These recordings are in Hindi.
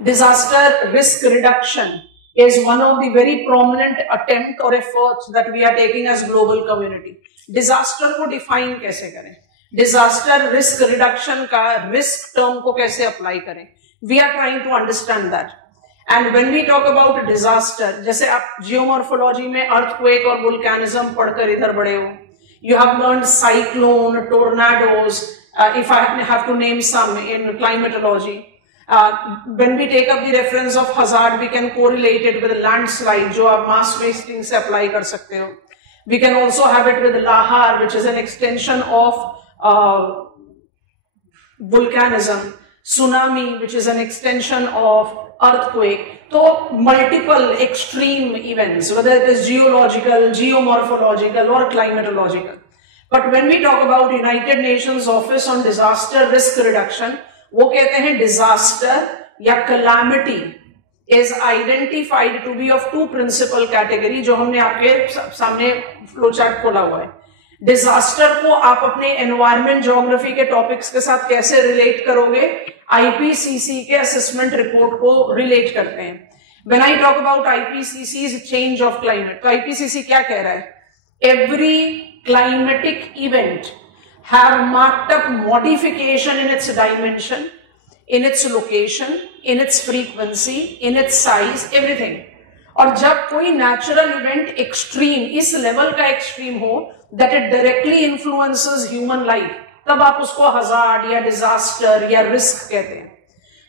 Disaster risk reduction is one of the very prominent attempt or efforts that we are taking as global community. Disaster को define कैसे करें, disaster risk reduction का risk term को कैसे apply करें, we are trying to understand that. And when we talk about disaster, जैसे आप geomorphology में earthquake और volcanism पढ़कर इधर बड़े हो, you have learned cyclone, tornadoes, if I have to name some in climatology. When we take up the reference of hazard, we can correlate it with landslide, जो आप mass wasting से apply कर सकते हो. We can also have it with lahar, which is an extension of volcanism. Tsunami, which is an extension of earthquake. So multiple extreme events, whether it is geological, geomorphological or climatological. But when we talk about United Nations Office on Disaster Risk Reduction, वो कहते हैं disaster या calamity is identified to be of two principal category, जो हमने आपके सामने फ्लो चार्ट खोला हुआ है. डिजास्टर को आप अपने एनवायरमेंट ज्योग्राफी के टॉपिक्स के साथ कैसे रिलेट करोगे, आईपीसीसी के असेसमेंट रिपोर्ट को रिलेट करते हैं. When I talk about IPCC change of climate, तो आईपीसीसी क्या कह रहा है, every climatic event have marked up modification in its dimension, in its location, in its frequency, in its size, everything. और जब कोई नेचुरल इवेंट एक्सट्रीम, इस लेवल का एक्सट्रीम हो that it directly influences human life, तब आप उसको हजार्ड या डिजास्टर या रिस्क कहते हैं.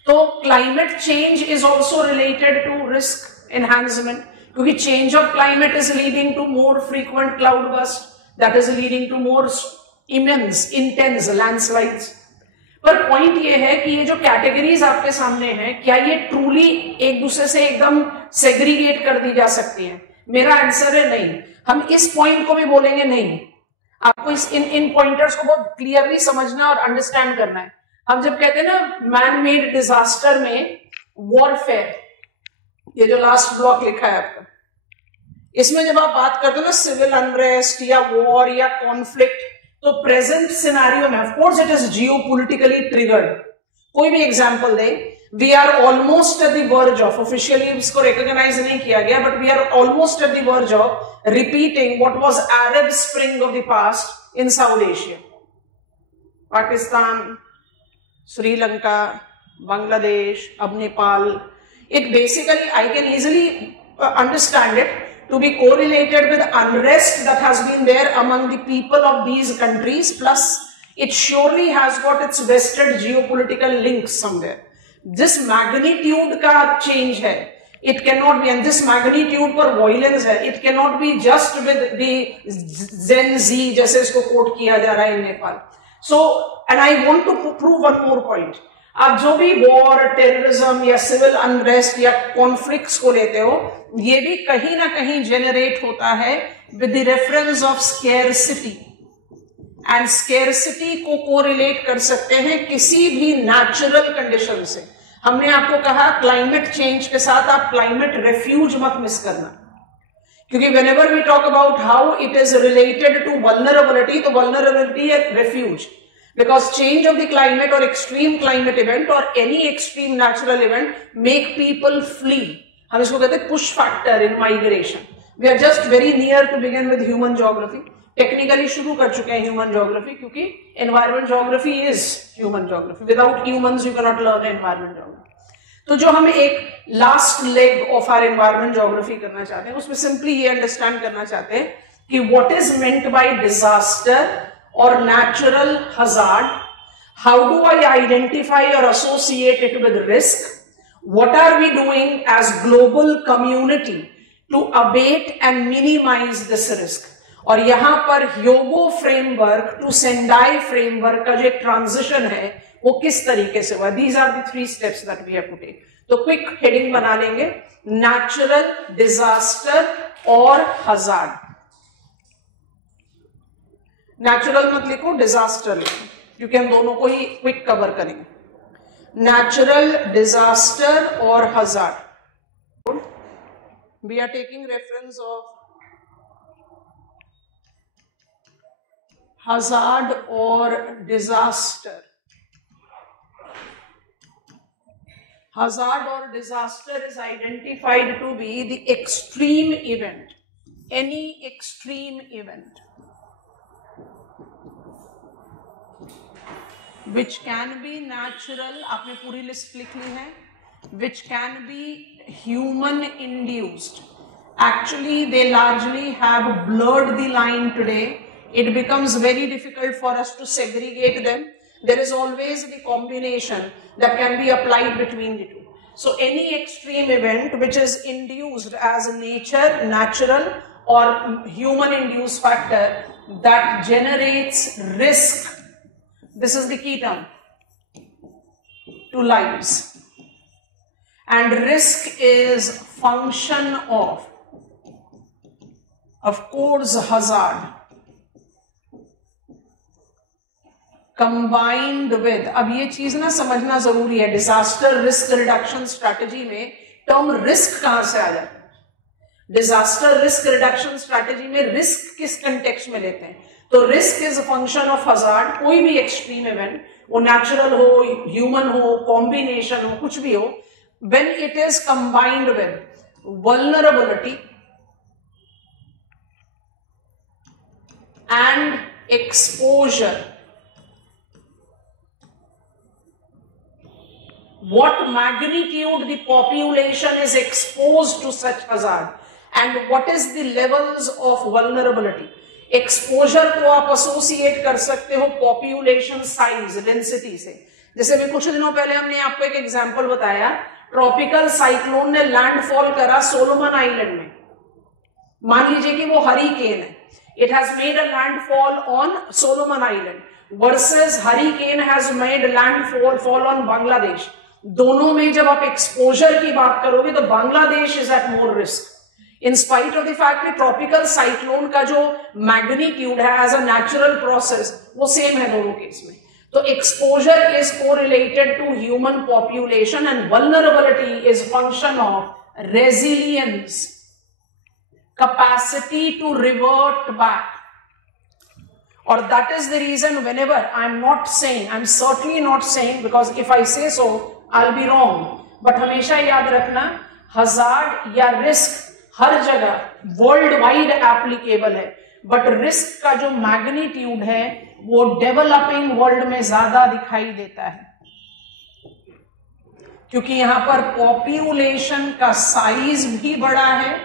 तो climate change is also related to risk enhancement, क्योंकि change of climate is leading to more frequent cloud burst, that is leading to more immense intense landslides. पर पॉइंट ये है कि ये जो कैटेगरीज आपके सामने हैं, क्या ये ट्रूली एक दूसरे से एकदम सेग्रीगेट कर दी जा सकती हैं? मेरा आंसर है नहीं. हम इस पॉइंट को भी बोलेंगे नहीं. आपको इन पॉइंटर्स को बहुत क्लियरली समझना और अंडरस्टैंड करना है. हम जब कहते हैं ना मैन मेड डिजास्टर में वॉरफेयर, ये जो लास्ट ब्लॉक लिखा है आपका, इसमें जब आप बात करते हो ना सिविल अनरेस्ट या वॉर या कॉन्फ्लिक्ट, तो प्रेजेंट सिनेरियो में of course it is geopolitically triggered. कोई भी example they, we are almost at the verge of, officially इसको recognize नहीं किया गया, but we are almost at the verge of repeating what was Arab Spring of the past in South Asia. Pakistan, Sri Lanka, Bangladesh, अब Nepal. It basically, I can easily understand it to be correlated with unrest that has been there among the people of these countries, plus it surely has got its vested geopolitical links somewhere. जिस मैग्नीट्यूड का चेंज है, it can not be, and जिस मैग्नीट्यूड पर वॉयलेंस है, it can not be just with the Gen Z, जैसे इसको कोट किया जा रहा है in Nepal. So and I want to prove one more point. आप जो भी वॉर, टेररिज्म या सिविल अनरेस्ट या कॉन्फ्लिक्ट्स को लेते हो, ये भी कहीं ना कहीं जेनरेट होता है with the reference of scarcity. And scarcity को कोरिलेट कर सकते हैं किसी भी नेचुरल कंडीशन से. हमने आपको कहा क्लाइमेट चेंज के साथ आप क्लाइमेट रेफ्यूज मत मिस करना, क्योंकि whenever we talk about how it is related to vulnerability, तो वल्नरेबिलिटी है refuge, because change of the climate और एक्सट्रीम क्लाइमेट इवेंट और any extreme natural event make people flee. हम इसको कहते हैं push factor in migration. We are just very near to begin with human geography. Technically शुरू कर चुके हैं ह्यूमन ज्योग्राफी, क्योंकि environment geography is human geography. Without humans you can not learn environment geography. तो जो हम एक last leg of our environment geography करना चाहते हैं, उसमें सिंपली ये अंडरस्टैंड करना चाहते हैं कि what is meant by disaster और natural hazard, how do I identify और associate it with risk, what are we doing as global community to abate and minimize this risk. और यहां पर Hyogo framework to Sendai framework का जो एक ट्रांजिशन है वो किस तरीके से हुआ. These are the 3 steps that we have to take. तो क्विक हेडिंग बना लेंगे, नेचुरल, डिजास्टर और हजार्ड. नेचुरल मत लिखो, डिजास्टर लिखो, क्योंकि हम दोनों को ही क्विक कवर करेंगे. नेचुरल, डिजास्टर और hazard. We are taking reference of hazard और disaster. hazard or disaster is identified to be the extreme event, any extreme event which can be natural, आपने पूरी लिस्ट लिख ली है, which can be human induced. Actually they largely have blurred the line today. It becomes very difficult for us to segregate them. There is always the combination that can be applied between the two. So any extreme event which is induced as nature, natural or human induced factor that generates risk, this is the key term, to lives. And risk is function of course, hazard combined with, अब ये चीज ना समझना जरूरी है, डिजास्टर रिस्क रिडक्शन स्ट्रैटेजी में टर्म रिस्क कहां से आ जाता है? डिजास्टर रिस्क रिडक्शन स्ट्रैटेजी में रिस्क किस कंटेक्स्ट में लेते हैं? तो risk is a function of hazard, कोई भी एक्सट्रीम इवेंट, वो नेचुरल हो, ह्यूमन हो, कॉम्बिनेशन हो, कुछ भी हो, when it is combined with vulnerability and exposure. What magnitude the population is exposed to such hazard and what is the levels of vulnerability. Exposure को आप associate कर सकते हो population size, density से. जैसे भी कुछ दिनों पहले हमने आपको एक एग्जांपल बताया, ट्रॉपिकल साइक्लोन ने लैंडफॉल करा सोलोमन आइलैंड में. मान लीजिए कि वो हरिकेन है, it has made a landfall on Solomon Island versus hurricane has made landfall on Bangladesh. दोनों में जब आप एक्सपोजर की बात करोगे तो Bangladesh is at more risk in spite of the fact कि ट्रॉपिकल साइक्लोन का जो मैग्नीट्यूड है एज अ नेचुरल प्रोसेस वो सेम है दोनों केस में. तो exposure is correlated to human population and vulnerability is function of resilience, capacity to revert back. Or that is the reason whenever I'm not saying, I'm certainly not saying, because if I say so, I'll be wrong. But हमेशा याद रखना, hazard या risk हर जगह वर्ल्ड वाइड एप्लीकेबल है, बट रिस्क का जो मैग्नीट्यूड है वो डेवलपिंग वर्ल्ड में ज्यादा दिखाई देता है, क्योंकि यहां पर पॉपुलेशन का साइज भी बड़ा है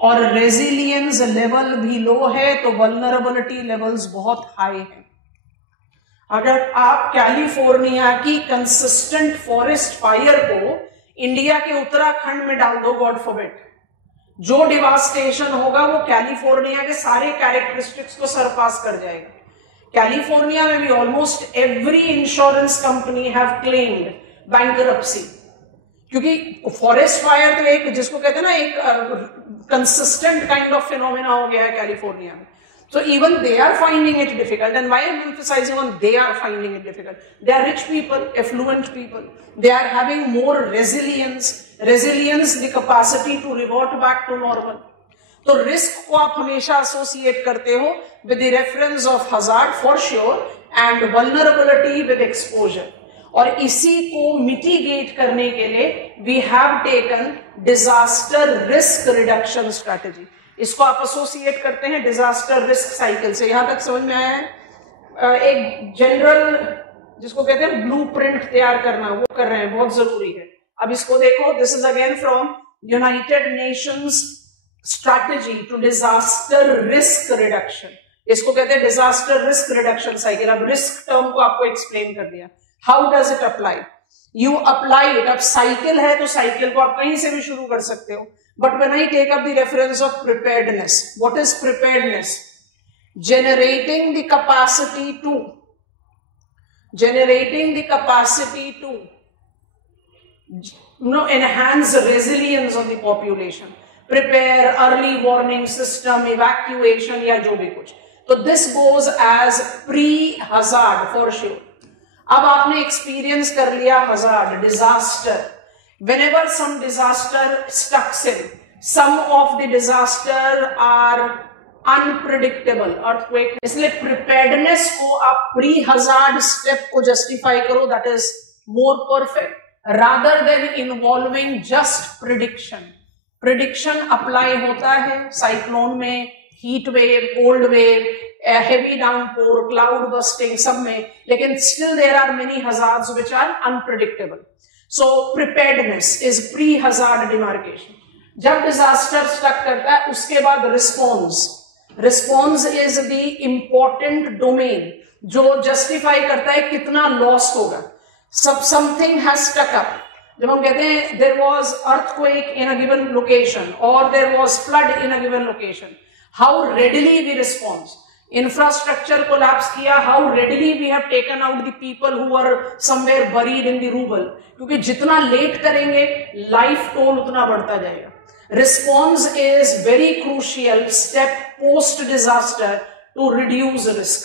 और रेजिलियंस लेवल भी लो है, तो वल्नरेबिलिटी लेवल्स बहुत हाई है. अगर आप कैलिफोर्निया की कंसिस्टेंट फॉरेस्ट फायर को इंडिया के उत्तराखंड में डाल दो, गॉड फॉरबिड, जो डिवास्टेशन होगा वो कैलिफोर्निया के सारे कैरेक्टरिस्टिक्स को सरपास कर जाएगा. कैलिफोर्निया में भी almost every insurance company have claimed bankruptcy, क्योंकि फॉरेस्ट फायर तो एक जिसको कहते हैं ना एक कंसिस्टेंट काइंड ऑफ फिनोमेना हो गया है कैलिफोर्निया में. So even they are finding it difficult, and why I'm emphasizing on they are finding it difficult? They are rich people, affluent people. They are having more resilience, the capacity to revert back to normal. तो risk को आप हमेशा associate करते हो with the reference of hazard for sure and vulnerability with exposure. और इसी को mitigate करने के लिए we have taken disaster risk reduction strategy. इसको आप एसोसिएट करते हैं डिजास्टर रिस्क साइकिल से. यहां तक समझ में आया है? एक जनरल जिसको कहते हैं ब्लूप्रिंट तैयार करना, वो कर रहे हैं, बहुत जरूरी है. अब इसको देखो, this is again from United Nations strategy to disaster risk reduction. इसको कहते हैं डिजास्टर रिस्क रिडक्शन साइकिल. अब रिस्क टर्म को आपको एक्सप्लेन कर दिया. How does it apply? You apply it. अब साइकिल है तो साइकिल को आप कहीं से भी शुरू कर सकते हो. But when I take up the reference of preparedness, what is preparedness? Generating the capacity to enhance resilience of the population, prepare early warning system, evacuation या जो भी कुछ. तो this goes as pre-hazard for sure. अब आपने experience कर लिया hazard, disaster. Whenever some disaster strikes in, some of the disaster are unpredictable. Earthquake, इसलिए preparedness को आप pre-hazard step को justify करो, that is more perfect rather than involving just prediction. Prediction apply होता है साइक्लोन में, heat wave, cold wave, heavy downpour, cloud bursting, सब में, लेकिन still there are many hazards which are unpredictable. So preparedness is pre hazard demarcation. जब डिजास्टर स्ट्रक करता है उसके बाद response is the important domain जो जस्टिफाई करता है कितना लॉस होगा. Something has stuck up. जब हम कहते हैं there was earthquake in a given location और there was flood in a given location, how readily we respond. Infrastructure collapse किया, how readily we have taken out the people who are somewhere buried in the rubble. क्योंकि जितना लेट करेंगे लाइफ टोल उतना बढ़ता जाएगा. Response is very crucial step post disaster to reduce risk.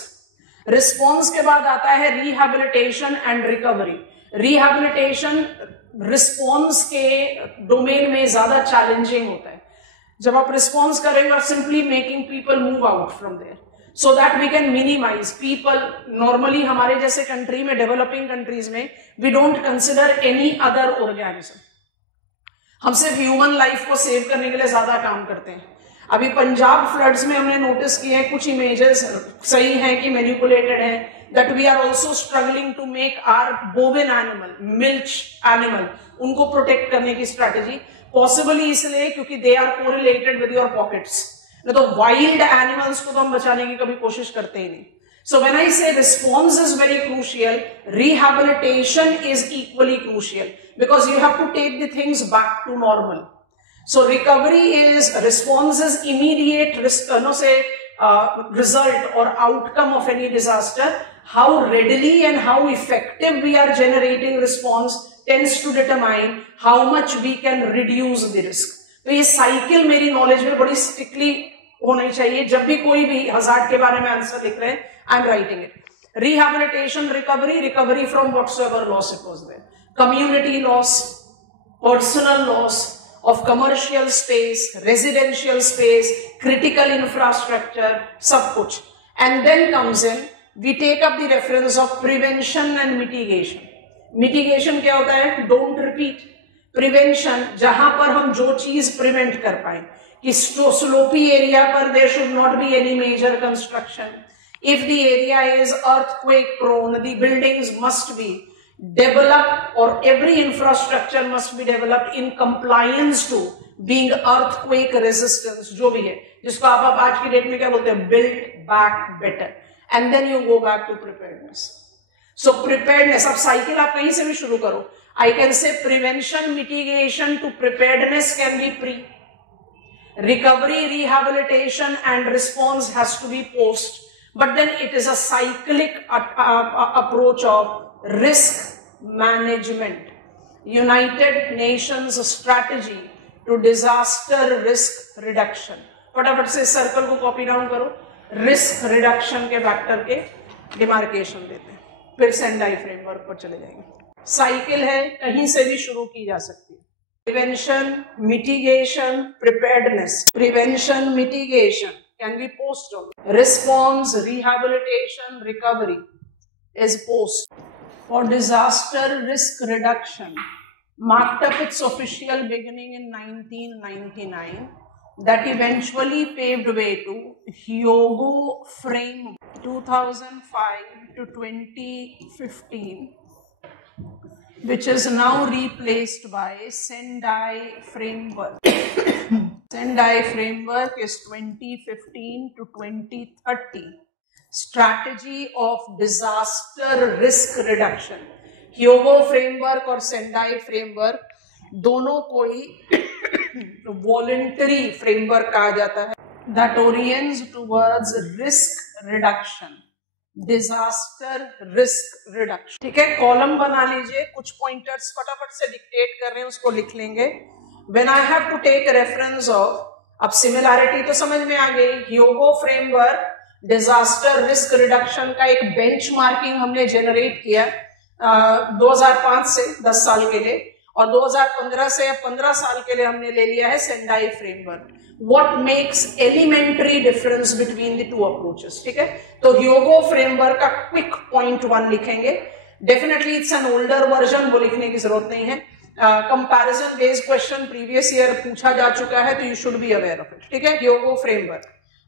Response के बाद आता है rehabilitation and recovery. Rehabilitation response के डोमेन में ज्यादा चैलेंजिंग होता है. जब आप रिस्पॉन्स करेंगे और simply making people move out from there so that we can minimise people. Normally हमारे जैसे कंट्री में, डेवलपिंग कंट्रीज में, we don't consider any other organism. हम सिर्फ ह्यूमन लाइफ को सेव करने के लिए ज्यादा काम करते हैं. अभी पंजाब फ्लड्स में हमने नोटिस किए हैं, कुछ इमेजेस सही हैं कि मैनिपुलेटेड हैं, that we are also struggling to make our bovine animal, milch animal, उनको प्रोटेक्ट करने की स्ट्रैटेजी. पॉसिबली इसलिए क्योंकि they are correlated with your pockets. नहीं तो वाइल्ड एनिमल्स को तो हम बचाने की कभी कोशिश करते ही नहीं. So when I say response is very crucial, rehabilitation is equally crucial because you have to take the things back to normal. So recovery is, response is immediate result or outcome of any disaster. How readily and how effective we are generating response tends to determine how much we can reduce the risk. तो ये साइकिल मेरी नॉलेज में बड़ी स्ट्रिक्टली होनी चाहिए. जब भी कोई भी हजार्ड के बारे में आंसर लिख रहे हैं, I am writing it. Rehabilitation, recovery from whatsoever loss it was there. Community loss, personal loss of commercial space, residential space, critical infrastructure, सब कुछ. And then comes in, we take up the reference of prevention and mitigation. Mitigation क्या होता है? Don't repeat. Prevention, जहां पर हम जो चीज prevent कर पाए, कि slopy area पर there should not be any major construction. If the area is earthquake prone, the buildings must be developed or every infrastructure must be developed in compliance to being earthquake resistance, जो भी है, जिसको आप आज की डेट में क्या बोलते हैं, build back better, and then you go back to preparedness. So preparedness, अब साइकिल आप कहीं से भी शुरू करो. I can say prevention, mitigation to preparedness can be pre. Recovery, rehabilitation and response has to be post. But then it is a cyclic approach of risk management. United Nations strategy to disaster risk reduction. फटाफट से सर्कल को कॉपी डाउन करो. रिस्क रिडक्शन के फैक्टर के डिमार्केशन देते हैं, फिर सेंडाई फ्रेमवर्क पर चले जाएंगे. साइकिल है, कहीं से भी शुरू की जा सकती है. Prevention, mitigation, preparedness. Prevention, mitigation can be post only. Response, rehabilitation, recovery is post. For disaster risk reduction, marked up its official beginning in 1999, that eventually paved way to Hyogo Framework 2005 to 2015, which is now replaced by Sendai Framework. Sendai Framework is 2015 to 2030. Strategy of disaster risk reduction. Hyogo Framework और Sendai Framework दोनों को ही voluntary framework कहा जाता है. That orients towards risk reduction. Disaster risk reduction. ठीक है, कॉलम बना लीजिए. कुछ पॉइंटर्स फटाफट से डिक्टेट कर रहे हैं, उसको लिख लेंगे. When I have to take a reference of, अब सिमिलैरिटी तो समझ में आ गई. Hyogo framework disaster risk reduction का एक बेंचमार्किंग हमने जनरेट किया 2005 से 10 साल के लिए, और 2015 से 15 साल के लिए हमने ले लिया है Sendai framework. What makes elementary difference between the two approaches? ठीक है, तो ह्योगो फ्रेमवर्क का क्विक पॉइंट 1 लिखेंगे. Definitely it's an older version, वो लिखने की जरूरत नहीं है। Comparison based question previous year पूछा जा चुका है, तो you should be aware of it. ठीक है, ह्योगो फ्रेमवर्क,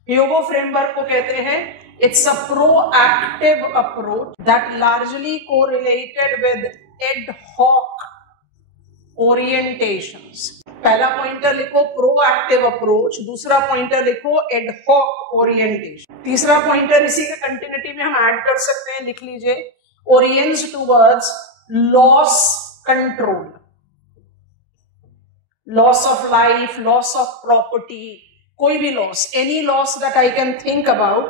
ह्योगो फ्रेमवर्क को कहते हैं it's a proactive approach that largely correlated with ad hoc orientations. पहला पॉइंटर लिखो प्रोएक्टिव अप्रोच, दूसरा पॉइंटर लिखो एड हॉक ओरिएंटेशन, तीसरा पॉइंटर इसी के कंटिन्यूटी में हम ऐड कर सकते हैं, लिख लीजिए orients towards loss control, loss of life, loss of property, कोई भी loss, any loss that I can think about,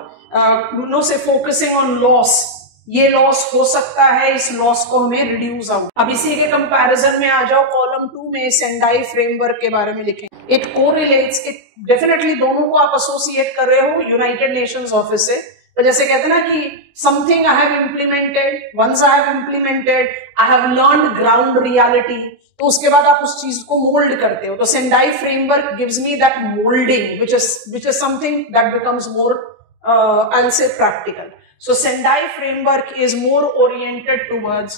no say focusing on loss, ये लॉस हो सकता है, इस लॉस को हमें रिड्यूस आउट। अब इसी के कंपैरिजन में आ जाओ, कॉलम 2 में सेंडाई फ्रेमवर्क के बारे में लिखें। इट कोरिलेट्स, इट डेफिनेटली दोनों को आप एसोसिएट कर रहे हो यूनाइटेड नेशंस ऑफिस से, तो जैसे कहते हैं ना कि something I have implemented, once I have implemented, I have learned ground reality, तो उसके बाद आप उस चीज को मोल्ड करते हो। तो Sendai framework gives me that moulding which is something that becomes more I'll say practical. So Sendai framework is more oriented towards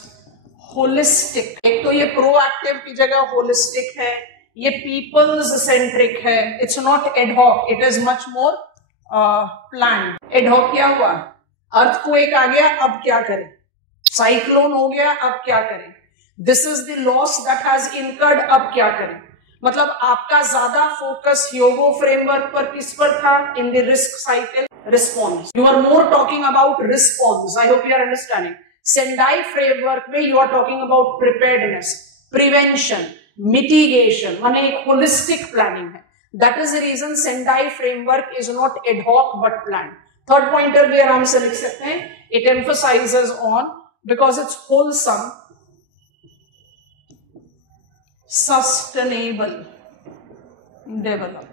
holistic. एक तो ये proactive की जगह holistic है, ये people's centric है, it's not ad hoc, it is much more planned. ad hoc क्या हुआ, earthquake आ गया, अब क्या करें, cyclone हो गया, अब क्या करें, this is the loss that has incurred, अब क्या करें। मतलब आपका ज्यादा फोकस ह्योगो फ्रेमवर्क पर किस पर था, in the risk cycle, response, you are more talking about response, I hope you are understanding. Sendai framework में you are talking about preparedness, prevention, mitigation, माने एक होलिस्टिक प्लानिंग है। That is the reason Sendai framework is not ad hoc but plan. Third pointer भी आराम से लिख सकते हैं, it emphasizes on because it's wholesome, sustainable development,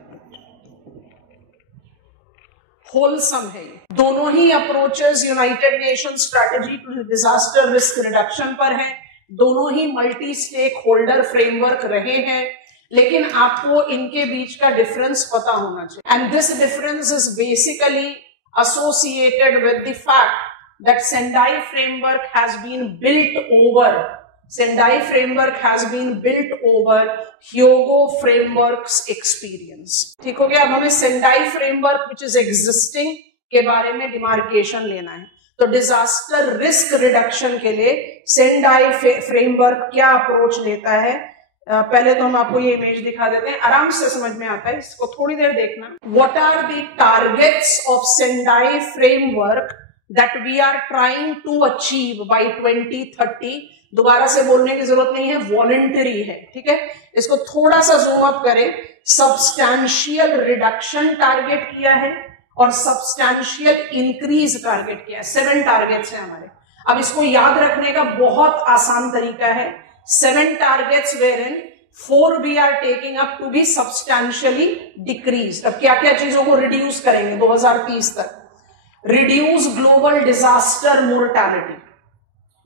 wholesome है ये। दोनों ही approaches United nation strategy to disaster risk reduction पर हैं, दोनों ही मल्टी स्टेक होल्डर फ्रेमवर्क रहे हैं, लेकिन आपको इनके बीच का डिफरेंस पता होना चाहिए। And this difference is basically associated with the fact that Sendai framework has been built over, Sendai framework has been built over Hyogo framework's experience. ठीक हो गया। अब हमें Sendai framework which is existing के बारे में डिमार्केशन लेना है। तो डिजास्टर रिस्क रिडक्शन के लिए Sendai framework क्या अप्रोच लेता है, पहले तो हम आपको ये इमेज दिखा देते हैं, आराम से समझ में आता है, इसको थोड़ी देर देखना। What are the targets of Sendai framework that we are trying to achieve by 2030? दोबारा से बोलने की जरूरत नहीं है, वॉलंटरी है। ठीक है, इसको थोड़ा सा जूम अप करें, सब्सटैंशियल रिडक्शन टारगेट किया है और सब्सटैंशियल इंक्रीज टारगेट किया है। 7 टारगेट्स हैं हमारे। अब इसको याद रखने का बहुत आसान तरीका है, 7 targets where in 4 we are taking up to be substantially decrease. अब क्या क्या चीजों को रिड्यूस करेंगे 2030 तक? रिड्यूस ग्लोबल डिजास्टर मोर्टालिटी,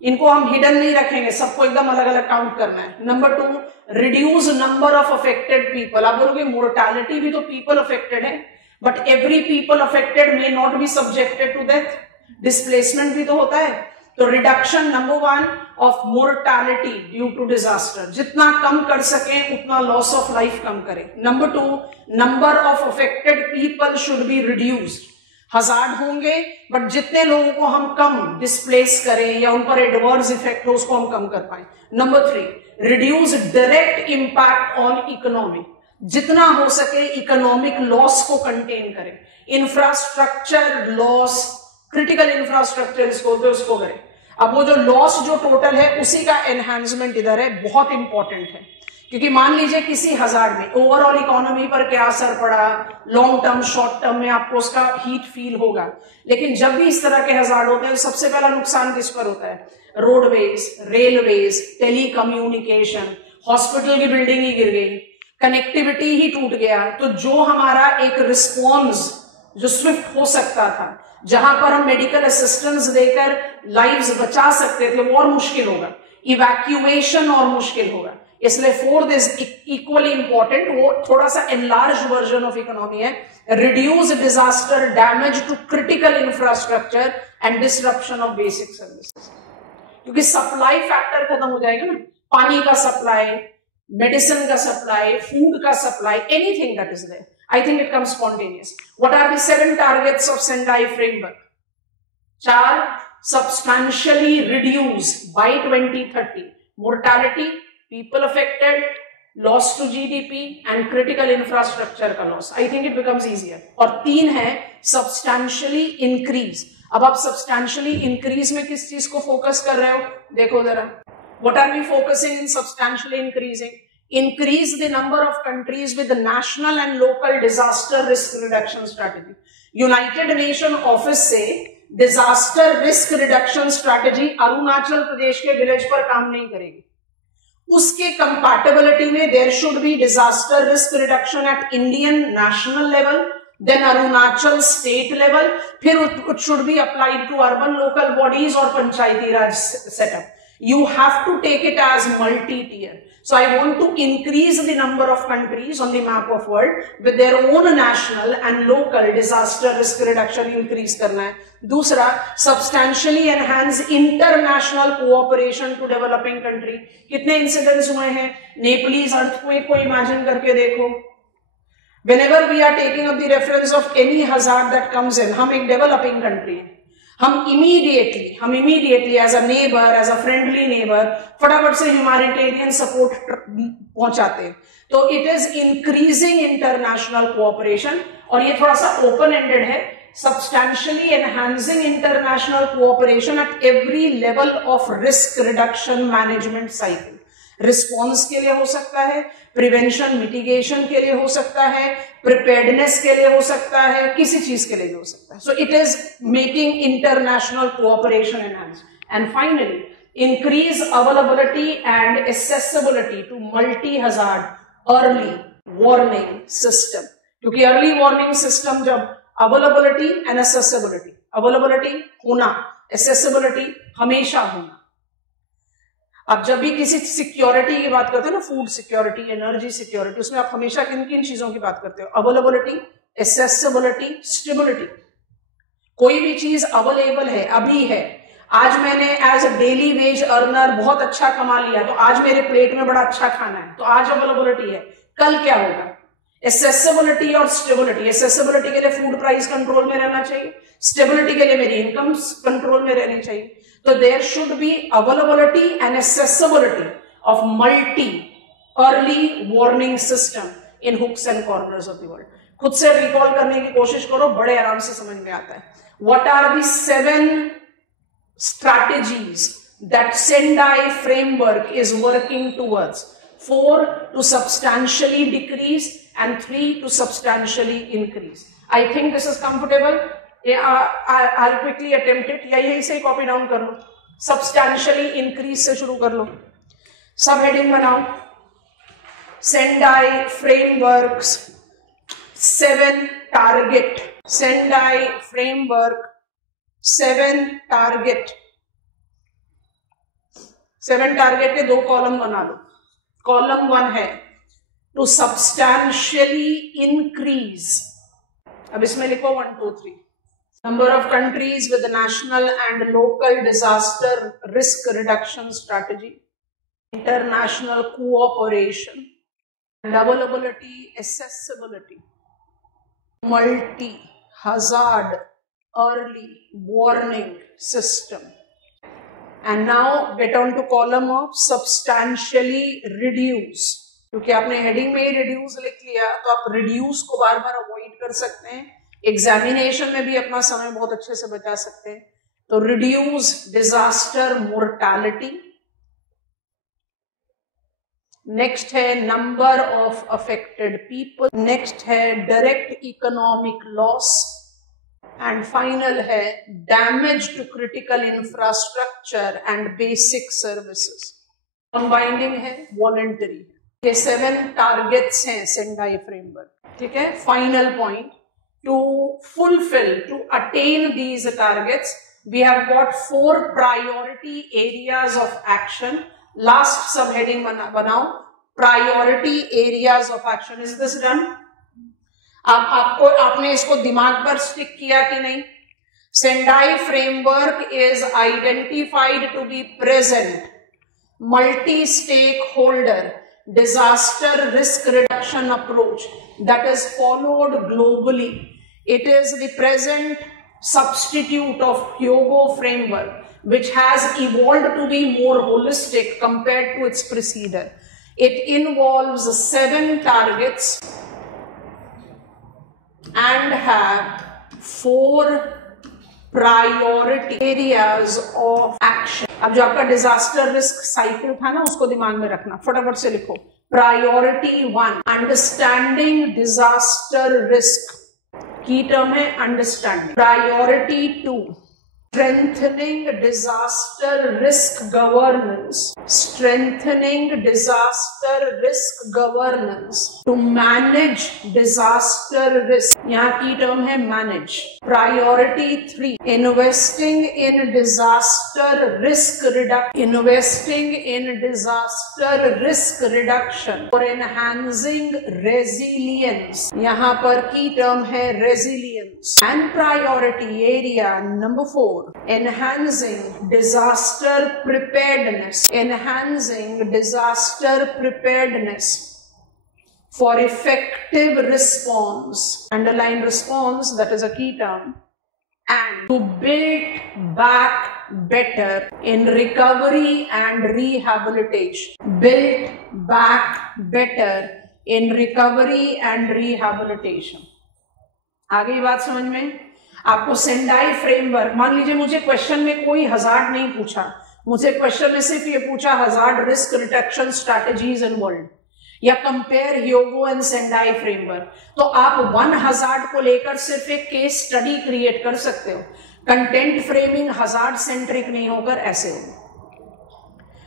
इनको हम हिडन नहीं रखेंगे, सबको एकदम अलग अलग काउंट करना है। Number 2, reduce number of affected people. आप बोलोगे मोर्टालिटी भी तो पीपल अफेक्टेड है, but every people affected may not be subjected to death, displacement भी तो होता है। तो reduction number 1 of mortality due to disaster, जितना कम कर सके उतना लॉस ऑफ लाइफ कम करें। Number 2, number of affected people should be reduced. Hazard होंगे बट जितने लोगों को हम कम डिस्प्लेस करें या उन पर एडवर्स इफेक्ट हो उसको हम कम कर पाए। Number 3, reduce direct impact on economy, जितना हो सके इकोनॉमिक लॉस को कंटेन करें। इंफ्रास्ट्रक्चर लॉस, क्रिटिकल इंफ्रास्ट्रक्चर इसको करें। अब वो जो लॉस जो टोटल है उसी का एनहांसमेंट इधर है, बहुत इंपॉर्टेंट है, क्योंकि मान लीजिए किसी हजार्ड में ओवरऑल इकोनॉमी पर क्या असर पड़ा, लॉन्ग टर्म शॉर्ट टर्म में आपको उसका हीट फील होगा, लेकिन जब भी इस तरह के हजार्ड होते हैं तो सबसे पहला नुकसान किस पर होता है? रोडवेज, रेलवेज, टेलीकम्युनिकेशन, हॉस्पिटल की बिल्डिंग ही गिर गई, कनेक्टिविटी ही टूट गया। तो जो हमारा एक रिस्पॉन्स जो स्विफ्ट हो सकता था, जहां पर हम मेडिकल असिस्टेंस देकर लाइव्स बचा सकते थे, वो और मुश्किल होगा, इवैक्यूएशन और मुश्किल होगा। इसलिए 4th इज इक्वली इंपॉर्टेंट, वो थोड़ा सा एनलार्ज वर्जन ऑफ इकोनॉमी है। Reduce disaster damage to critical infrastructure and disruption of basic services. क्योंकि सप्लाई फैक्टर खत्म हो जाएगा ना, पानी का सप्लाई, मेडिसिन का सप्लाई, फूड का supply, anything that is there, I think it comes spontaneous. What are the 7 targets of Sendai framework? 4, substantially reduce by 2030 mortality, people affected, loss to GDP and critical infrastructure का loss. I think it becomes easier. और 3 है substantially increase. अब आप substantially increase में किस चीज को फोकस कर रहे हो, देखो जरा. What are we focusing in substantially increasing? Increase the number of countries with the national and local disaster risk reduction strategy. United Nations office से disaster risk reduction strategy Arunachal Pradesh के विलेज पर काम नहीं करेगी. उसके compatibility में there should be disaster risk reduction at Indian national level, then Arunachal state level, फिर it should be applied to urban local bodies और पंचायती राज setup. You have to take it as multi-tier. So I want to increase the number of countries on the map of world with their own national and local disaster risk reduction increase करना है. दूसरा, substantially enhance international cooperation to developing country. कितने incidents हुए हैं? Nepalese earthquake को imagine करके देखो. Whenever we are taking up the reference of any hazard that comes in, हम एक developing country हैं. हम immediately as a neighbor, as a friendly neighbor, फटाफट से humanitarian support पहुंचाते हैं. तो it is increasing international cooperation, और ये थोड़ा सा open ended है, substantially enhancing international cooperation at every level of risk reduction management cycle. Response के लिए हो सकता है, प्रिवेंशन मिटिगेशन के लिए हो सकता है, प्रिपेयर्डनेस के लिए हो सकता है, किसी चीज के लिए भी हो सकता है. So it is making international cooperation enhance. And finally, increase availability and accessibility to multi hazard early warning system. क्योंकि अर्ली वार्निंग सिस्टम जब अवेलेबिलिटी एंड एक्सेसिबिलिटी, अवेलेबिलिटी होना, एक्सेसिबिलिटी हमेशा होना. अब जब भी किसी सिक्योरिटी की बात करते हो ना, फूड सिक्योरिटी, एनर्जी सिक्योरिटी, उसमें आप हमेशा किन किन चीजों की बात करते हो? Availability, accessibility, stability. कोई भी चीज अवेलेबल है, अभी है. आज मैंने as a daily wage earner बहुत अच्छा कमा लिया, तो आज मेरे प्लेट में बड़ा अच्छा खाना है, तो आज अवेलेबिलिटी है. कल क्या होगा? एक्सेसिबिलिटी और स्टेबिलिटी. एक्सेसिबिलिटी के लिए फूड प्राइस कंट्रोल में रहना चाहिए, स्टेबिलिटी के लिए मेरी इनकम कंट्रोल में रहनी चाहिए. So there should be availability and accessibility of multi early warning system in hooks and corners of the world. खुद से रिकॉल करने की कोशिश करो, बड़े आराम से समझ में आता है. What are the 7 strategies that Sendai framework is working towards? 4 to substantially decrease and 3 to substantially increase. I think this is comfortable. I'll quickly attempt it. या यही से कॉपी डाउन कर लो. Substantially increase से शुरू कर लो. सब हेडिंग बनाओ. Sendai frameworks 7 target. Sendai framework 7 target. 7 target के 2 कॉलम बना लो. कॉलम 1 है to substantially increase. अब इसमें लिखो 1, 2, 3. Number of countries with the national and local disaster risk reduction strategy, international cooperation, and availability, accessibility, multi-hazard early warning system. And now get on to column of substantially reduce. क्योंकि आपने हेडिंग में ही reduce लिख लिया, तो आप reduce को बार बार अवॉइड कर सकते हैं. एग्जामिनेशन में भी अपना समय बहुत अच्छे से बचा सकते हैं. तो रिड्यूस डिजास्टर मोर्टालिटी. नेक्स्ट है number of affected people. Next है direct economic loss. And final है damage to critical infrastructure and basic services. Combining है, वॉलंटरी. ये 7 टारगेट्स हैं सेंडाई फ्रेमवर्क. ठीक है. Final point, to fulfill, to attain these targets, we have got 4 priority areas of action. Last subheading बनाओ, priority areas of action. Is this done? आपने इसको दिमाग पर स्टिक किया कि नहीं? Sendai framework is identified to be present multi-stakeholder disaster risk reduction approach that is followed globally. It is the present substitute of Hyogo framework, which has evolved to be more holistic compared to its precedent. It involves 7 targets and have 4 priority areas of action. अब जो आपका डिजास्टर रिस्क साइकिल था ना, उसको दिमाग में रखना, फटाफट से लिखो। प्रायोरिटी 1 अंडरस्टैंडिंग डिजास्टर रिस्क, की टर्म है understanding. Priority 2 strengthening disaster risk governance, strengthening disaster risk governance to manage disaster risk, यहाँ की टर्म है manage। Priority 3 investing in disaster risk reduction, investing in disaster risk reduction for enhancing resilience, यहाँ पर की टर्म है resilience। And priority area number 4 enhancing disaster preparedness, enhancing disaster preparedness for effective response, underline response, that is a key term, and to build back better in recovery and rehabilitation, build back better in recovery and rehabilitation। आगे बात समझ में? आपको सेंडाई फ्रेमवर्क, मान लीजिए मुझे क्वेश्चन में कोई हजार्ड नहीं पूछा, मुझे क्वेश्चन में सिर्फ ये पूछा hazard risk reduction strategies in world या compare Hyogo and Sendai framework, तो आप 1 हजार्ड को लेकर सिर्फ एक केस स्टडी क्रिएट कर सकते हो। कंटेंट फ्रेमिंग हजार्ड सेंट्रिक नहीं होकर ऐसे हो।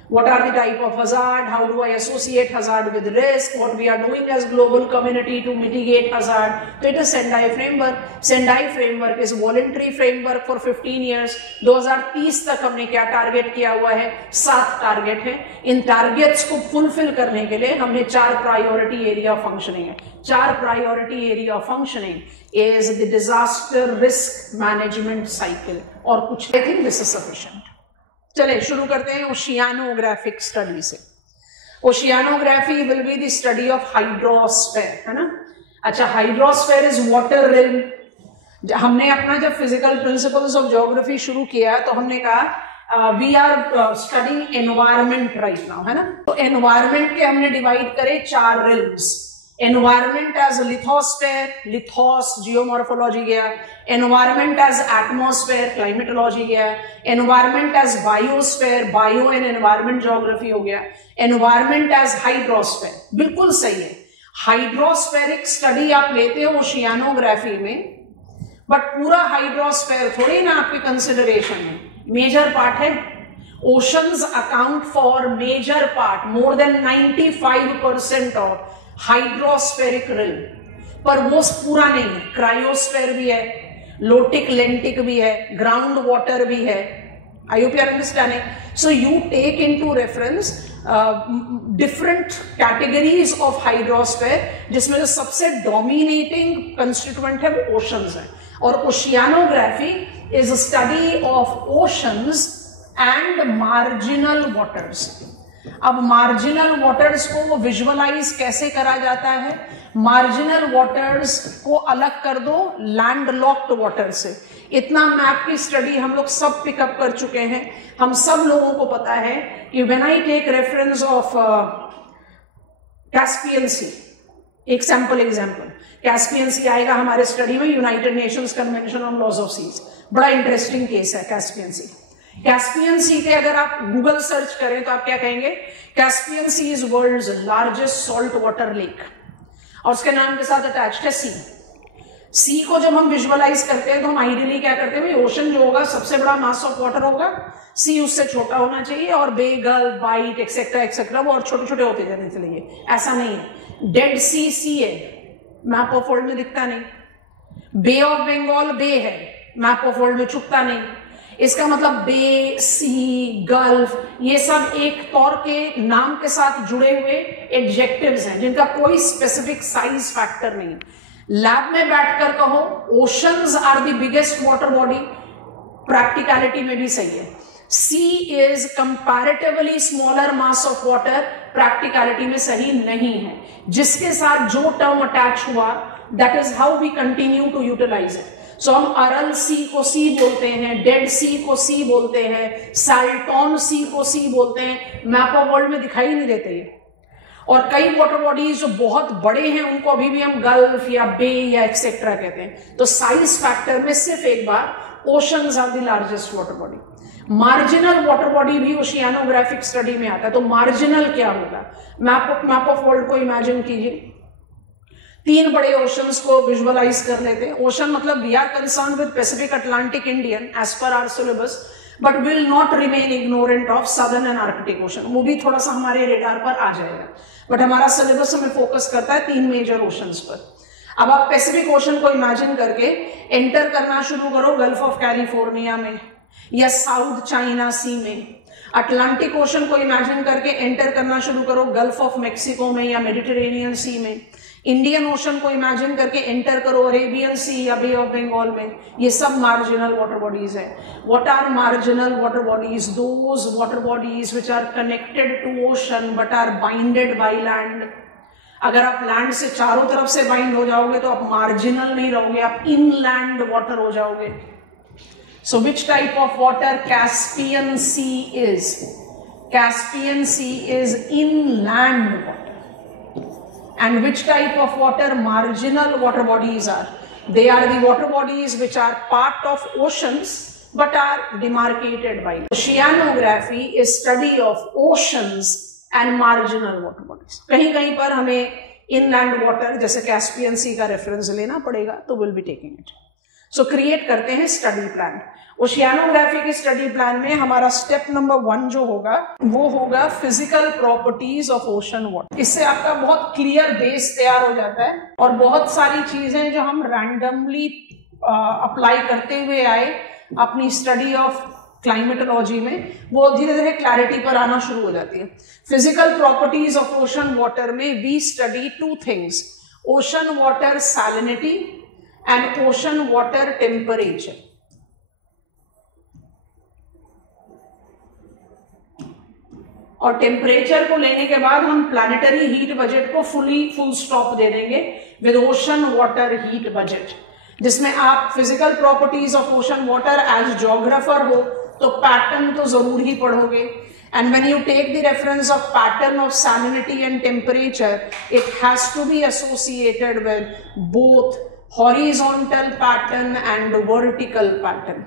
What are the type of hazard? How do I associate hazard with risk? What we are doing as global community to mitigate hazard? So it is Sendai framework. Sendai framework is voluntary framework for 15 years. 2030 तक हमने क्या टारगेट किया हुआ है? 7 टारगेट है। इन टारगेट्स को फुलफिल करने के लिए हमने 4 प्रायोरिटी एरिया फंक्शनिंग है। 4 priority area functioning is the disaster risk management cycle और कुछ। I think this is sufficient। चले शुरू करते हैं ओशियानोग्राफिक स्टडी से। Oceanography will be the study of hydrosphere, है ना। अच्छा, हाइड्रोस्फेयर इज वाटर रिम। हमने अपना जब फिजिकल प्रिंसिपल्स ऑफ ज्योग्राफी शुरू किया तो हमने कहा we are studying environment right now, है ना। तो एनवायरमेंट के हमने डिवाइड करे 4 rims. Environment as lithosphere, lithos geomorphology गया। एनवायरमेंट एज एटमॉस्फेयर, क्लाइमेटोलॉजी गया। Environment as biosphere, bio and environment geography हो गया। एनवायरमेंट एज हाइड्रोस्फेयर, बिल्कुल सही है। हाइड्रोस्फेरिक स्टडी आप लेते हो ओशियानोग्राफी में, बट पूरा हाइड्रोस्फेयर थोड़ी ना आपके कंसिडरेशन में, मेजर पार्ट है। Oceans account for major part, more than 95% of hydrospheric rim, पर वो पूरा नहीं है। क्रायोस्फेयर भी है, लोटिक लेंटिक भी है, ग्राउंड वाटर भी है। I hope you are understanding. So you take into reference different categories of hydrosphere, जिसमें जो सबसे डोमिनेटिंग कंस्टिट्यूएंट है वो ओशंस है। और oceanography is a study of oceans and marginal waters. अब मार्जिनल वाटर्स को विजुअलाइज कैसे करा जाता है? मार्जिनल वाटर्स को अलग कर दो लैंड लॉक्ड वाटर से। इतना मैप की स्टडी हम लोग सब पिकअप कर चुके हैं। हम सब लोगों को पता है कि when I take reference of Caspian sea, एक सैंपल एग्जांपल, कैस्पियन सी आएगा हमारे स्टडी में, United Nations convention on laws of seas. बड़ा इंटरेस्टिंग केस है कैस्पियन सी। कैस्पियन सी के अगर आप गूगल सर्च करें तो आप क्या कहेंगे? Caspian sea is world's largest salt water lake, और उसके नाम के साथ अटैच्ड है सी। सी को जब हम विजुअलाइज करते हैं तो हम आइडियली क्या करते हैं, भाई ओशन जो होगा सबसे बड़ा मास ऑफ वाटर होगा, सी उससे छोटा होना चाहिए, और बे, गल्फ, बाइट एक्सेट्रा एक्सेट्रा वो और छोटे छोटे होते जाने चाहिए। ऐसा नहीं है। डेड सी सी है, मैप ऑफ वर्ल्ड में दिखता नहीं। बे ऑफ बंगाल बे है, मैप ऑफ वर्ल्ड में छुपता नहीं। इसका मतलब बे, सी, गल्फ, ये सब एक तौर के नाम के साथ जुड़े हुए एडजेक्टिव्स हैं जिनका कोई स्पेसिफिक साइज फैक्टर नहीं। लैब में बैठकर कहो oceans are the biggest water body, practicality में भी सही है। Sea is comparatively smaller mass of water, practicality में सही नहीं है। जिसके साथ जो टर्म अटैच हुआ that is how we continue to utilize it. So हम अरल सी को सी बोलते हैं, डेड सी को सी बोलते हैं, साल्टोन सी को सी बोलते हैं। मैप ऑफ वर्ल्ड में दिखाई नहीं देते ये। और कई वाटर बॉडीज जो बहुत बड़े हैं उनको अभी भी हम गल्फ या बे या एक्सेट्रा कहते हैं। तो साइज फैक्टर में सिर्फ एक बार oceans are the largest water body. Marginal water body भी ओशियानोग्राफिक स्टडी में आता है। तो मार्जिनल क्या होगा? मैप ऑफ वर्ल्ड को इमेजिन कीजिए, 3 बड़े ओशंस को विजुअलाइज कर लेते हैं। ओशन मतलब we are concern with Pacific, Atlantic, Indian as per our syllabus, but will not remain ignorant of southern and Arctic ocean. वो भी थोड़ा सा हमारे रेडार पर आ जाएगा, बट हमारा सिलेबस हमें फोकस करता है 3 मेजर ओशंस पर। अब आप पैसिफिक ओशन को इमेजिन करके एंटर करना शुरू करो गल्फ ऑफ कैलिफोर्निया में या साउथ चाइना सी में। अटलांटिक ओशन को इमेजिन करके एंटर करना शुरू करो गल्फ ऑफ मेक्सिको में या मेडिटेरेनियन सी में। इंडियन ओशन को इमेजिन करके एंटर करो अरेबियन सी या बे ऑफ बंगाल में। ये सब मार्जिनल वाटर बॉडीज है। What are marginal water bodies? Those water bodies which are connected to ocean but are binded by land. अगर आप लैंड से चारों तरफ से बाइंड हो जाओगे तो आप मार्जिनल नहीं रहोगे, आप इनलैंड वाटर हो जाओगे। So which type of water Caspian Sea is? Caspian Sea is inland water. And which type of water marginal water bodies are? They are the water bodies which are part of oceans but are demarcated by. Oceanography is study of oceans and marginal water bodies. कहीं कहीं पर हमें inland water जैसे Caspian Sea का रेफरेंस लेना पड़ेगा, तो we'll be taking it. So create करते हैं स्टडी प्लान। ओशियानोग्राफी के स्टडी प्लान में हमारा स्टेप नंबर 1 जो होगा वो होगा physical properties of ocean water. इससे आपका बहुत क्लियर बेस तैयार हो जाता है और बहुत सारी चीजें जो हम रैंडमली अप्लाई करते हुए आए अपनी स्टडी ऑफ क्लाइमेटोलॉजी में, वो धीरे धीरे क्लैरिटी पर आना शुरू हो जाती है। Physical properties of ocean water में we study 2 things, ocean water salinity and ocean water temperature. और टेम्परेचर को लेने के बाद हम प्लैनेटरी हीट बजट को फुल स्टॉप दे देंगे with ocean water heat budget, जिसमें आप physical properties of ocean water as geographer हो तो पैटर्न तो जरूर ही पढ़ोगे। And when you take the reference of pattern of salinity and temperature, it has to be associated with both horizontal pattern and vertical pattern.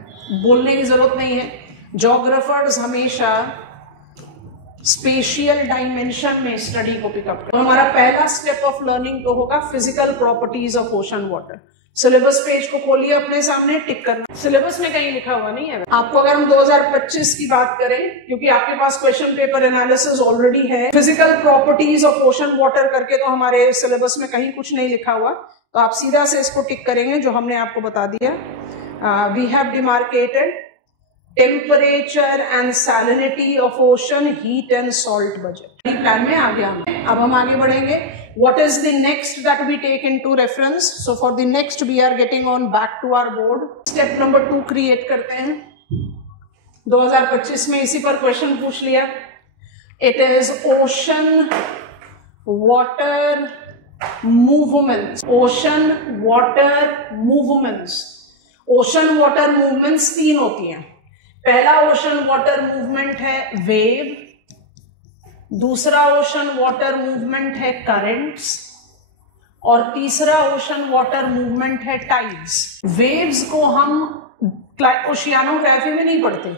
बोलने की जरूरत नहीं है, जोग्राफर्स हमेशा स्पेशियल डायमेंशन में स्टडी को पिकअप करें। तो हमारा पहला स्टेप ऑफ लर्निंग तो होगा physical properties of ocean water. Syllabus page को खोलिए अपने सामने, टिक करना। सिलेबस में कहीं लिखा हुआ नहीं है आपको। अगर हम 2025 की बात करें, क्योंकि आपके पास क्वेश्चन पेपर एनालिसिस ऑलरेडी है, physical properties of ocean water करके तो हमारे सिलेबस में कहीं कुछ नहीं लिखा हुआ, तो आप सीधा से इसको टिक करेंगे जो हमने आपको बता दिया। We have demarcated temperature and salinity of ocean heat and salt budget. Plan में आ गया। अब हम आगे बढ़ेंगे। What is the next that we take into reference? So for the next we are getting on back to our board. Step number 2 create करते हैं। 2025 में इसी पर क्वेश्चन पूछ लिया। It is ocean water movements. Ocean water movements. Ocean water movements 3 होती हैं। पहला ओशन वाटर मूवमेंट है वेव, दूसरा ओशन वाटर मूवमेंट है करंट्स और तीसरा ओशन वाटर मूवमेंट है टाइड्स। वेव्स को हम ओशियानोग्राफी में नहीं पढ़ते।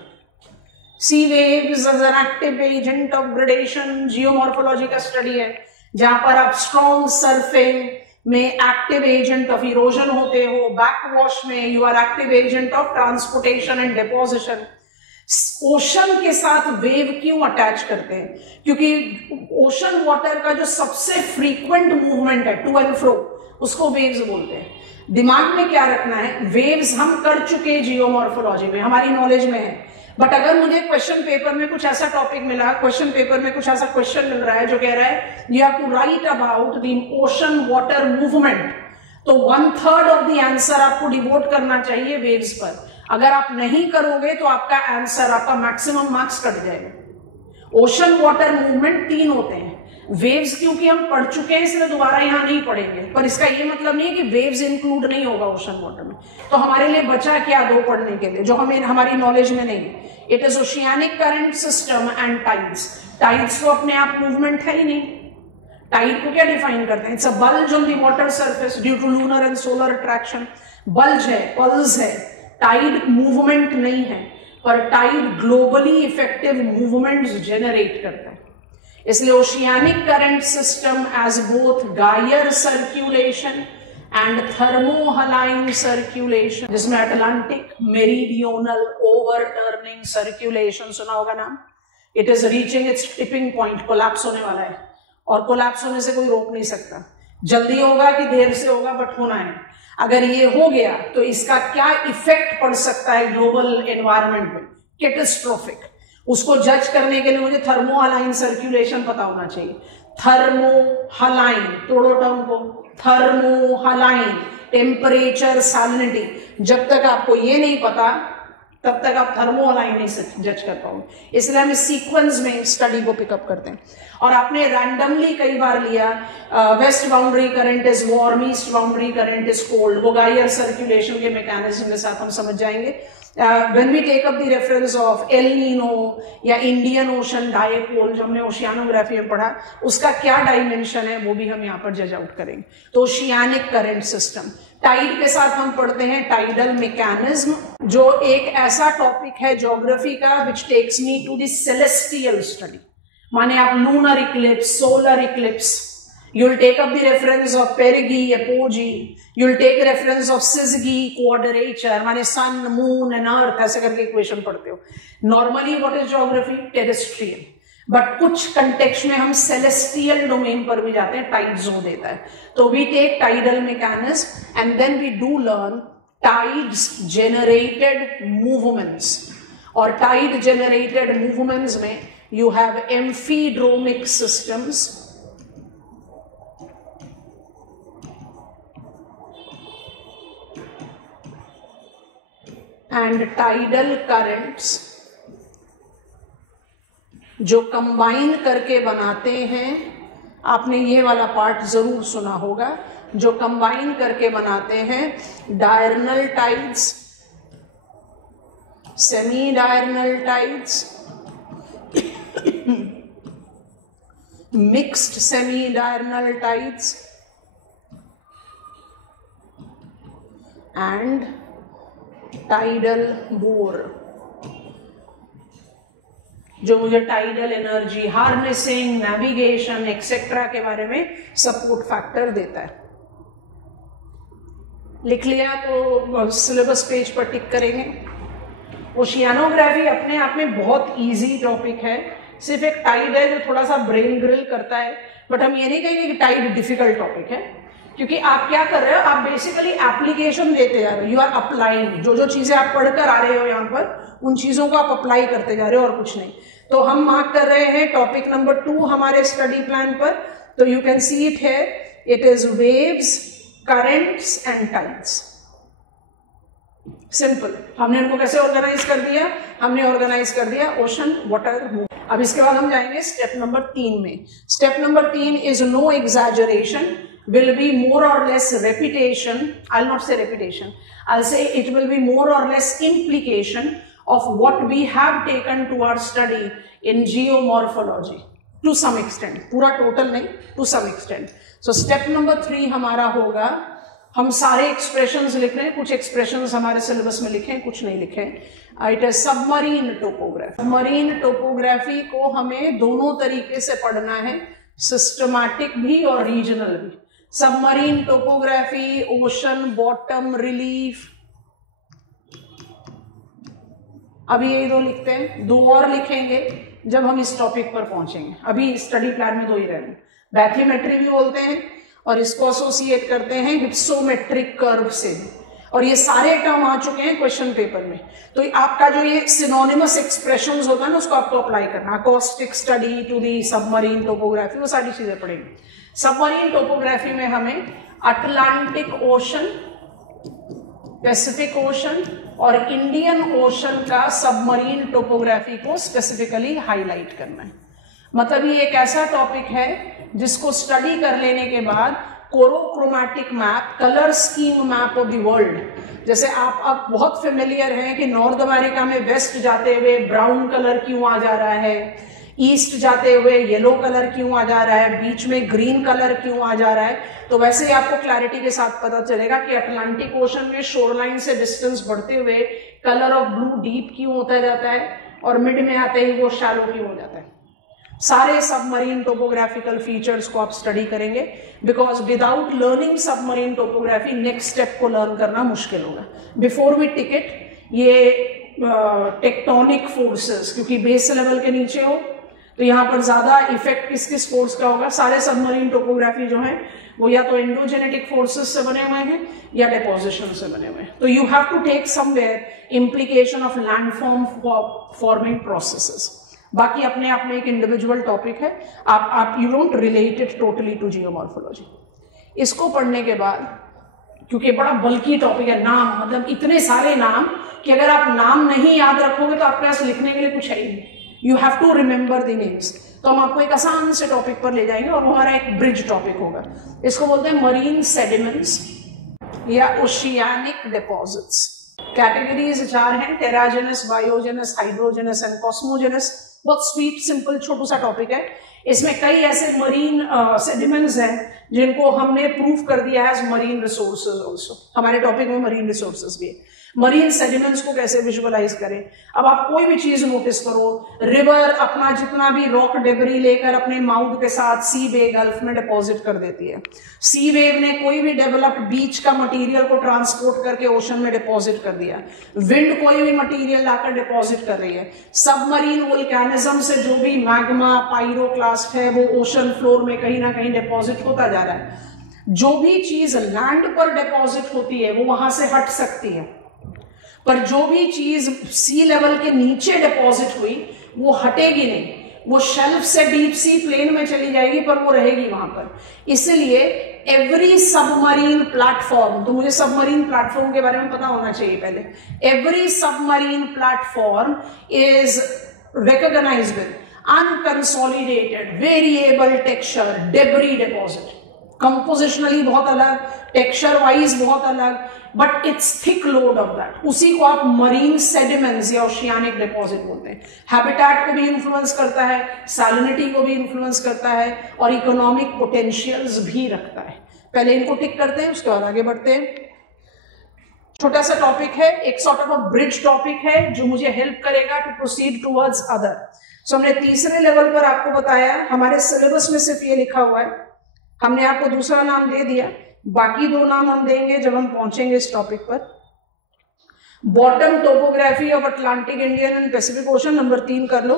Sea waves as an active agent of gradation geomorphology का स्टडी है, जहां पर आप स्ट्रॉन्ग सर्फिंग में एक्टिव एजेंट ऑफ इरोजन होते हो, बैकवॉश में you are active agent of transportation and deposition. Ocean के साथ वेव क्यों अटैच करते हैं? क्योंकि ओशन वाटर का जो सबसे फ्रीक्वेंट मूवमेंट है टू एंड फ्रो, उसको वेव्स बोलते हैं। दिमाग में क्या रखना है, वेव्स हम कर चुके जियोमॉर्फोलॉजी में, हमारी नॉलेज में है, बट अगर मुझे क्वेश्चन पेपर में कुछ ऐसा टॉपिक मिला, क्वेश्चन पेपर में कुछ ऐसा क्वेश्चन मिल रहा है जो कह रहा है you have to write about the ocean water movement, तो 1/3 ऑफ द आंसर आपको डिवोट करना चाहिए वेव्स पर। अगर आप नहीं करोगे तो आपका आंसर, आपका मैक्सिमम मार्क्स कट जाएगा। ओशन वाटर मूवमेंट 3 होते हैं। वेव्स क्योंकि हम पढ़ चुके हैं इसलिए दोबारा यहां नहीं पढ़ेंगे, पर इसका ये मतलब नहीं है कि वेव्स इंक्लूड नहीं होगा ओशन वाटर में। तो हमारे लिए बचा क्या 2 पढ़ने के लिए जो हमें हमारी नॉलेज में नहीं। It is oceanic current system and tides. Tides तो अपने आप मूवमेंट है ही नहीं। टाइड को क्या डिफाइन करते हैं? It's a bulge on the water surface due to lunar and solar attraction. Bulge है, पल्स है, टाइड मूवमेंट नहीं है, पर tide globally effective movements generate करता है। इसलिए oceanic current system as both gyre circulation and thermohaline circulation, जिसमें अटलांटिक मेरीडियोनल ओवरटर्निंग सर्क्यूलेशन सुना होगा नाम। It is reaching its tipping point, collapse होने वाला है, और कोलैप्स होने से कोई रोक नहीं सकता। जल्दी होगा कि देर से होगा, बट होना है। अगर ये हो गया तो इसका क्या इफेक्ट पड़ सकता है ग्लोबल एनवायरनमेंट में? कैटास्ट्रोफिक। उसको जज करने के लिए मुझे थर्मोहलाइन सर्क्यूलेशन पता होना चाहिए। थर्मोहलाइन, तोड़ो टर्म को, थर्मोहलाइन, टेम्परेचर, सैलिनिटी। जब तक आपको ये नहीं पता तब तक आप थर्मोहलाइन नहीं जज कर पाओगे। इसलिए हम इस सीक्वेंस में स्टडी को पिकअप करते हैं। और आपने रैंडमली कई बार लिया west boundary current is warm, east boundary current is cold. वो गायर सर्क्यूलेशन के मैकेनिज्म के साथ हम समझ जाएंगे। When we take up the reference of El Nino या इंडियन ओशन डायपोल जो हमने ओशियानोग्राफी में पढ़ा, उसका क्या डायमेंशन है वो भी हम यहाँ पर जज आउट करेंगे। तो ओशियानिक करंट सिस्टम, टाइड के साथ हम पढ़ते हैं टाइडल मैकेनिज्म, जो एक ऐसा टॉपिक है ज्योग्राफी का which takes me to the celestial study. माने आप lunar eclipse, solar eclipse, you'll take up the reference of perigee, apogee, you'll take reference of syzygy, quadrature, माने sun, moon and earth, ऐसे करके इक्वेशन पढ़ते हो। Normally what is geography? Terrestrial. But कुछ कंटेक्स्ट में हम सेलेस्टियल डोमेन पर भी जाते हैं, टाइड जो देता है। तो we take tidal mechanism and then we do learn tides generated movements. और टाइड जेनरेटेड मूवमेंट्स में you have amphidromic systems, and tidal currents जो कंबाइन करके बनाते हैं। आपने ये वाला पार्ट जरूर सुना होगा, जो कंबाइन करके बनाते हैं diurnal tides, semi diurnal tides, mixed semi diurnal tides and tidal bore, जो मुझे tidal energy, harnessing, navigation etcetera के बारे में सपोर्ट फैक्टर देता है। लिख लिया तो सिलेबस पेज पर टिक करेंगे। ओशियानोग्राफी अपने आप में बहुत इजी टॉपिक है। सिर्फ एक टाइड है जो थोड़ा सा ब्रेन ग्रिल करता है, बट हम ये नहीं कहेंगे कि टाइड डिफिकल्ट टॉपिक है, क्योंकि आप क्या कर रहे हो, आप बेसिकली एप्लीकेशन देते जा रहे हो। यू आर अप्लाइंग, जो जो चीजें आप पढ़कर आ रहे हो यहाँ पर, उन चीजों को आप अप्लाई करते जा रहे हो और कुछ नहीं। तो हम मार्क कर रहे हैं टॉपिक नंबर 2 हमारे स्टडी प्लान पर। तो यू कैन सी इट है, it is waves, currents and tides. Simple. हमने इनको कैसे ऑर्गेनाइज कर दिया? हमने ऑर्गेनाइज कर दिया ओशन वाटर मूव। अब इसके बाद हम जाएंगे स्टेप नंबर 3 में। Step number 3 is no exaggeration, will be more or less repetition. I'll not say repetition, I'll say it will be more or less implication of what we have taken to our study in geomorphology to some extent, पूरा total नहीं, to some extent. So step number 3 हमारा होगा, हम सारे एक्सप्रेशंस लिख रहे हैं, कुछ एक्सप्रेशंस हमारे सिलेबस में लिखे हैं, कुछ नहीं लिखे हैं। It is submarine topography. Submarine topography को हमें दोनों तरीके से पढ़ना है, सिस्टमैटिक भी और रीजनल भी। Submarine topography, ocean bottom relief, अभी ये 2 लिखते हैं, 2 और लिखेंगे जब हम इस टॉपिक पर पहुंचेंगे। अभी स्टडी प्लान में 2 ही रहे। बैथीमेट्री भी बोलते हैं और इसको एसोसिएट करते हैं हिप्सोमेट्रिक कर्व से, और ये सारे टर्म आ चुके हैं क्वेश्चन पेपर में। तो आपका जो ये सिनोनिमस एक्सप्रेशंस होता है ना, उसको आपको अप्लाई करना। Acoustic study to the submarine topography, वो सारी चीजें पढ़ेंगे। सबमरीन टोपोग्राफी में हमें अटलांटिक ओशन पैसिफिक ओशन और इंडियन ओशन का सबमरीन टोपोग्राफी को स्पेसिफिकली हाईलाइट करना है। मतलब ये एक ऐसा टॉपिक है जिसको स्टडी कर लेने के बाद chorochromatic map, colour scheme map of the world, जैसे आप बहुत फेमिलियर हैं कि नॉर्थ अमेरिका में वेस्ट जाते हुए ब्राउन कलर क्यों आ जा रहा है, ईस्ट जाते हुए येलो कलर क्यों आ जा रहा है, बीच में ग्रीन कलर क्यों आ जा रहा है, तो वैसे ही आपको क्लैरिटी के साथ पता चलेगा कि अटलांटिक ओशन में शोरलाइन से डिस्टेंस बढ़ते हुए कलर ऑफ ब्लू डीप क्यों होता जाता है और मिड में आते ही वो शैलो क्यों हो जाता है। सारे सबमरीन टोपोग्राफिकल फीचर्स को आप स्टडी करेंगे, because without learning submarine topography next step को लर्न करना मुश्किल होगा। बिफोर वी टिकट ये टेक्टोनिक फोर्सेस, क्योंकि बेस लेवल के नीचे हो तो यहाँ पर ज्यादा इफेक्ट किस किस फोर्स का होगा, सारे सबमरीन टोपोग्राफी जो है वो या तो एंडोजेनेटिक फोर्सेस से बने हुए हैं या डेपोजिशन से बने हुए हैं। तो you have to take somewhere implication of landform forming processes. बाकी अपने आप में एक इंडिविजुअल टॉपिक है, आप you don't relate it totally to geomorphology. इसको पढ़ने के बाद, क्योंकि बड़ा बल्कि टॉपिक है, नाम मतलब इतने सारे नाम कि अगर आप नाम नहीं याद रखोगे तो आपके पास लिखने के लिए कुछ है ही नहीं। You have to remember the names. तो हम आपको एक आसान से टॉपिक पर ले जाएंगे और वो हमारा एक ब्रिज टॉपिक होगा। इसको बोलते हैं मरीन सेडिमेंट्स या ओशियानिक डिपॉजिट्स। कैटेगरीज 4 हैं, टेराजेनस, बायोजेनस, हाइड्रोजेनस एंड कॉस्मोजेनस। बहुत स्वीट सिंपल छोटू सा टॉपिक है। इसमें कई ऐसे मरीन सेडिमेंट्स हैं जिनको हमने प्रूव कर दिया है एज मरीन रिसोर्सेज ऑल्सो। हमारे टॉपिक में मरीन रिसोर्सेज भी है। मरीन सेडिमेंट्स को कैसे विजुअलाइज करें। अब आप कोई भी चीज नोटिस करो, रिवर अपना जितना भी रॉक डेबरी लेकर अपने माउथ के साथ सी बे गल्फ में डिपॉजिट कर देती है। सी वेव ने कोई भी डेवलप्ड बीच का मटेरियल को ट्रांसपोर्ट करके ओशन में डिपॉजिट कर दिया। विंड कोई भी मटेरियल लाकर डिपॉजिट कर रही है। सबमरीन वोल्केनिज्म से जो भी मैग्मा पाइरोक्लास्ट है वो ओशन फ्लोर में कहीं ना कहीं डिपॉजिट होता जा रहा है। जो भी चीज लैंड पर डिपॉजिट होती है वो वहां से हट सकती है, पर जो भी चीज सी लेवल के नीचे डिपॉजिट हुई वो हटेगी नहीं, वो शेल्फ से डीप सी प्लेन में चली जाएगी पर वो रहेगी वहां पर। इसलिए एवरी सबमरीन प्लेटफॉर्म, तो मुझे सबमरीन प्लेटफॉर्म के बारे में पता होना चाहिए पहले। Every submarine platform is recognized with unconsolidated variable texture debris deposit. Compositionally बहुत अलग, टेक्सचर वाइज बहुत अलग, but it's thick load of that. उसी को आप मरीन सेडिमेंट्स या ओशियानिक डिपॉजिट बोलते हैं। हैबिटेट को भी इन्फ्लुएंस करता है, सैलिनिटी को भी इन्फ्लुएंस करता है और इकोनॉमिक पोटेंशियल्स भी रखता है। पहले इनको टिक करते हैं, उसके बाद आगे बढ़ते हैं। छोटा सा टॉपिक है, एक sort of a bridge topic है जो मुझे हेल्प करेगा टू प्रोसीड टुवर्ड्स अदर। सो हमने तीसरे लेवल पर आपको बताया, हमारे सिलेबस में सिर्फ ये लिखा हुआ है, हमने आपको दूसरा नाम दे दिया, बाकी 2 नाम हम देंगे जब हम पहुंचेंगे इस टॉपिक पर। Bottom topography of Atlantic, Indian and Pacific ocean, number 3 कर लो।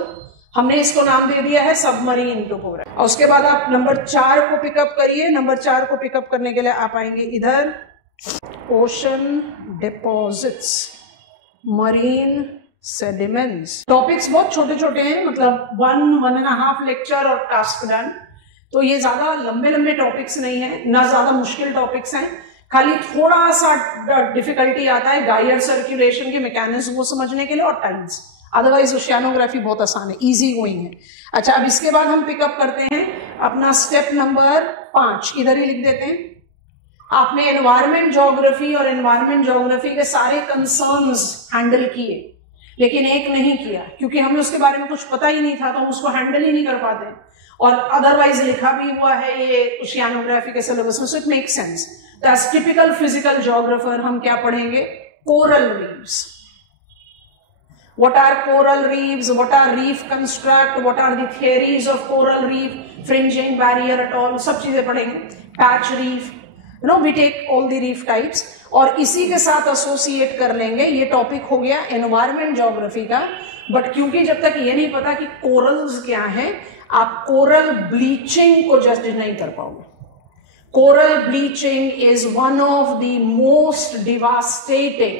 हमने इसको नाम दे दिया है सबमरीन टोपोग्राफी। और उसके बाद आप नंबर 4 को पिकअप करिए। नंबर 4 को पिकअप करने के लिए आप आएंगे इधर, ocean deposits, marine sediments. Topics बहुत छोटे छोटे हैं, मतलब 1.5 लेक्चर और टास्क डन। तो ये ज्यादा लंबे लंबे टॉपिक्स नहीं है, ना ज्यादा मुश्किल टॉपिक्स हैं, खाली थोड़ा सा डिफिकल्टी आता है गाइयर सर्कुलेशन के मैकेनिज्म को समझने के लिए और टाइम्स। अदरवाइज ओशियानोग्राफी बहुत आसान है, इजी गोइंग है। अच्छा, अब इसके बाद हम पिकअप करते हैं अपना स्टेप नंबर 5, इधर ही लिख देते हैं। आपने एनवायरमेंट ज्योग्राफी और एनवायरमेंट ज्योग्राफी के सारे कंसर्न्स हैंडल किए, लेकिन एक नहीं किया क्योंकि हमें उसके बारे में कुछ पता ही नहीं था, तो हम उसको हैंडल ही नहीं कर पाते। और अदरवाइज लिखा भी हुआ है ये ओशियानोग्राफी के सिलेबस में, सो इट मेक सेंस। तो एज टिपिकल फिजिकल ज्योग्राफर हम क्या पढ़ेंगे? Coral reefs. What are coral reefs? What are reef construct? What are the theories of coral reef? Fringing, barrier, atoll, सब चीजें पढ़ेंगे। Patch reef, you know, we take all the reef types। और इसी के साथ एसोसिएट कर लेंगे, ये टॉपिक हो गया एनवायरमेंट ज्योग्राफी का। बट क्योंकि जब तक ये नहीं पता कि कोरल्स क्या है, आप कोरल ब्लीचिंग को जज नहीं कर पाओगे। Coral bleaching is one of the most devastating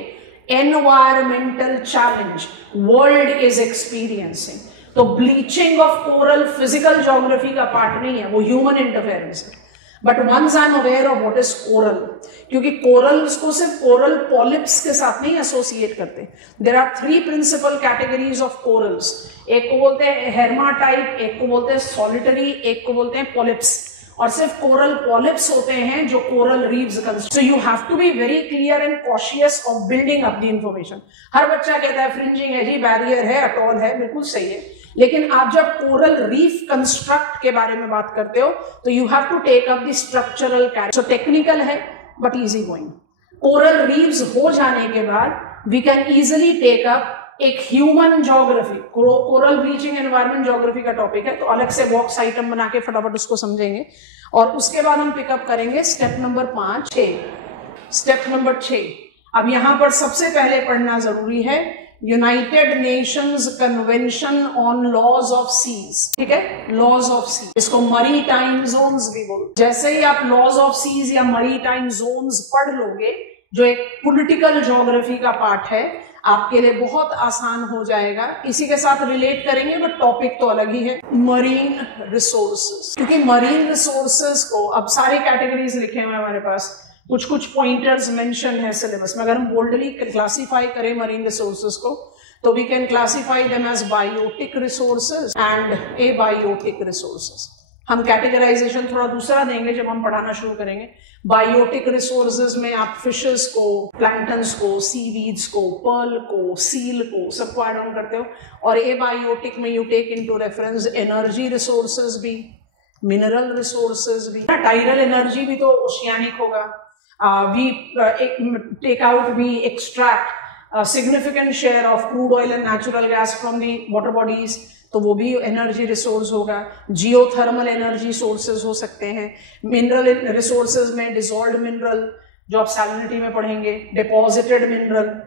environmental challenge world is experiencing. तो bleaching of coral physical geography का पार्ट नहीं है, वो ह्यूमन इंटरफेरेंस है। But once I am aware of what is coral, क्योंकि कोरल्स को सिर्फ कोरल पॉलिप्स के साथ नहीं एसोसिएट करते। There are 3 principal categories of corals, एक को बोलते हैं हेर्माटाइट, एक को बोलते हैं सॉलिटरी, एक को बोलते हैं पॉलिप्स, और सिर्फ कोरल पॉलिप्स होते हैं जो coral reefs construct. So you have to be very clear and cautious of building up the information. हर बच्चा कहता है फ्रिंजिंग है जी, बैरियर है, अटॉल है, बिल्कुल सही है, लेकिन आप जब कोरल रीफ कंस्ट्रक्ट के बारे में बात करते हो तो you have to take up the structural character. So technical है but easy going. Coral reefs हो जाने के बाद we can easily take up एक human geography, coral bleaching environment geography का टॉपिक है, तो अलग से बॉक्स आइटम बना के फटाफट उसको समझेंगे। और उसके बाद हम पिकअप करेंगे स्टेप नंबर 5, 6। स्टेप नंबर 6, अब यहां पर सबसे पहले पढ़ना जरूरी है United Nations convention on laws of seas. ठीक है, लॉज ऑफ सीज, इसको मरीटाइम जोन्स भी बोलते। जैसे ही आप लॉज ऑफ सीज या मरीटाइम जोन्स पढ़ लोगे, जो एक पॉलिटिकल ज्योग्राफी का पार्ट है, आपके लिए बहुत आसान हो जाएगा। इसी के साथ रिलेट करेंगे बट टॉपिक तो अलग ही है। मरीन रिसोर्सेज, क्योंकि मरीन रिसोर्सेज को अब सारे कैटेगरीज लिखे हुए हैं हमारे पास, कुछ कुछ पॉइंटर्स मेंशन है सिलेबस में। अगर हम बोल्डली क्लासिफाई करें मरीन रिसोर्सेज को तो we can classify them as biotic resources and abiotic resources. हम कैटेगराइजेशन थोड़ा दूसरा देंगे जब हम पढ़ाना शुरू करेंगे। बायोटिक रिसोर्सेज में आप फिशेस को, प्लैंक्टन्स को, सीवीड्स को, पर्ल को, सील को, सबको ऐड ऑन करते हो। और एबायोटिक में you take into reference energy resources भी, मिनरल रिसोर्सेज भी। टाइडल एनर्जी भी तो ओशियानिक होगा। we take out, we extract a significant share of crude oil and natural gas from the water bodies, तो वो भी एनर्जी रिसोर्स होगा। जियोथर्मल एनर्जी सोर्सेज हो सकते हैं। मिनरल रिसोर्सेज में डिसॉल्व्ड मिनरल, जो आप सैलिनिटी में पढ़ेंगे, deposited mineral.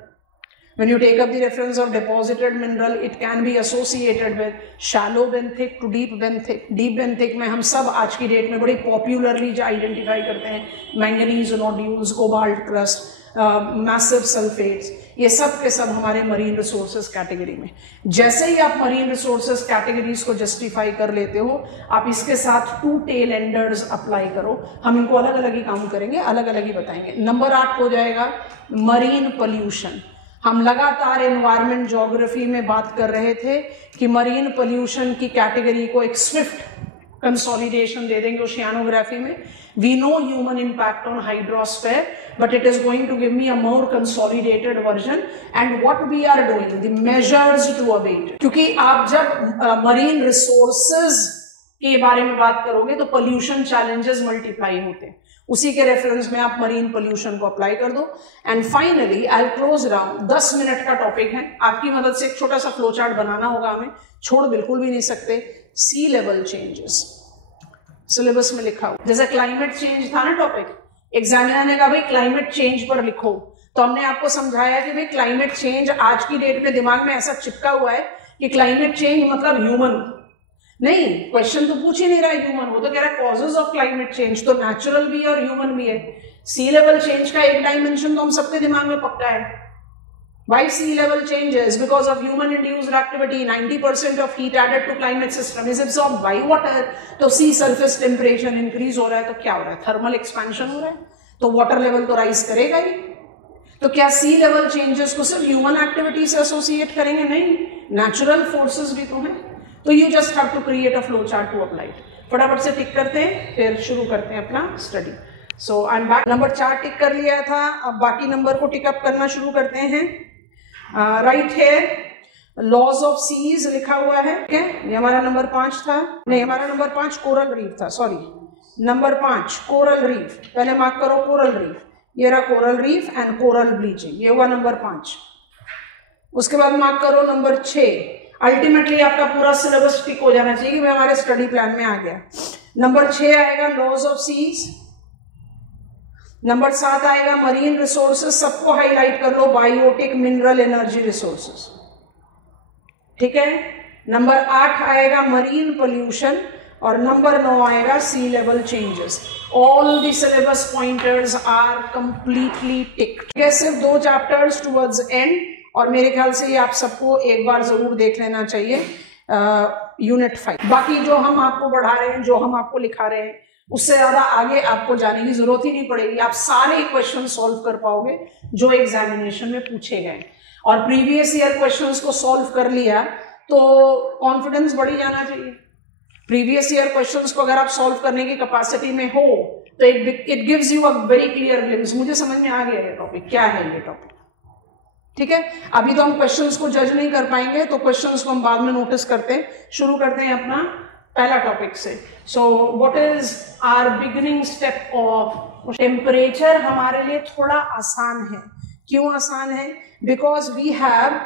When you take up the reference of deposited mineral, it can be associated with shallow benthic to deep benthic. Deep benthic में हम सब आज की डेट में बड़ी पॉपुलरली जो आइडेंटिफाई करते हैं, manganese nodules, cobalt crust, massive sulphates, ये सब के सब हमारे मरीन रिसोर्सेज कैटेगरी में। जैसे ही आप मरीन रिसोर्सेज कैटेगरीज को जस्टिफाई कर लेते हो, आप इसके साथ 2 टेल एंडर्स अप्लाई करो। हम इनको अलग अलग ही काउंट करेंगे, अलग अलग ही बताएंगे। नंबर 8 हो जाएगा मरीन पोल्यूशन। हम लगातार एनवायरमेंट ज्योग्राफी में बात कर रहे थे कि मरीन पोल्यूशन की कैटेगरी को एक स्विफ्ट कंसोलिडेशन दे देंगे ओशियानोग्राफी में। We know human impact on hydrosphere, but it is going to give me a more consolidated version and what we are doing the measures to abate. क्योंकि आप जब मरीन रिसोर्सेज के बारे में बात करोगे तो पोल्यूशन चैलेंजेस मल्टीप्लाई होते हैं। उसी के रेफरेंस में आप मरीन पोल्यूशन को अप्लाई कर दो। And finally I close down. 10 minute का टॉपिक है, आपकी मदद से एक छोटा सा फ्लो चार्ट बनाना होगा हमें, छोड़ बिल्कुल भी नहीं सकते। सी लेवल चेंजेस सिलेबस में लिखा हुआ, जैसे क्लाइमेट चेंज था ना टॉपिक, एग्जामिनर ने कहा भाई क्लाइमेट चेंज पर लिखो, तो हमने आपको समझाया कि भाई क्लाइमेट चेंज आज की डेट में दिमाग में ऐसा चिपका हुआ है कि क्लाइमेट चेंज मतलब ह्यूमन नहीं। क्वेश्चन तो पूछ ही नहीं रहा है ह्यूमन, वो तो कह रहा है कॉजेज ऑफ क्लाइमेट चेंज, तो नेचुरल भी है और ह्यूमन भी है। सी लेवल चेंज का एक डायमेंशन तो हम सबके दिमाग में पक्का है। Why sea level changes? Because of human induced activity, 90% of heat added to climate system is absorbed by water. तो sea surface temperature increase हो रहा है, तो क्या हो रहा है? थर्मल एक्सपेंशन हो रहा है, तो वाटर लेवल तो राइज करेगा ही। तो क्या सी लेवल चेंजेस को सिर्फ ह्यूमन एक्टिविटी से एसोसिएट करेंगे? नहीं, नेचुरल फोर्सेस भी तो हैं। तो you just have to create a flow chart to apply it. फटाफट से टिक करते हैं, फिर शुरू करते हैं अपना study. So I am back. Number 4 टिक कर लिया था, अब बाकी नंबर को टिक अप करना शुरू करते हैं। राइट है लॉज ऑफ सीज लिखा हुआ है, ठीक है। ये हमारा नंबर 5 था, नहीं हमारा नंबर 5 कोरल रीफ था, सॉरी नंबर 5 कोरल रीफ। पहले मार्क करो कोरल रीफ, ये रहा coral reef and coral bleaching, ये हुआ नंबर 5। उसके बाद मार्क करो नंबर 6। अल्टीमेटली आपका पूरा सिलेबस टिक हो जाना चाहिए कि मैं हमारे स्टडी प्लान में आ गया। नंबर 6 आएगा लॉज ऑफ सीज। नंबर 7 आएगा मरीन रिसोर्सेस, सबको हाईलाइट कर लो, बायोटिक, मिनरल, एनर्जी रिसोर्सेस, ठीक है। नंबर 8 आएगा मरीन पोल्यूशन और नंबर 9 आएगा sea level changes. All the syllabus pointers are completely ticked, ठीक है। सिर्फ 2 चैप्टर्स टुवर्ड्स एंड, और मेरे ख्याल से ये आप सबको एक बार जरूर देख लेना चाहिए यूनिट 5। बाकी जो हम आपको बढ़ा रहे हैं, जो हम आपको लिखा रहे हैं, उससे ज्यादा आगे आपको जाने की जरूरत ही नहीं पड़ेगी, आप सारे क्वेश्चन सॉल्व कर पाओगे जो एग्जामिनेशन में पूछे गए। और प्रीवियस ईयर क्वेश्चंस को सॉल्व कर लिया तो कॉन्फिडेंस बढ़ी जाना चाहिए। प्रीवियस ईयर क्वेश्चंस को अगर आप सॉल्व करने की कैपेसिटी में हो तो it gives you a very clear glimpse, मुझे समझ में आ गया ये टॉपिक क्या है ये टॉपिक। ठीक है, अभी तो हम क्वेश्चंस को जज नहीं कर पाएंगे, तो क्वेश्चंस को हम बाद में नोटिस करते हैं। शुरू करते हैं अपना पहला टॉपिक से। So what is our beginning step of temperature. हमारे लिए थोड़ा आसान है। क्यों आसान है? Because we have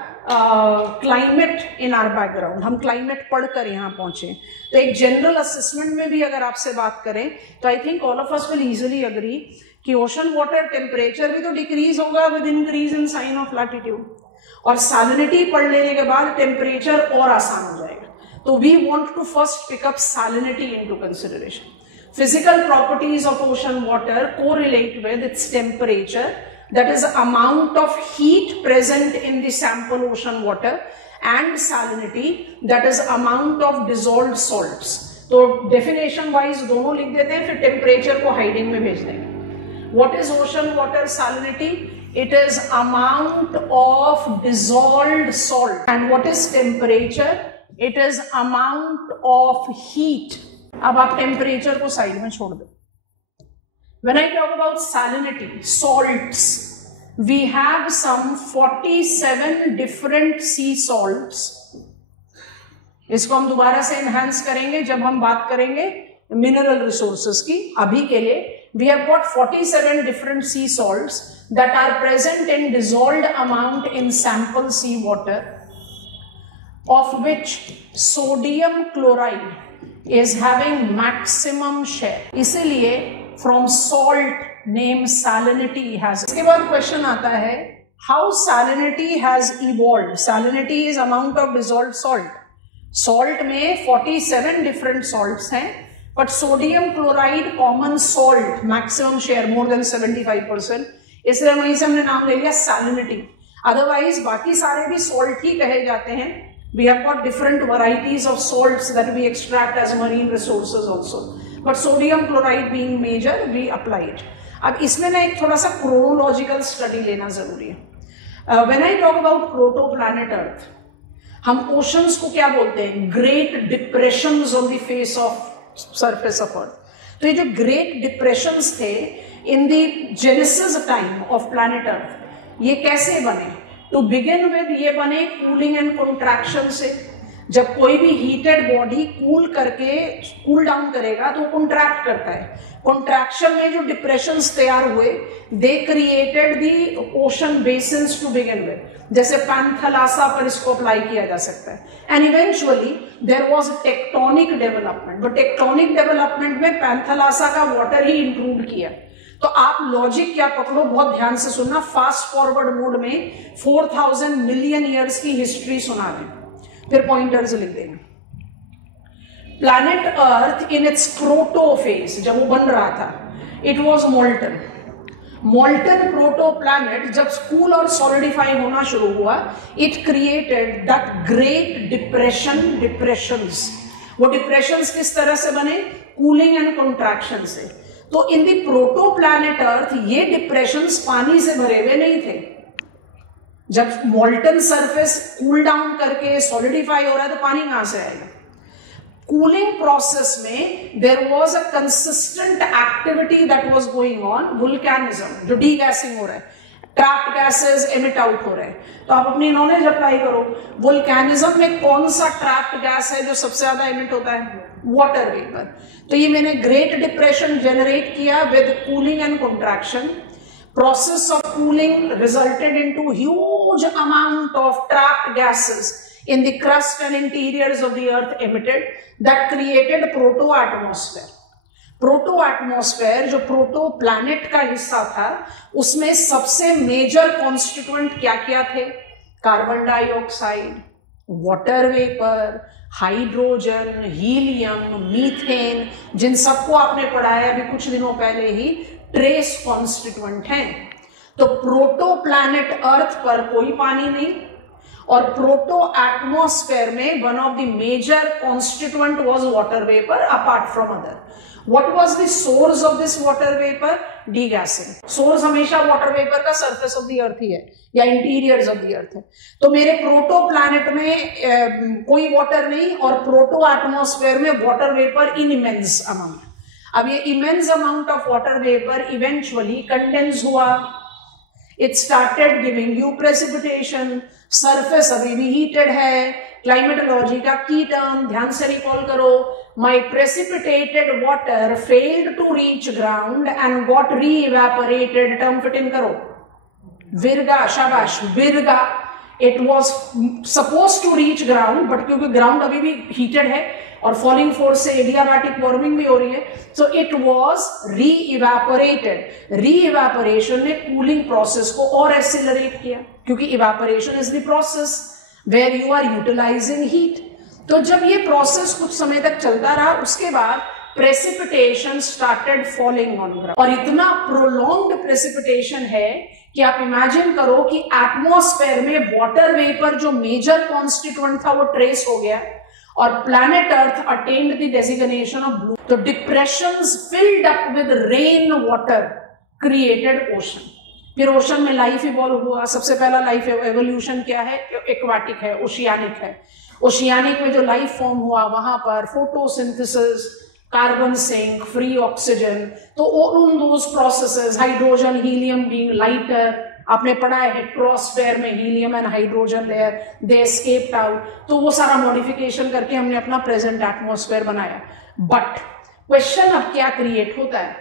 climate in our background, हम क्लाइमेट पढ़कर यहाँ पहुंचे। तो एक जनरल असेसमेंट में भी अगर आपसे बात करें तो I think all of us will easily agree कि ओशन वाटर टेम्परेचर भी तो डिक्रीज होगा with increase in sign of latitude, और सैलिनिटी पढ़ लेने के बाद टेम्परेचर और आसान हो जाएगा। तो we want to first pick up salinity into consideration. Physical properties of ocean water correlate with its temperature, that is amount of heat present in the sample ocean water, and salinity, that is amount of dissolved salts। तो डेफिनेशन वाइज दोनों लिख देते हैं, फिर टेम्परेचर को हाइडिंग में भेज देंगे। What is ocean water salinity? It is amount of dissolved salt। And what is temperature? It is amount of heat। अब आप टेम्परेचर को साइड में छोड़ दो। When I talk about salinity, salts, we have some 47 different sea salts। इसको हम दोबारा से enhance करेंगे जब हम बात करेंगे mineral resources की। अभी के लिए we have got 47 different sea salts that are present in dissolved amount in sample sea water, of which sodium chloride is having maximum share। इसीलिए from salt name salinity has। इसके बाद क्वेश्चन आता है how salinity has evolved। salinity is amount of dissolved salt। salt में 47 different salts हैं, but sodium chloride common salt maximum share more than 75%, इसलिए वहीं से हमने नाम ले लिया salinity। अदरवाइज बाकी सारे भी salt ही कहे जाते हैं। we have got different varieties of salts that we extract as marine resources also, but sodium chloride being major we apply it। अब इसमें ना एक थोड़ा सा chronological study लेना जरूरी है। when I talk about protoplanet Earth, हम oceans को क्या बोलते हैं? great depressions on the face of surface of Earth। तो ये जो great depressions थे in the genesis time of planet Earth, ये कैसे बने? to begin with ये बने cooling and contraction से। जब कोई भी हीटेड बॉडी कूल करके कूल डाउन करेगा तो कॉन्ट्रैक्ट करता है। कॉन्ट्रैक्शन में जो डिप्रेशंस तैयार हुए they created the ocean basins to begin with. जैसे पैंथलासा पर इसको अप्लाई किया जा सकता है। And eventually there was tectonic development, but tectonic development में पैंथलासा का वाटर ही इंक्लूड किया। तो आप लॉजिक क्या पकड़ो, बहुत ध्यान से सुनना। फास्ट फॉरवर्ड मोड में 4000 मिलियन ईयर्स की हिस्ट्री सुना दें, फिर पॉइंटर्स लिख देना। Planet earth in its proto phase, जब वो बन रहा था, it was molten. Molten proto planet जब कूल और सॉलिडिफाई होना शुरू हुआ, it created that great depressions. वो डिप्रेशंस किस तरह से बने? कूलिंग एंड कॉन्ट्रैक्शन से। तो in the proto planet earth ये डिप्रेशंस पानी से भरे हुए नहीं थे। जब मोल्टन सरफेस कूल डाउन करके सॉलिडिफाई हो रहा है तो पानी कहां से आएगा? कूलिंग प्रोसेस में there was a consistent activity that was going on, volcanism, जो डीगैसिंग हो रहा है, ट्रैप्ड गैसेस एमिट आउट हो रहे हैं। तो आप अपनी नॉलेज अप्लाई करो। वुल्केनिज्म में कौन सा ट्रैप्ड गैस है जो सबसे ज्यादा एमिट होता है? Water vapour. तो ये मैंने ग्रेट डिप्रेशन जनरेट किया with cooling and contraction. Process of cooling resulted into huge amount of trapped gases in the crust and interiors of the earth emitted that created proto-atmosphere। proto-atmosphere जो proto planet का हिस्सा था, उसमें सबसे मेजर कॉन्स्टिट्यूएंट क्या क्या थे? Carbon dioxide, water vapour, hydrogen, helium, methane, जिन सबको आपने पढ़ाया अभी कुछ दिनों पहले ही, ट्रेस कॉन्स्टिट्यूएंट हैं। तो प्रोटो प्लैनेट अर्थ पर कोई पानी नहीं, और प्रोटो एटमॉस्फेयर में one of the major constituent was water vapour apart from other. What was the source of this water vapor? Degassing. Source हमेशा water vapor का surface of the earth ही है या interiors of the earth है. तो मेरे प्रोटो प्लैनेट में कोई वाटर नहीं और प्रोटो एटमॉस्फेयर में water vapour in immense amount. अब ये immense amount of water vapour eventually condense हुआ. It started giving you precipitation. Surface अभी भी हीटेड है. क्लाइमेटोलॉजी का की टर्म ध्यान से रिकॉल करो. My precipitated water failed to reach ground and got re-evaporated. Term fit in करो. Virga, शाबाश, Virga. It was supposed to reach ground, but क्योंकि ground अभी भी heated है और falling force से adiabatic warming भी हो रही है, so it was re-evaporated. Re-evaporation ने cooling process को और accelerate किया, क्योंकि evaporation is the process where you are utilizing heat. तो जब ये प्रोसेस कुछ समय तक चलता रहा, उसके बाद precipitation started falling on ground. और इतना प्रोलॉन्ग्ड प्रेसिपिटेशन है कि आप इमेजिन करो कि एटमॉस्फेयर में वाटर वेपर जो मेजर कॉन्स्टिट्यूएंट था वो ट्रेस हो गया और planet earth attained the designation of blue. तो depressions filled up with rain water created ocean. फिर ओशन में लाइफ इवॉल्व हुआ. सबसे पहला लाइफ एवोल्यूशन क्या है? एक्वाटिक है, ओशियानिक है. ओशियानिक में जो लाइफ फॉर्म हुआ वहां पर photosynthesis, carbon sink, free oxygen. तो उन those processes, hydrogen helium being lighter, आपने पढ़ा है हेट्रोस्फेयर में helium and hydrogen layer, they escaped out. तो वो सारा मॉडिफिकेशन करके हमने अपना प्रेजेंट एटमॉस्फेयर बनाया. बट क्वेश्चन अब क्या क्रिएट होता है?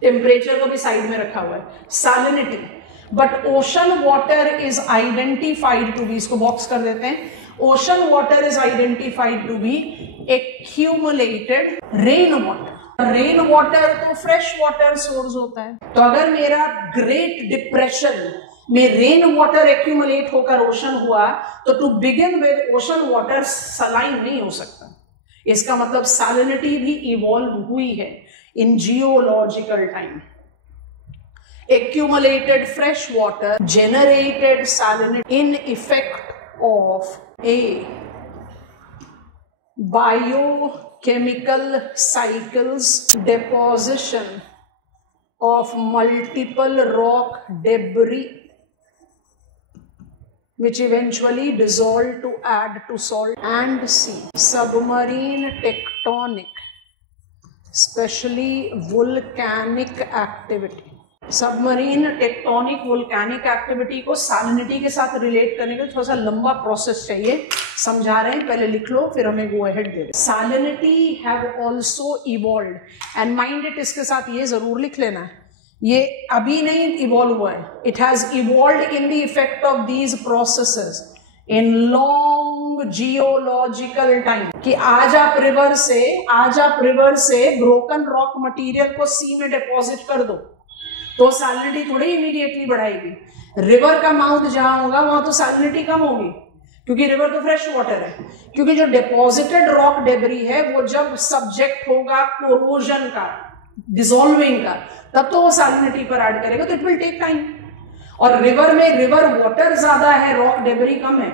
टेम्परेचर को भी साइड में रखा हुआ है, salinity. But ocean water is identified to be, इसको बॉक्स कर देते हैं. Ocean water is identified to be accumulated rain water. Rain water तो फ्रेश वाटर सोर्स होता है. तो अगर मेरा ग्रेट डिप्रेशन में रेन वाटर एक्यूमुलेट होकर ओशन हुआ, तो to begin with ocean water saline नहीं हो सकता. इसका मतलब सैलिनिटी भी इवॉल्व हुई है in geological time. Accumulated fresh water generated salinity in effect of a biochemical cycles, deposition of multiple rock debris which eventually dissolved to add to salt and sea. Submarine tectonic, especially volcanic activity. Submarine tectonic volcanic activity को सैलिनिटी के साथ रिलेट करने का थोड़ा सा लंबा प्रोसेस चाहिए. समझा रहे हैं, पहले लिख लो फिर हमें go ahead they. Salinity have also evolved and mind it, इसके साथ ये जरूर लिख लेना है, ये अभी नहीं इवॉल्व हुआ है. It has evolved in the effect of these processes in long geological time. कि आज आप रिवर से ब्रोकन रॉक मटेरियल को सी में डिपॉजिट कर दो तो सैलिनिटी थोड़ी इमीडिएटली बढ़ाएगी. रिवर का माउथ जहां होगा वहां तो सैलिनिटी कम होगी, क्योंकि रिवर तो फ्रेश वाटर है. क्योंकि जो डिपॉजिटेड रॉक डेब्री है वो जब सब्जेक्ट होगा कोरोजन का, डिसॉल्विंग का, तब तो वो सैलिनिटी पर ऐड करेगा. तो इट विल टेक टाइम. और रिवर में रिवर वाटर ज्यादा है, रॉक डेब्री कम है,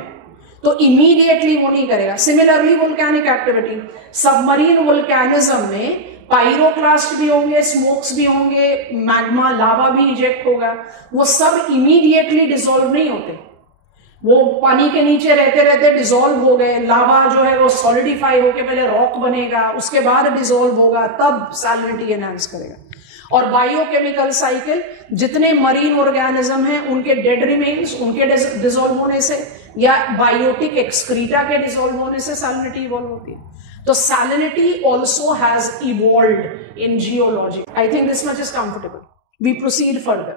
तो इमीडिएटली वो नहीं करेगा. Similarly volcanic activity, submarine volcanism में पायरोक्लास्ट भी होंगे, स्मोक्स भी होंगे, मैग्मा लावा भी इजेक्ट होगा. वो सब इमीडिएटली डिसॉल्व नहीं होते, वो पानी के नीचे रहते रहते डिसॉल्व हो गए. लावा जो है वो सॉलिडिफाई होके पहले रॉक बनेगा, उसके बाद डिसॉल्व होगा, तब सैलिनिटी एनहांस करेगा. और बायोकेमिकल साइकिल, जितने मरीन ऑर्गेनिज्म हैं उनके डेड रिमेन्स, उनके डिसॉल्व होने से या बायोटिक एक्सक्रीटा के डिसॉल्व होने से सैलिनिटी इवॉल्व होती है. तो salinity also has evolved in geology. I think this much is comfortable. We proceed further.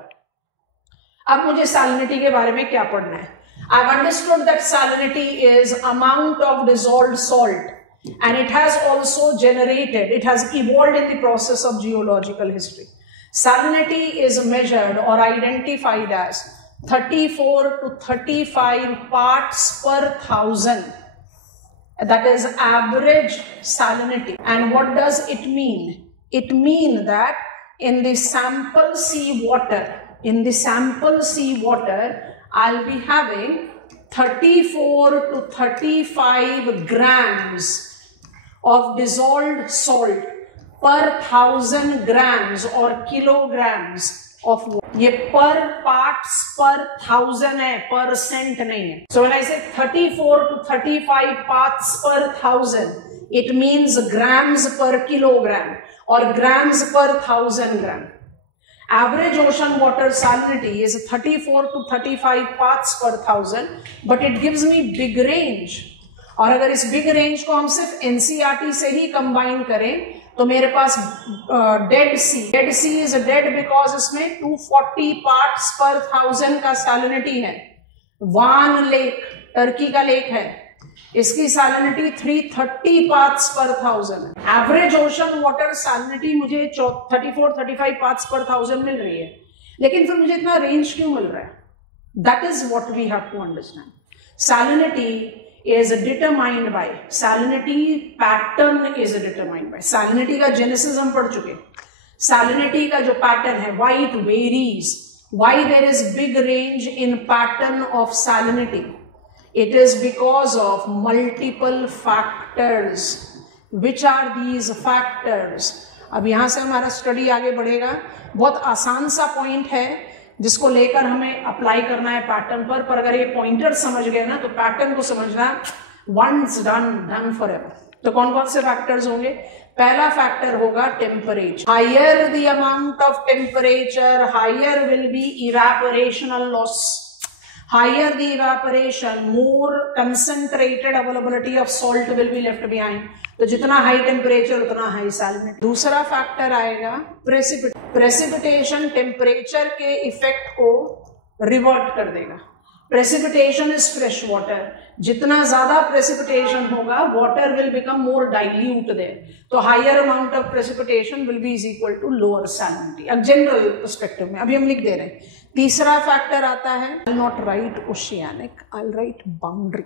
अब मुझे salinity के बारे में क्या पढ़ना है? I've understood that salinity is amount of dissolved salt, and it has also generated, it has evolved in the process of geological history. Salinity is measured or identified as 34 to 35 parts per thousand. That is average salinity. And what does it mean? It means that in the sample seawater, I'll be having 34 to 35 grams of dissolved salt per 1000 grams और kilograms of water. ये per parts per 1000 है, percent नहीं है. So when I say 34 to 35 parts per 1000, it means grams per kilogram or grams per 1000 gram. Average ocean water salinity is 34 to 35 parts per 1000, but it gives me big range. और अगर इस big range को हम सिर्फ NCERT से ही कंबाइन करें तो मेरे पास dead sea is dead because इसमें 240 पार्ट्स पर 1000 का सैलिनिटी है. वान लेक टर्की का लेक है, इसकी सैलिनिटी 330 पार्ट्स पर 1000 है. एवरेज ओशन वाटर सैलिनिटी मुझे 34-35 पार्ट्स पर 1000 मिल रही है, लेकिन फिर मुझे इतना रेंज क्यों मिल रहा है? That is what we have to understand. Salinity is determined by, salinity pattern is determined by. salinity का genesis हम पढ़ चुके. salinity का जो pattern है, why it varies, why there is big range in pattern of salinity, it is because of multiple factors. which are these factors? अब यहां से हमारा स्टडी आगे बढ़ेगा. बहुत आसान सा पॉइंट है जिसको लेकर हमें अप्लाई करना है पैटर्न पर अगर ये पॉइंटर समझ गए ना तो पैटर्न को समझना वंस डन फॉर एवर. तो कौन कौन से फैक्टर्स होंगे? पहला फैक्टर होगा temperature. Higher the amount of temperature, higher will be evaporational loss. Higher the evaporation, more concentrated availability of salt will be left behind. तो जितना हाई टेम्परेचर उतना हाई सैलिनिटी. दूसरा फैक्टर आएगा प्रेसिपिटेशन. टेम्परेचर के इफेक्ट को रिवर्ट कर देगा. Precipitation is fresh water. जितना ज्यादा प्रेसिपिटेशन होगा water will become more dilute there. तो higher amount of precipitation will be is equal to lower salinity. अब जनरल पर्सपेक्टिव में अभी हम लिख दे रहे हैं. तीसरा फैक्टर आता है, I will not right oceanic, I will write boundary.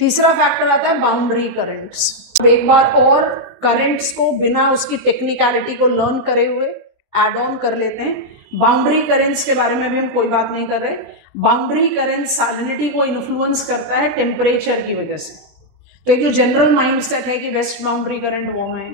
तीसरा फैक्टर आता है बाउंड्री करंट्स. एक बार और करंट्स को बिना उसकी टेक्निकलिटी को लर्न करे हुए एड ऑन कर लेते हैं. बाउंड्री करंट्स के बारे में भी हम कोई बात नहीं कर रहे. बाउंड्री करंट सैलिनिटी को इन्फ्लुएंस करता है टेम्परेचर की वजह से. तो एक जो जनरल माइंडसेट है कि वेस्ट बाउंड्री करंट वार्म है,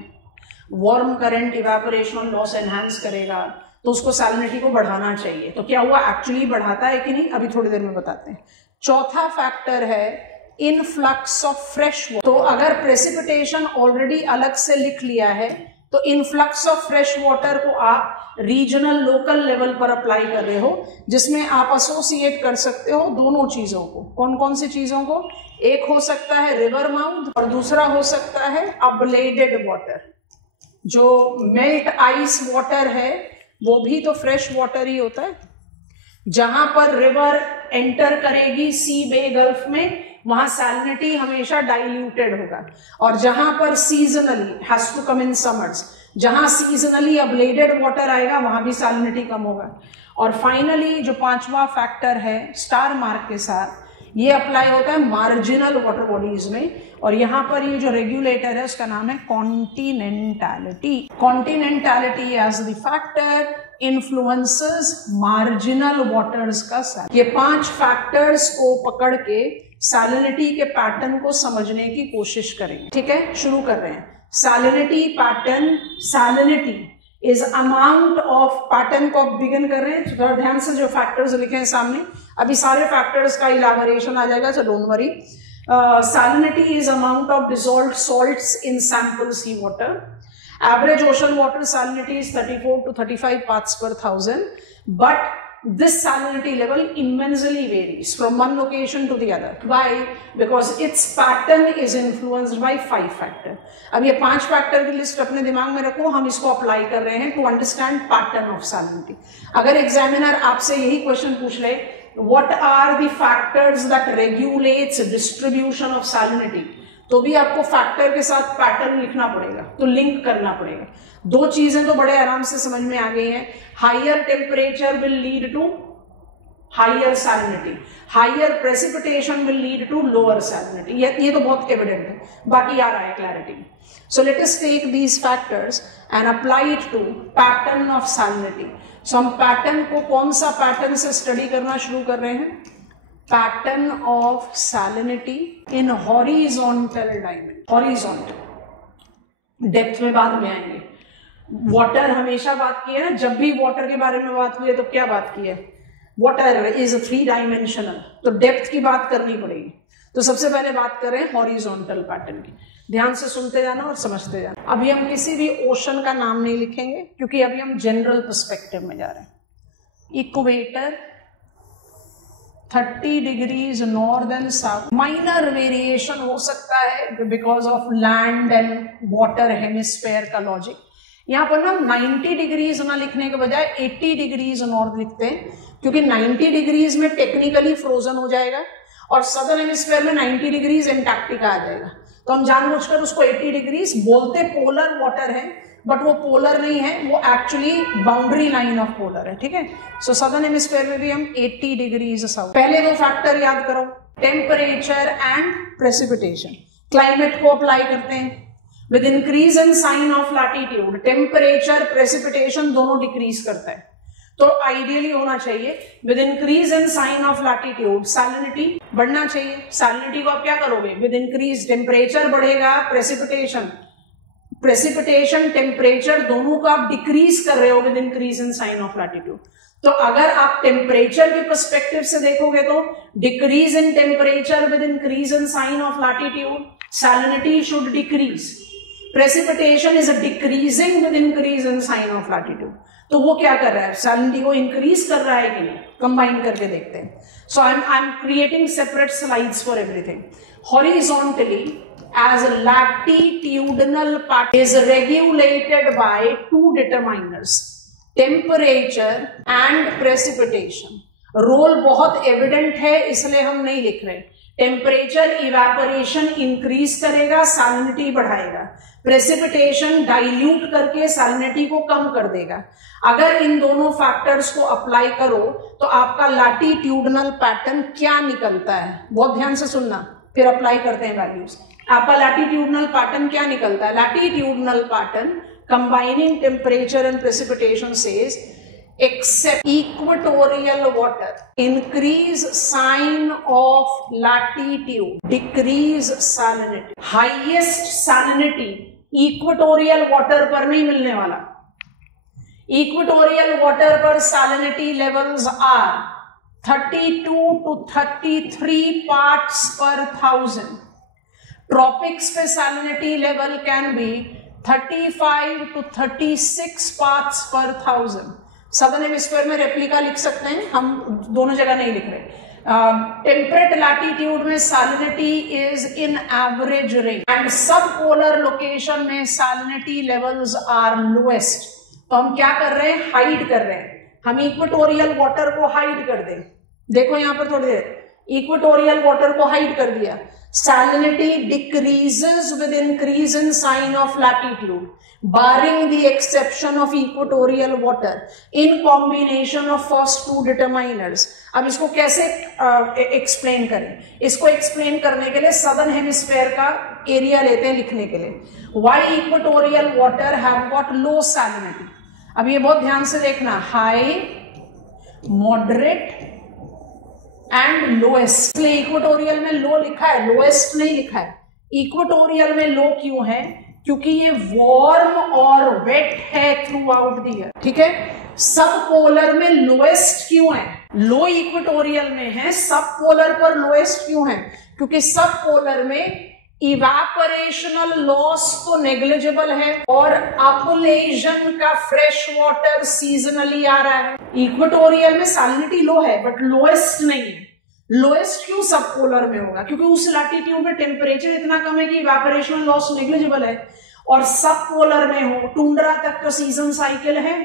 वार्म करंट इवेपोरेशनल लॉस एनहांस करेगा, तो उसको सैलिनिटी को बढ़ाना चाहिए. तो क्या हुआ, एक्चुअली बढ़ाता है कि नहीं, अभी थोड़ी देर में बताते हैं. चौथा फैक्टर है इनफ्लक्स ऑफ फ्रेश वाटर. तो अगर प्रेसिपिटेशन ऑलरेडी अलग से लिख लिया है तो इनफ्लक्स ऑफ फ्रेश वाटर को आप रीजनल लोकल लेवल पर अप्लाई कर रहे हो, जिसमें आप एसोसिएट कर सकते हो दोनों चीजों को. कौन कौन सी चीजों को? एक हो सकता है रिवर माउथ और दूसरा हो सकता है अब्लेडेड वाटर. जो मेल्ट आइस वाटर है वो भी तो फ्रेश वाटर ही होता है. जहां पर रिवर एंटर करेगी सी बे गल्फ में वहां सैलिनिटी हमेशा डाइल्यूटेड होगा. और जहां पर seasonally has to come in summers, जहां सीजनली अब्लेडेड वाटर आएगा वहां भी सैलिनिटी कम होगा. और फाइनली जो पांचवा फैक्टर है स्टार मार्क के साथ, ये अप्लाई होता है मार्जिनल वाटर बॉडीज में. और यहां पर ये जो रेगुलेटर है उसका नाम है continentality. Continentality as the factor influences marginal waters का साइज. ये 5 फैक्टर्स को पकड़ के सैलिनिटी के पैटर्न को समझने की कोशिश करेंगे. ठीक है, शुरू कर रहे हैं. Salinity pattern. Salinity is amount of, pattern को बिगिन कर रहे हैं. थोड़ा ध्यान से जो फैक्टर्स लिखे हैं सामने, अभी सारे फैक्टर्स का इलैबोरेशन आ जाएगा, so don't worry. Salinity is amount of dissolved salts in sample seawater. Average ocean water salinity is 34 to 35 parts per 1000, but this salinity level immensely varies from one location to the other. Why? Because its pattern is influenced by 5 factors. अब ये 5 फैक्टर की लिस्ट अपने दिमाग में रखो, हम इसको अप्लाई कर रहे हैं to understand pattern of salinity. अगर एग्जामिनर आपसे यही क्वेश्चन पूछ ले, what are the factors that regulates distribution of salinity, तो भी आपको फैक्टर के साथ पैटर्न लिखना पड़ेगा, तो लिंक करना पड़ेगा. 2 चीजें तो बड़े आराम से समझ में आ गई हैं. Higher temperature will lead to higher salinity, higher precipitation will lead to lower salinity. ये तो बहुत एविडेंट है, बाकी आ रहा है clarity. So let us take these factors and apply it to pattern of salinity. So हम पैटर्न को कौन सा पैटर्न से स्टडी करना शुरू कर रहे हैं? Pattern of salinity in horizontal dimension. Horizontal depth में बाद में आएंगे। वाटर हमेशा बात की है ना, जब भी वाटर के बारे में बात हुई है तो क्या बात की है, वाटर इज 3 डायमेंशनल, तो डेप्थ की बात करनी पड़ेगी। तो सबसे पहले बात कर रहे हैं हॉरिजॉन्टल पैटर्न की, ध्यान से सुनते जाना और समझते जाना। अभी हम किसी भी ओशन का नाम नहीं लिखेंगे क्योंकि अभी हम जनरल पर्सपेक्टिव में जा रहे हैं। Equator 30 degrees north and south, minor variation हो सकता है because of land and water hemisphere का लॉजिक। यहाँ पर ना 90 डिग्रीज ना लिखने के बजाय 80 डिग्रीज नॉर्थ लिखते हैं क्योंकि 90 डिग्रीज में टेक्निकली फ्रोजन हो जाएगा और सदर्न हेमिस्फीयर में 90 डिग्रीज एंटार्क्टिका आ जाएगा। तो हम जानबूझकर उसको 80 डिग्रीज बोलते, पोलर वाटर है बट वो पोलर नहीं है, वो actually boundary line of polar है, ठीक है। सो सदर्न हेमिस्फीयर में भी हम 80 डिग्रीज साउथ। पहले दो फैक्टर याद करो, टेम्परेचर एंड प्रेसिपिटेशन। क्लाइमेट को अप्लाई करते हैं, with increase in sign of latitude temperature precipitation दोनों डिक्रीज करता है। तो आइडियली होना चाहिए with increase in sign of latitude salinity बढ़ना चाहिए। सैलिनिटी को आप क्या करोगे, विद इंक्रीज टेम्परेचर बढ़ेगा, प्रेसिपिटेशन टेम्परेचर दोनों को आप डिक्रीज कर रहे हो with increase in sign of latitude. तो अगर आप टेम्परेचर के पर्सपेक्टिव से देखोगे तो decrease in temperature with increase in sign of latitude, salinity should decrease, precipitation is decreasing with increase in sign of latitude. तो वो क्या कर रहा है, सैलिनिटी को इंक्रीज कर रहा है कि नहीं, कंबाइन करके देखते हैं। So I am creating separate slides for everything. Horizontally as a latitudinal pattern is regulated by 2 determiners, temperature and precipitation। Role बहुत एविडेंट है इसलिए हम नहीं लिख रहे। टेम्परेचर इवेपोरेशन इंक्रीज करेगा, सैलिनिटी बढ़ाएगा, प्रेसिपिटेशन डाइल्यूट करके सैलिनिटी को कम कर देगा। अगर इन दोनों फैक्टर्स को अप्लाई करो तो आपका लैटिट्यूडनल पैटर्न क्या निकलता है, बहुत ध्यान से सुनना, फिर अप्लाई करते हैं वैल्यूज। आपका लैटिट्यूडनल पैटर्न क्या निकलता है, latitudinal pattern combining temperature and precipitation says except equatorial water increase sign of latitude, decrease salinity। highest salinity equatorial water पर नहीं मिलने वाला। equatorial water पर salinity levels are 32 to 33 parts per 1000। tropics पे salinity level can be 35 to 36 parts per 1000। Southern hemisphere में रेप्लिका लिख सकते हैं, हम दोनों जगह नहीं लिख रहे। टेम्परेट लैटिट्यूड में salinity is in average range and सब पोलर लोकेशन में सैलिनिटी लेवल्स आर लोएस्ट। तो हम क्या कर रहे हैं, हाइड कर रहे हैं। हम इक्वेटोरियल वाटर को हाइड कर दें, देखो यहां पर थोड़ी देर, इक्वेटोरियल वाटर को हाइड कर दिया, salinity decreases with increase in sign of latitude barring the exception of equatorial water in combination of first 2 determiners। अब इसको कैसे एक्सप्लेन करें, इसको एक्सप्लेन करने के लिए सदर्न हेमिस्फीयर का एरिया लेते हैं लिखने के लिए। why equatorial water have got low salinity। अब ये बहुत ध्यान से देखना, हाई, मॉडरेट एंड लोएस्ट। इसलिए इक्वेटोरियल में लो लिखा है, लोएस्ट नहीं लिखा है। इक्वेटोरियल में लो क्यों है, क्योंकि ये वार्म और वेट है थ्रू आउट द ईयर, ठीक है। सब पोलर में लोएस्ट क्यों है, लो इक्वेटोरियल में है, सब पोलर पर लोएस्ट क्यों है, क्योंकि सब पोलर में इवेपोरेशनल लॉस तो नेग्लिजिबल है और अपलेजन का फ्रेश वाटर सीजनली आ रहा है। इक्वेटोरियल में सैलिनिटी लो है बट लोएस्ट नहीं है। लोएस्ट क्यों सब पोलर में होगा, क्योंकि उस लैटिट्यूड में टेम्परेचर इतना कम है कि इवेपोरेशनल लॉस नेग्लिजिबल है। और सब पोलर में हो, टुंड्रा तक का सीजन साइकिल है,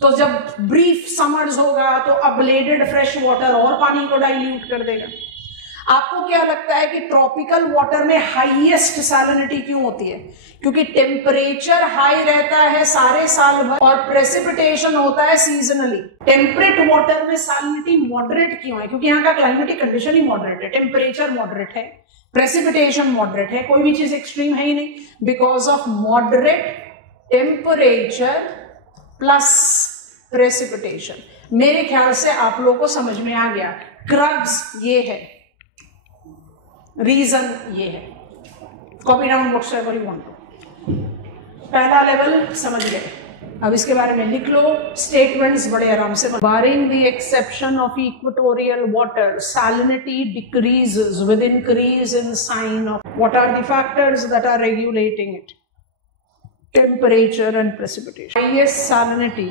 तो जब ब्रीफ समर्स होगा तो अपलेडेड फ्रेश वाटर और पानी को डाइल्यूट कर देगा। आपको क्या लगता है कि ट्रॉपिकल वाटर में हाईएस्ट सैलिनिटी क्यों होती है, क्योंकि टेम्परेचर हाई रहता है सारे साल भर और प्रेसिपिटेशन होता है सीजनली। टेम्परेट वाटर में सैलिनिटी मॉडरेट क्यों है, क्योंकि यहाँ का क्लाइमेटिक कंडीशन ही मॉडरेट है, टेम्परेचर मॉडरेट है, प्रेसिपिटेशन मॉडरेट है, कोई भी चीज एक्सट्रीम है ही नहीं। Because of moderate temperature plus precipitation. मेरे ख्याल से आप लोगों को समझ में आ गया, क्रक्स ये है, रीजन ये है। Copy down whatever you want. पहला लेवल समझ गए, अब इसके बारे में लिख लो। स्टेटमेंट्स बड़े आराम से। Barring the exception of equatorial water, salinity decreases with increase in sign of what are the factors that are regulating it? Temperature and precipitation. Highest salinity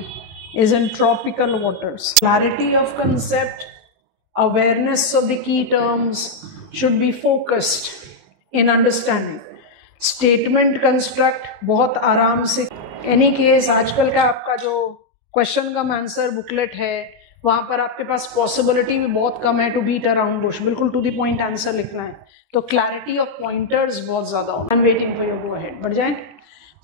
is in tropical waters. Clarity of concept, awareness of the key terms should be focused in understanding. Statement construct बहुत आराम से। Any case आजकल का आपका जो क्वेश्चन का आंसर बुकलेट है वहां पर आपके पास पॉसिबिलिटी भी बहुत कम है टू बीट अराउंड बुश, बिल्कुल टू द पॉइंट आंसर लिखना है, तो क्लैरिटी ऑफ पॉइंटर्स बहुत ज्यादा हो। I am waiting for your go ahead. बढ़ जाए।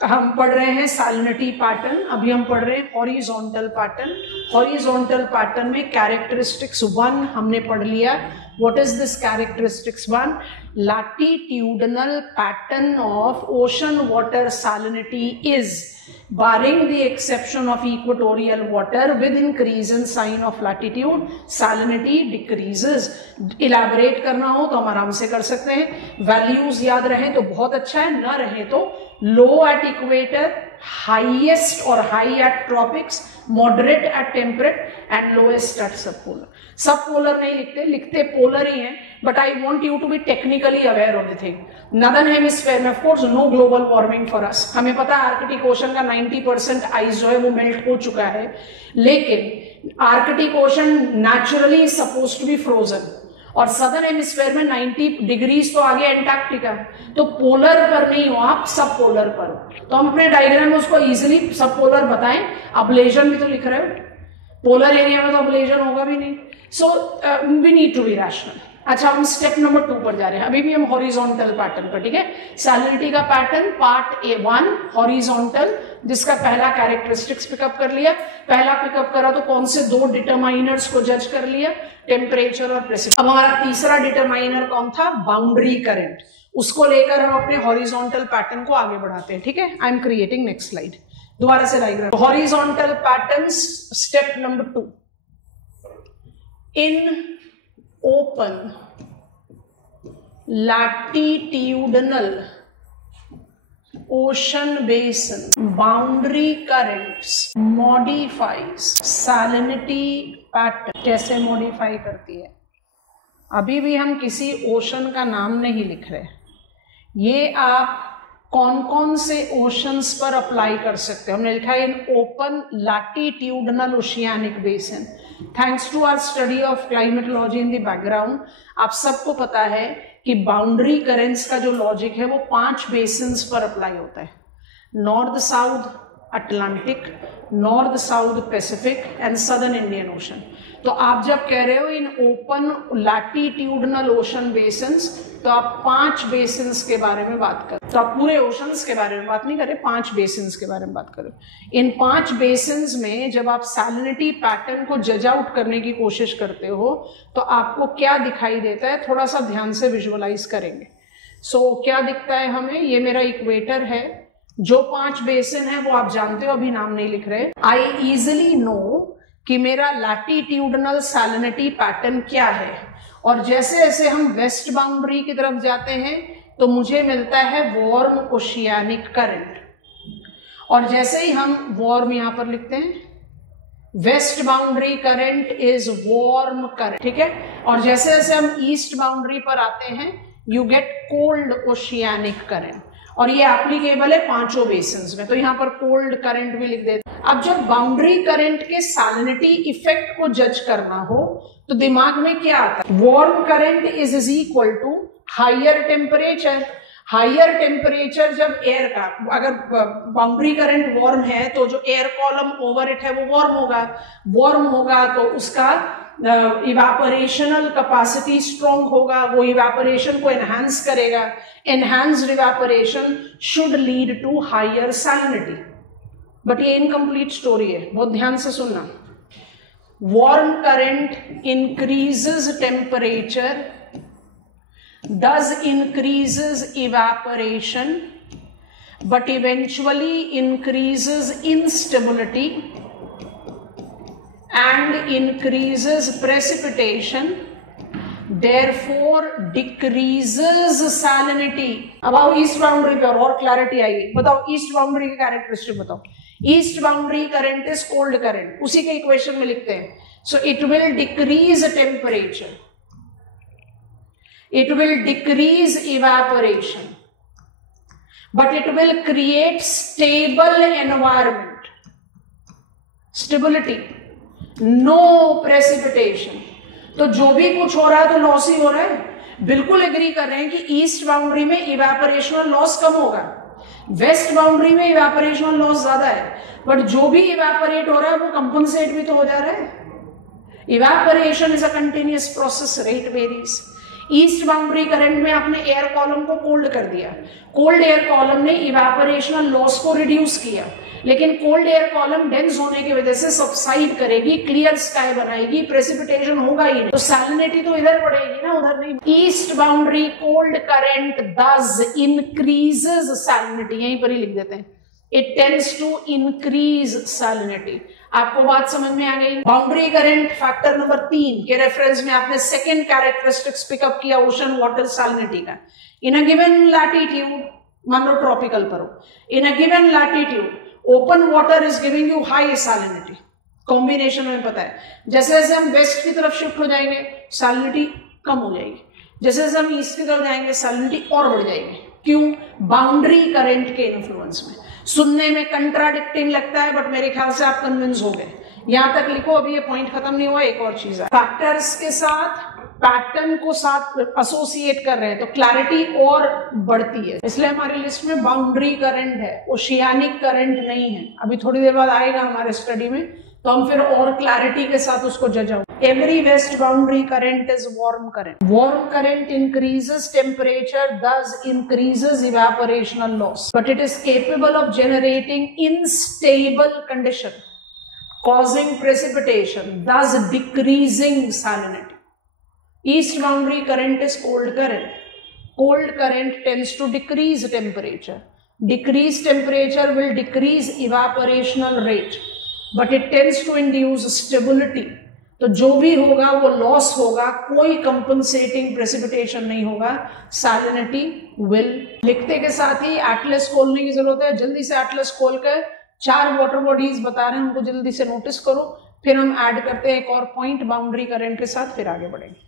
हम पढ़ रहे हैं सैलिनिटी पैटर्न, अभी हम पढ़ रहे हैं हॉरिजॉन्टल पैटर्न। हॉरिजॉन्टल पैटर्न में कैरेक्टरिस्टिक्स 1 हमने पढ़ लिया। What is this characteristics 1? Latitudinal pattern of ocean water salinity is, barring the exception of equatorial water, with increase in sign of latitude salinity decreases. elaborate करना हो तो हम आराम से कर सकते हैं। वैल्यूज याद रहे तो बहुत अच्छा है, ना रहे तो लो एट इक्वेटर, हाईएस्ट और high at tropics, moderate at temperate and lowest at subpolar. Subpolar नहीं लिखते, लिखते पोलर ही हैं, but I want you to be technically aware of the thing. Northern hemisphere में of course no global warming for us, हमें पता है आर्कटिक ओशन का 90% आइस जो है वो मेल्ट हो चुका है, लेकिन Arctic ocean naturally suppose to be frozen, और सदर्न हेमिस्फेयर में 90 डिग्रीज तो आगे एंटार्क्टिका, तो पोलर पर नहीं हो आप, सब पोलर पर हो। तो हम अपने डायग्राम में उसको इजीली सब पोलर बताएं। अब्लेजन भी तो लिख रहे हो, पोलर एरिया में तो अब्लेजन होगा भी नहीं। So we need to be rational. अच्छा, हम स्टेप नंबर 2 पर जा रहे हैं, अभी भी हम हॉरिजॉन्टल पैटर्न पर, ठीक है। सैलिनिटी का पैटर्न पार्ट A1 हॉरिजॉन्टल, जिसका पहला कैरेक्टरिस्टिक्स पिकअप कर लिया। पहला पिकअप करा तो कौन से 2 डिटरमाइनर्स को जज कर लिया? टेम्परेचर और प्रेसिपिटेशन। अब हमारा तीसरा डिटरमाइनर कौन था? Boundary current. उसको लेकर हम अपने हॉरिजॉन्टल पैटर्न को आगे बढ़ाते हैं, ठीक है। I am creating next slide, दोबारा से diagram. Horizontal patterns, step number 2। इन open latitudinal ocean basin, boundary currents modifies salinity pattern। कैसे मॉडिफाई करती है? अभी भी हम किसी ओशन का नाम नहीं लिख रहे, ये आप कौन कौन से ओशंस पर अप्लाई कर सकते हो। हमने लिखा है in open latitudinal oceanic basin. Thanks to our study of climatology in the background, आप सबको पता है कि बाउंड्री करेंट्स का जो लॉजिक है वो 5 बेसिन्स पर अप्लाई होता है। North south Atlantic, north south Pacific and southern Indian ocean. तो आप जब कह रहे हो इन ओपन लैटिट्यूडनल ओशन बेसिन्स, तो आप 5 बेसिन्स के बारे में बात कर, तो आप पूरे ओशंस के बारे में बात नहीं कर रहे, 5 बेसिन्स के बारे में बात करो। इन 5 बेसिन्स में जब आप सैलिनिटी पैटर्न को जज आउट करने की कोशिश करते हो तो आपको क्या दिखाई देता है, थोड़ा सा ध्यान से विजुअलाइज करेंगे। क्या दिखता है हमें? ये मेरा इक्वेटर है, जो 5 बेसिन है वो आप जानते हो, अभी नाम नहीं लिख रहे। आई इजिली नो कि मेरा लैटिट्यूडनल सैलिनिटी पैटर्न क्या है, और जैसे जैसे हम वेस्ट बाउंड्री की तरफ जाते हैं तो मुझे मिलता है वार्म ओशियानिक करंट, और जैसे ही हम वार्म यहां पर लिखते हैं, west boundary current is warm current, ठीक है। और जैसे जैसे हम ईस्ट बाउंड्री पर आते हैं you get cold oceanic current, और ये एप्लीकेबल है 5 बेसिन्स में, तो यहां पर कोल्ड करंट भी लिख देते। अब जब बाउंड्री करंट के सैलिनिटी इफेक्ट को जज करना हो तो दिमाग में क्या आता है? Warm current is equal to higher temperature. Higher temperature जब एयर का, अगर बाउंड्री करंट वार्म है तो जो एयर कॉलम ओवर इट है वो वार्म होगा, वार्म होगा तो उसका इवेपोरेशनल कैपेसिटी स्ट्रॉन्ग होगा, वो इवेपोरेशन को एनहांस करेगा। Enhanced evaporation should lead to higher salinity, but ये इनकम्प्लीट स्टोरी है, बहुत ध्यान से सुनना। Warm current increases temperature, does increases evaporation, but eventually increases instability and increases precipitation, therefore decreases salinity। अब आओ ईस्ट बाउंड्री पे और क्लैरिटी आएगी। बताओ ईस्ट बाउंड्री की कैरेक्टरिस्टिक बताओ। East boundary current is cold current, उसी के इक्वेशन में लिखते हैं। So it will decrease temperature, it will decrease evaporation, but it will create stable environment, stability, no precipitation। तो जो भी कुछ हो रहा है तो लॉस ही हो रहा है। बिल्कुल एग्री कर रहे हैं कि ईस्ट बाउंड्री में इवेपोरेशनल लॉस कम होगा, वेस्ट बाउंड्री में इवेपोरेशनल लॉस ज्यादा है, बट जो भी इवेपोरेट हो रहा है वो कंपनसेट भी तो हो जा रहा है। Evaporation is a continuous process, rate varies. East boundary current में आपने एयर कॉलम को कोल्ड कर दिया, कोल्ड एयर कॉलम ने इवेपोरेशनल लॉस को रिड्यूस किया, लेकिन कोल्ड एयर कॉलम डेंस होने की वजह से सबसाइड करेगी, क्लियर स्काई बनाएगी, प्रेसिपिटेशन होगा ही नहीं, तो सैलिनिटी तो इधर बढ़ेगी ना, उधर नहीं। East boundary cold current does increases salinity, यहीं पर ही लिख देते हैं, it tends to increase salinity. आपको बात समझ में आ गई। बाउंड्री करंट फैक्टर नंबर 3 के रेफरेंस में आपने सेकंड कैरेक्टरिस्टिक्स पिकअप किया ओशन वाटर सैलिनिटी का। इन अ गिवन लैटिट्यूड, मान लो ट्रॉपिकल पर हो, in a given latitude open water is giving you high salinity. Combination में पता है, जैसे जैसे हम वेस्ट की तरफ शिफ्ट हो जाएंगे सैलिनिटी कम हो जाएगी, जैसे जैसे हम ईस्ट की तरफ जाएंगे सैलिनिटी और बढ़ जाएगी। क्यों? बाउंड्री करंट के इन्फ्लुएंस में। सुनने में कंट्राडिक्टिंग लगता है, बट मेरे ख्याल से आप कन्विंस हो गए। यहां तक लिखो, अभी ये पॉइंट खत्म नहीं हुआ, एक और चीज है। फैक्टर्स के साथ पैटर्न को साथ एसोसिएट कर रहे हैं तो क्लैरिटी और बढ़ती है, इसलिए हमारी लिस्ट में बाउंड्री करंट है, ओशियानिक करंट नहीं है। अभी थोड़ी देर बाद आएगा हमारे स्टडी में, तो हम फिर और क्लैरिटी के साथ उसको जजाओ। Every west boundary current is warm current. Warm current increases temperature, thus increases evaporational loss, but it is capable of generating unstable condition, causing precipitation, thus decreasing salinity. East boundary current is cold current. Cold current tends to decrease temperature. Decreased temperature will decrease evaporational rate, but it tends to induce stability. तो जो भी होगा वो लॉस होगा, कोई कंपनसेटिंग प्रेसिपिटेशन नहीं होगा, सैलिनिटी विल। लिखते के साथ ही एटलस खोलने की जरूरत है, जल्दी से एटलस खोल कर 4 वाटर बॉडीज बता रहे हैं, उनको जल्दी से नोटिस करो, फिर हम ऐड करते हैं एक और पॉइंट बाउंड्री करंट के साथ, फिर आगे बढ़ेंगे।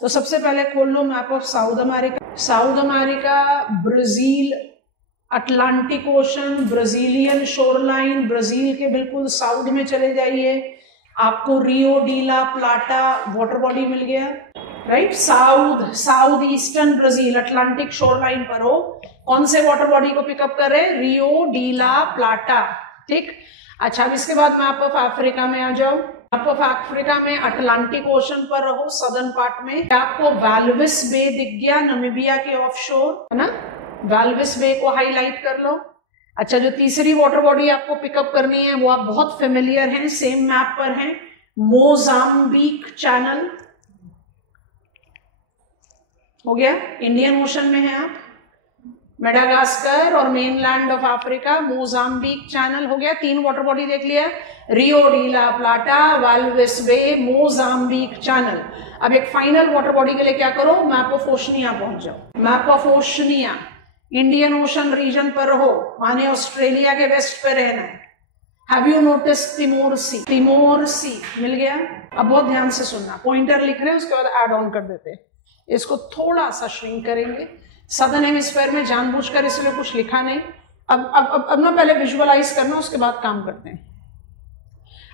तो सबसे पहले खोल लो map of South America. South America, Brazil, Atlantic Ocean, Brazilian shoreline, Brazil के बिल्कुल साउथ में चले जाइए, आपको Rio de la Plata water body मिल गया, right. South eastern Brazil, Atlantic shoreline पर हो, कौन से वाटर बॉडी को पिकअप कर रहे हैं? रियो डी ला प्लाटा, ठीक। अच्छा, अब इसके बाद मैप ऑफ अफ्रीका में आ जाओ। मैप ऑफ अफ्रीका में अटलांटिक ओशन पर रहो, सदर्न पार्ट में। आपको वाल्विस बे दिख गया, नामीबिया के ऑफशोर, है ना। वाल्विस बे को हाईलाइट कर लो। अच्छा, जो तीसरी वाटर बॉडी आपको पिकअप करनी है वो आप बहुत फेमिलियर हैं, सेम मैप पर हैं, मोजाम्बिक चैनल हो गया, इंडियन ओशन में है आप। मेडागास्कर और mainland of Africa, Mozambique channel हो गया। 3 वाटर बॉडी देख लिया, रियो डी ला प्लाटा, वाल्विस बे, मोजाम्बिक चैनल। अब एक फाइनल वाटर बॉडी के लिए क्या करो? मैप ऑफ ओशनिया पहुंच जाओ। Map of Oceania, Indian Ocean region पर रहो, माने ऑस्ट्रेलिया के वेस्ट पे रहना है। Have you notice Timor Sea? Timor Sea मिल गया। अब बहुत ध्यान से सुनना, पॉइंटर लिख रहे हैं, उसके बाद ऐड ऑन कर देते हैं, इसको थोड़ा सा श्रिंक करेंगे। सदर्न हेमिस्फीयर में जानबूझकर इसलिए कुछ लिखा नहीं। अब ना पहले विजुअलाइज करना, उसके बाद काम करते हैं।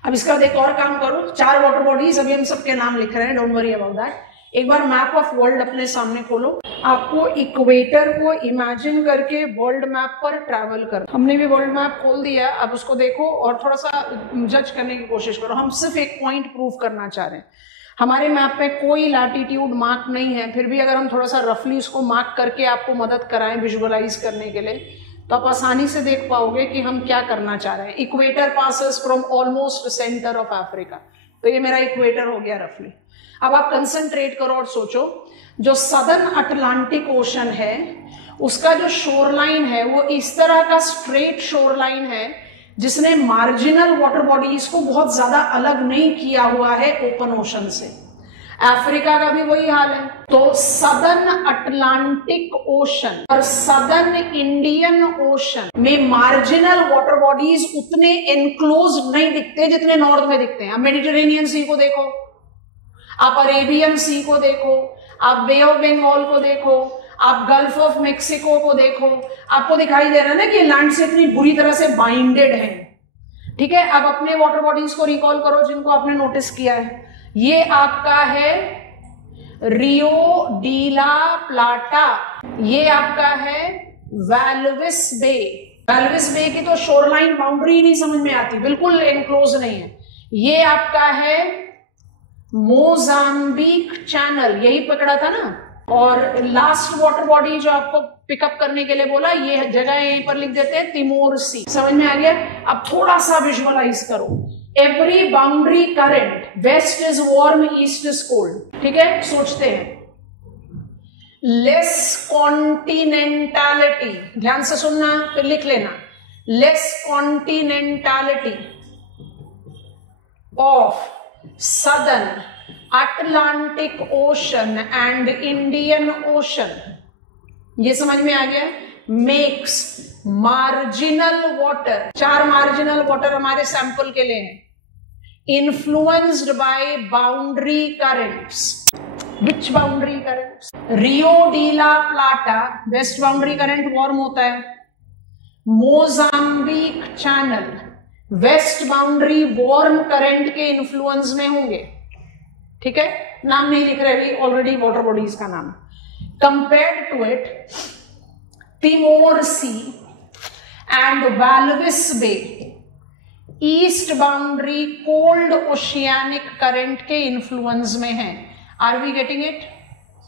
अब इसका बाद एक और काम करो, 4 वाटर बॉडीज, अभी हम सबके नाम लिख रहे हैं, डोंट वरी अबाउट दैट। एक बार मैप ऑफ वर्ल्ड अपने सामने खोलो, आपको इक्वेटर को इमेजिन करके वर्ल्ड मैप पर ट्रैवल कर। हमने भी वर्ल्ड मैप खोल दिया, अब उसको देखो और थोड़ा सा जज करने की कोशिश करो। हम सिर्फ एक पॉइंट प्रूव करना चाह रहे हैं। हमारे मैप में कोई लैटिट्यूड मार्क नहीं है, फिर भी अगर हम थोड़ा सा रफली उसको मार्क करके आपको मदद कराएं विजुअलाइज करने के लिए, तो आप आसानी से देख पाओगे कि हम क्या करना चाह रहे हैं। Equator passes from almost centre of Africa, तो ये मेरा इक्वेटर हो गया रफली। अब आप कंसंट्रेट करो और सोचो, जो सदर्न अटलांटिक ओशन है उसका जो शोरलाइन है वो इस तरह का स्ट्रेट शोरलाइन है जिसने मार्जिनल वाटर बॉडीज को बहुत ज्यादा अलग नहीं किया हुआ है ओपन ओशन से। अफ्रीका का भी वही हाल है। तो सदर्न अटलांटिक ओशन और सदर्न इंडियन ओशन में मार्जिनल वाटर बॉडीज उतने एनक्लोज नहीं दिखते जितने नॉर्थ में दिखते हैं। अब मेडिटेरेनियन सी को देखो, आप अरेबियन सी को देखो, आप बे ऑफ बंगाल को देखो, आप गल्फ ऑफ मेक्सिको को देखो, आपको दिखाई दे रहा है ना कि लैंड से इतनी बुरी तरह से बाइंडेड है। ठीक है, अब अपने वाटर बॉडीज को रिकॉल करो जिनको आपने नोटिस किया है। ये आपका है रियो डी ला प्लाटा, ये आपका है वाल्विस बे। वाल्विस बे की तो शोरलाइन बाउंड्री नहीं समझ में आती, बिल्कुल एनक्लोज नहीं है। ये आपका है मोजाम्बिक चैनल, यही पकड़ा था ना। और लास्ट वाटर बॉडी जो आपको पिकअप करने के लिए बोला, ये जगह यहीं पर लिख देते हैं, तिमोर सी। समझ में आ गया? अब थोड़ा सा विजुअलाइज करो। Every boundary current, west is warm, east is cold. ठीक है, सोचते हैं। लेस कॉन्टिनेंटालिटी, ध्यान से सुनना फिर लिख लेना। Less continentality of southern Atlantic Ocean and Indian Ocean, ये समझ में आ गया। Makes marginal water, 4 marginal water हमारे सैंपल के लिए हैं, influenced by boundary currents. Which boundary currents? Rio de la Plata, west boundary current warm होता है। Mozambique Channel, west boundary warm current के इन्फ्लुएंस में होंगे। ठीक है, नाम नहीं लिख रहे अभी, ऑलरेडी वाटर बॉडीज का नाम। Compared to it, Timor Sea and Walvis Bay east boundary cold oceanic current के इन्फ्लुएंस में है। Are we getting it?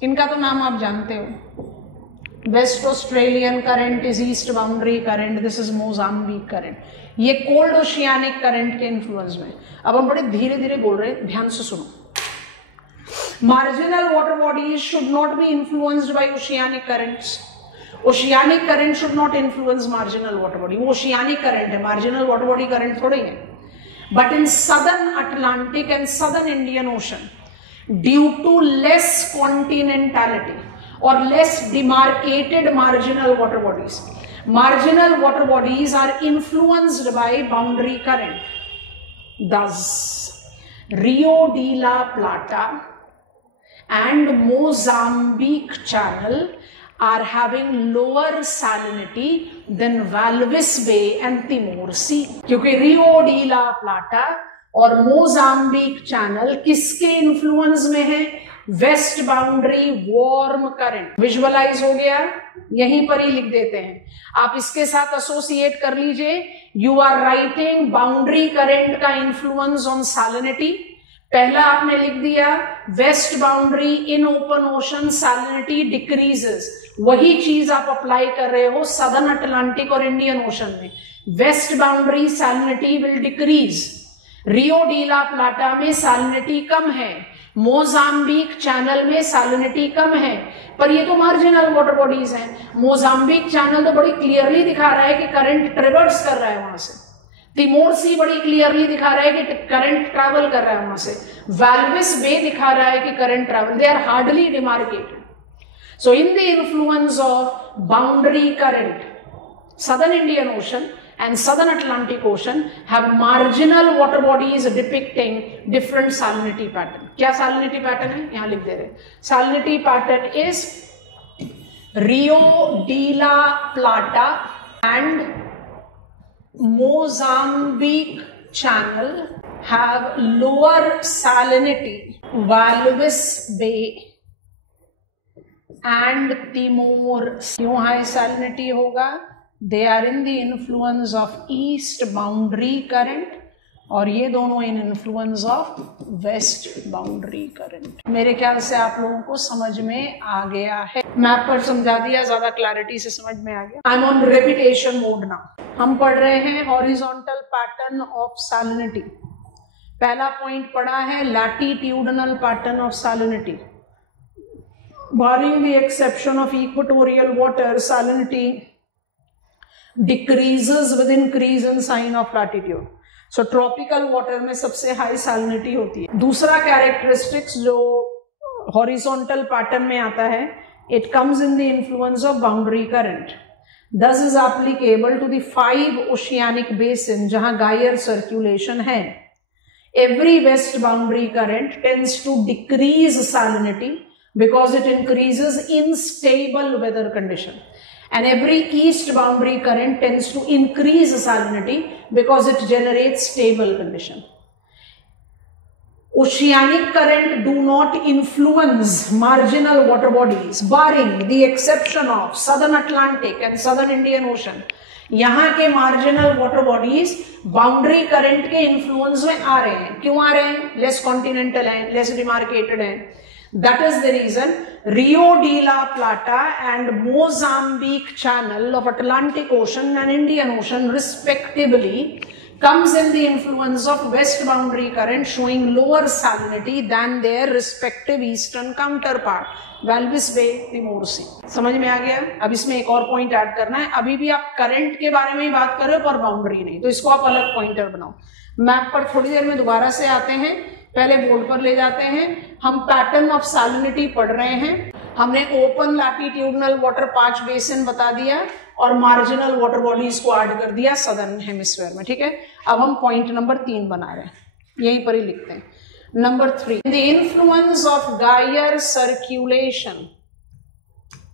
इनका तो नाम आप जानते हो। West Australian current is east boundary current, this is Mozambique current. ये कोल्ड ओशियानिक करंट के इन्फ्लुएंस में। अब हम बड़े धीरे धीरे बोल रहे हैं, ध्यान से सुनो। Marginal water bodies should not be influenced by oceanic currents. Oceanic current should not influence marginal water body. वो oceanic current है, marginal water body current थोड़ी है। But in southern Atlantic and southern Indian Ocean, due to less continentality or less demarcated marginal water bodies are influenced by boundary current. Thus, Rio de la Plata and Mozambique channel are having lower salinity than Walvis Bay and Timor Sea. क्योंकि रियो डी ला प्लाटा और मोजाम्बिक चैनल किसके इन्फ्लुएंस में है? West boundary warm current. Visualize हो गया? यहीं पर ही लिख देते हैं। आप इसके साथ एसोसिएट कर लीजिए। You are writing boundary current का इन्फ्लुएंस ऑन सैलिनिटी। पहला आपने लिख दिया west boundary in open ocean salinity decreases, वही चीज आप अप्लाई कर रहे हो सदर्न अटलांटिक और इंडियन ओशन में। West boundary salinity will decrease. Rio de la Plata में सैलिनिटी कम है, मोजाम्बिक चैनल में सैलिनिटी कम है, पर ये तो मार्जिनल वाटर बॉडीज हैं। मोजाम्बिक चैनल तो बड़ी क्लियरली दिखा रहा है कि करंट ट्रेवर्स कर रहा है वहां से। तिमोर सी बड़ी क्लियरली दिखा रहा है कि करंट ट्रैवल कर रहा है वहां से। वाल्विस बे दिखा रहा है कि current travel, they are hardly demarcated. So in the influence of boundary current, southern Indian Ocean and southern Atlantic Ocean have marginal water bodies depicting different salinity pattern. क्या salinity pattern है? यहां लिख दे रहे। Salinity pattern is Rio de la Plata and Mozambique channel have lower salinity. Walvis Bay and Timor, क्यों high salinity होगा? They are in the influence of east boundary current और ये दोनों in influence of west boundary current। मेरे ख्याल से आप लोगों को समझ में आ गया है। मैप पर समझा दिया, ज्यादा क्लैरिटी से समझ में आ गया। I am on repetition mode now. हम पढ़ रहे हैं हॉरिजॉन्टल पैटर्न ऑफ सैलिनिटी। पहला पॉइंट पढ़ा है latitudinal pattern of salinity. Baring the exception of equatorial water, salinity decreases with increase in sign of latitude. So tropical water में सबसे हाई salinity होती है। दूसरा कैरेक्टरिस्टिक्स जो हॉरिजॉन्टल पैटर्न में आता है, it comes in the influence of boundary current, this is applicable to the 5 oceanic basin जहां गायर सर्कुलेशन है. Every west boundary current tends to decrease salinity because it increases unstable weather condition, and every east boundary current tends to increase salinity because it generates stable condition. Oceanic current do not influence marginal water bodies barring the exception of southern Atlantic and southern Indian Ocean. यहाँ के marginal water bodies boundary current के influence में आ रहे हैं. क्यों आ रहे हैं? less continental हैं, less demarcated हैं. That is the reason Rio de la Plata and Mozambique channel of Atlantic Ocean and Indian Ocean respectively comes in the influence of west boundary current showing lower salinity than their respective eastern counterpart. Walvis Bay, Timor Sea. समझ में आ गया? अब इसमें एक और पॉइंट ऐड करना है. अभी भी आप करंट के बारे में ही बात कर रहे हो पर बाउंड्री नहीं, तो इसको आप अलग पॉइंटर बनाओ. मैप पर थोड़ी देर में दोबारा से आते हैं, पहले बोर्ड पर ले जाते हैं. हम पैटर्न ऑफ सैलिनिटी पढ़ रहे हैं. हमने ओपन लैटिट्यूडनल वाटर 5 बेसिन बता दिया और मार्जिनल वाटर बॉडीज को ऐड कर दिया सदर्न हेमिस्फीयर में. ठीक है, अब हम पॉइंट नंबर 3 बना रहे हैं, यहीं पर ही लिखते हैं. नंबर 3, द इन्फ्लुएंस ऑफ गायर सर्क्यूलेशन.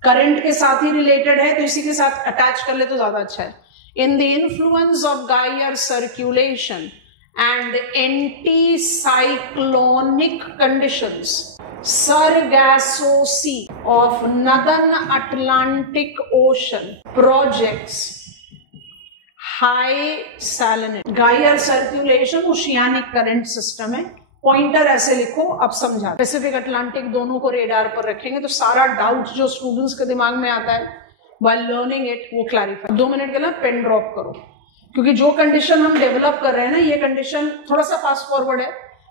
करंट के साथ ही रिलेटेड है तो इसी के साथ अटैच कर ले तो ज्यादा अच्छा है. इन द इन्फ्लुएंस ऑफ गायर circulation and anticyclonic conditions, Sargasso Sea of Northern Atlantic Ocean projects high salinity. Gyre circulation oceanic current system है. पॉइंटर ऐसे लिखो, अब समझा. पैसिफिक अटलांटिक दोनों को रेडार पर रखेंगे तो सारा डाउट जो स्टूडेंट्स के दिमाग में आता है while learning it वो क्लैरिफाई. 2 मिनट के लिए पेन ड्रॉप करो, क्योंकि जो कंडीशन हम डेवलप कर रहे हैं ना, ये कंडीशन थोड़ा सा फास्ट फॉरवर्ड है,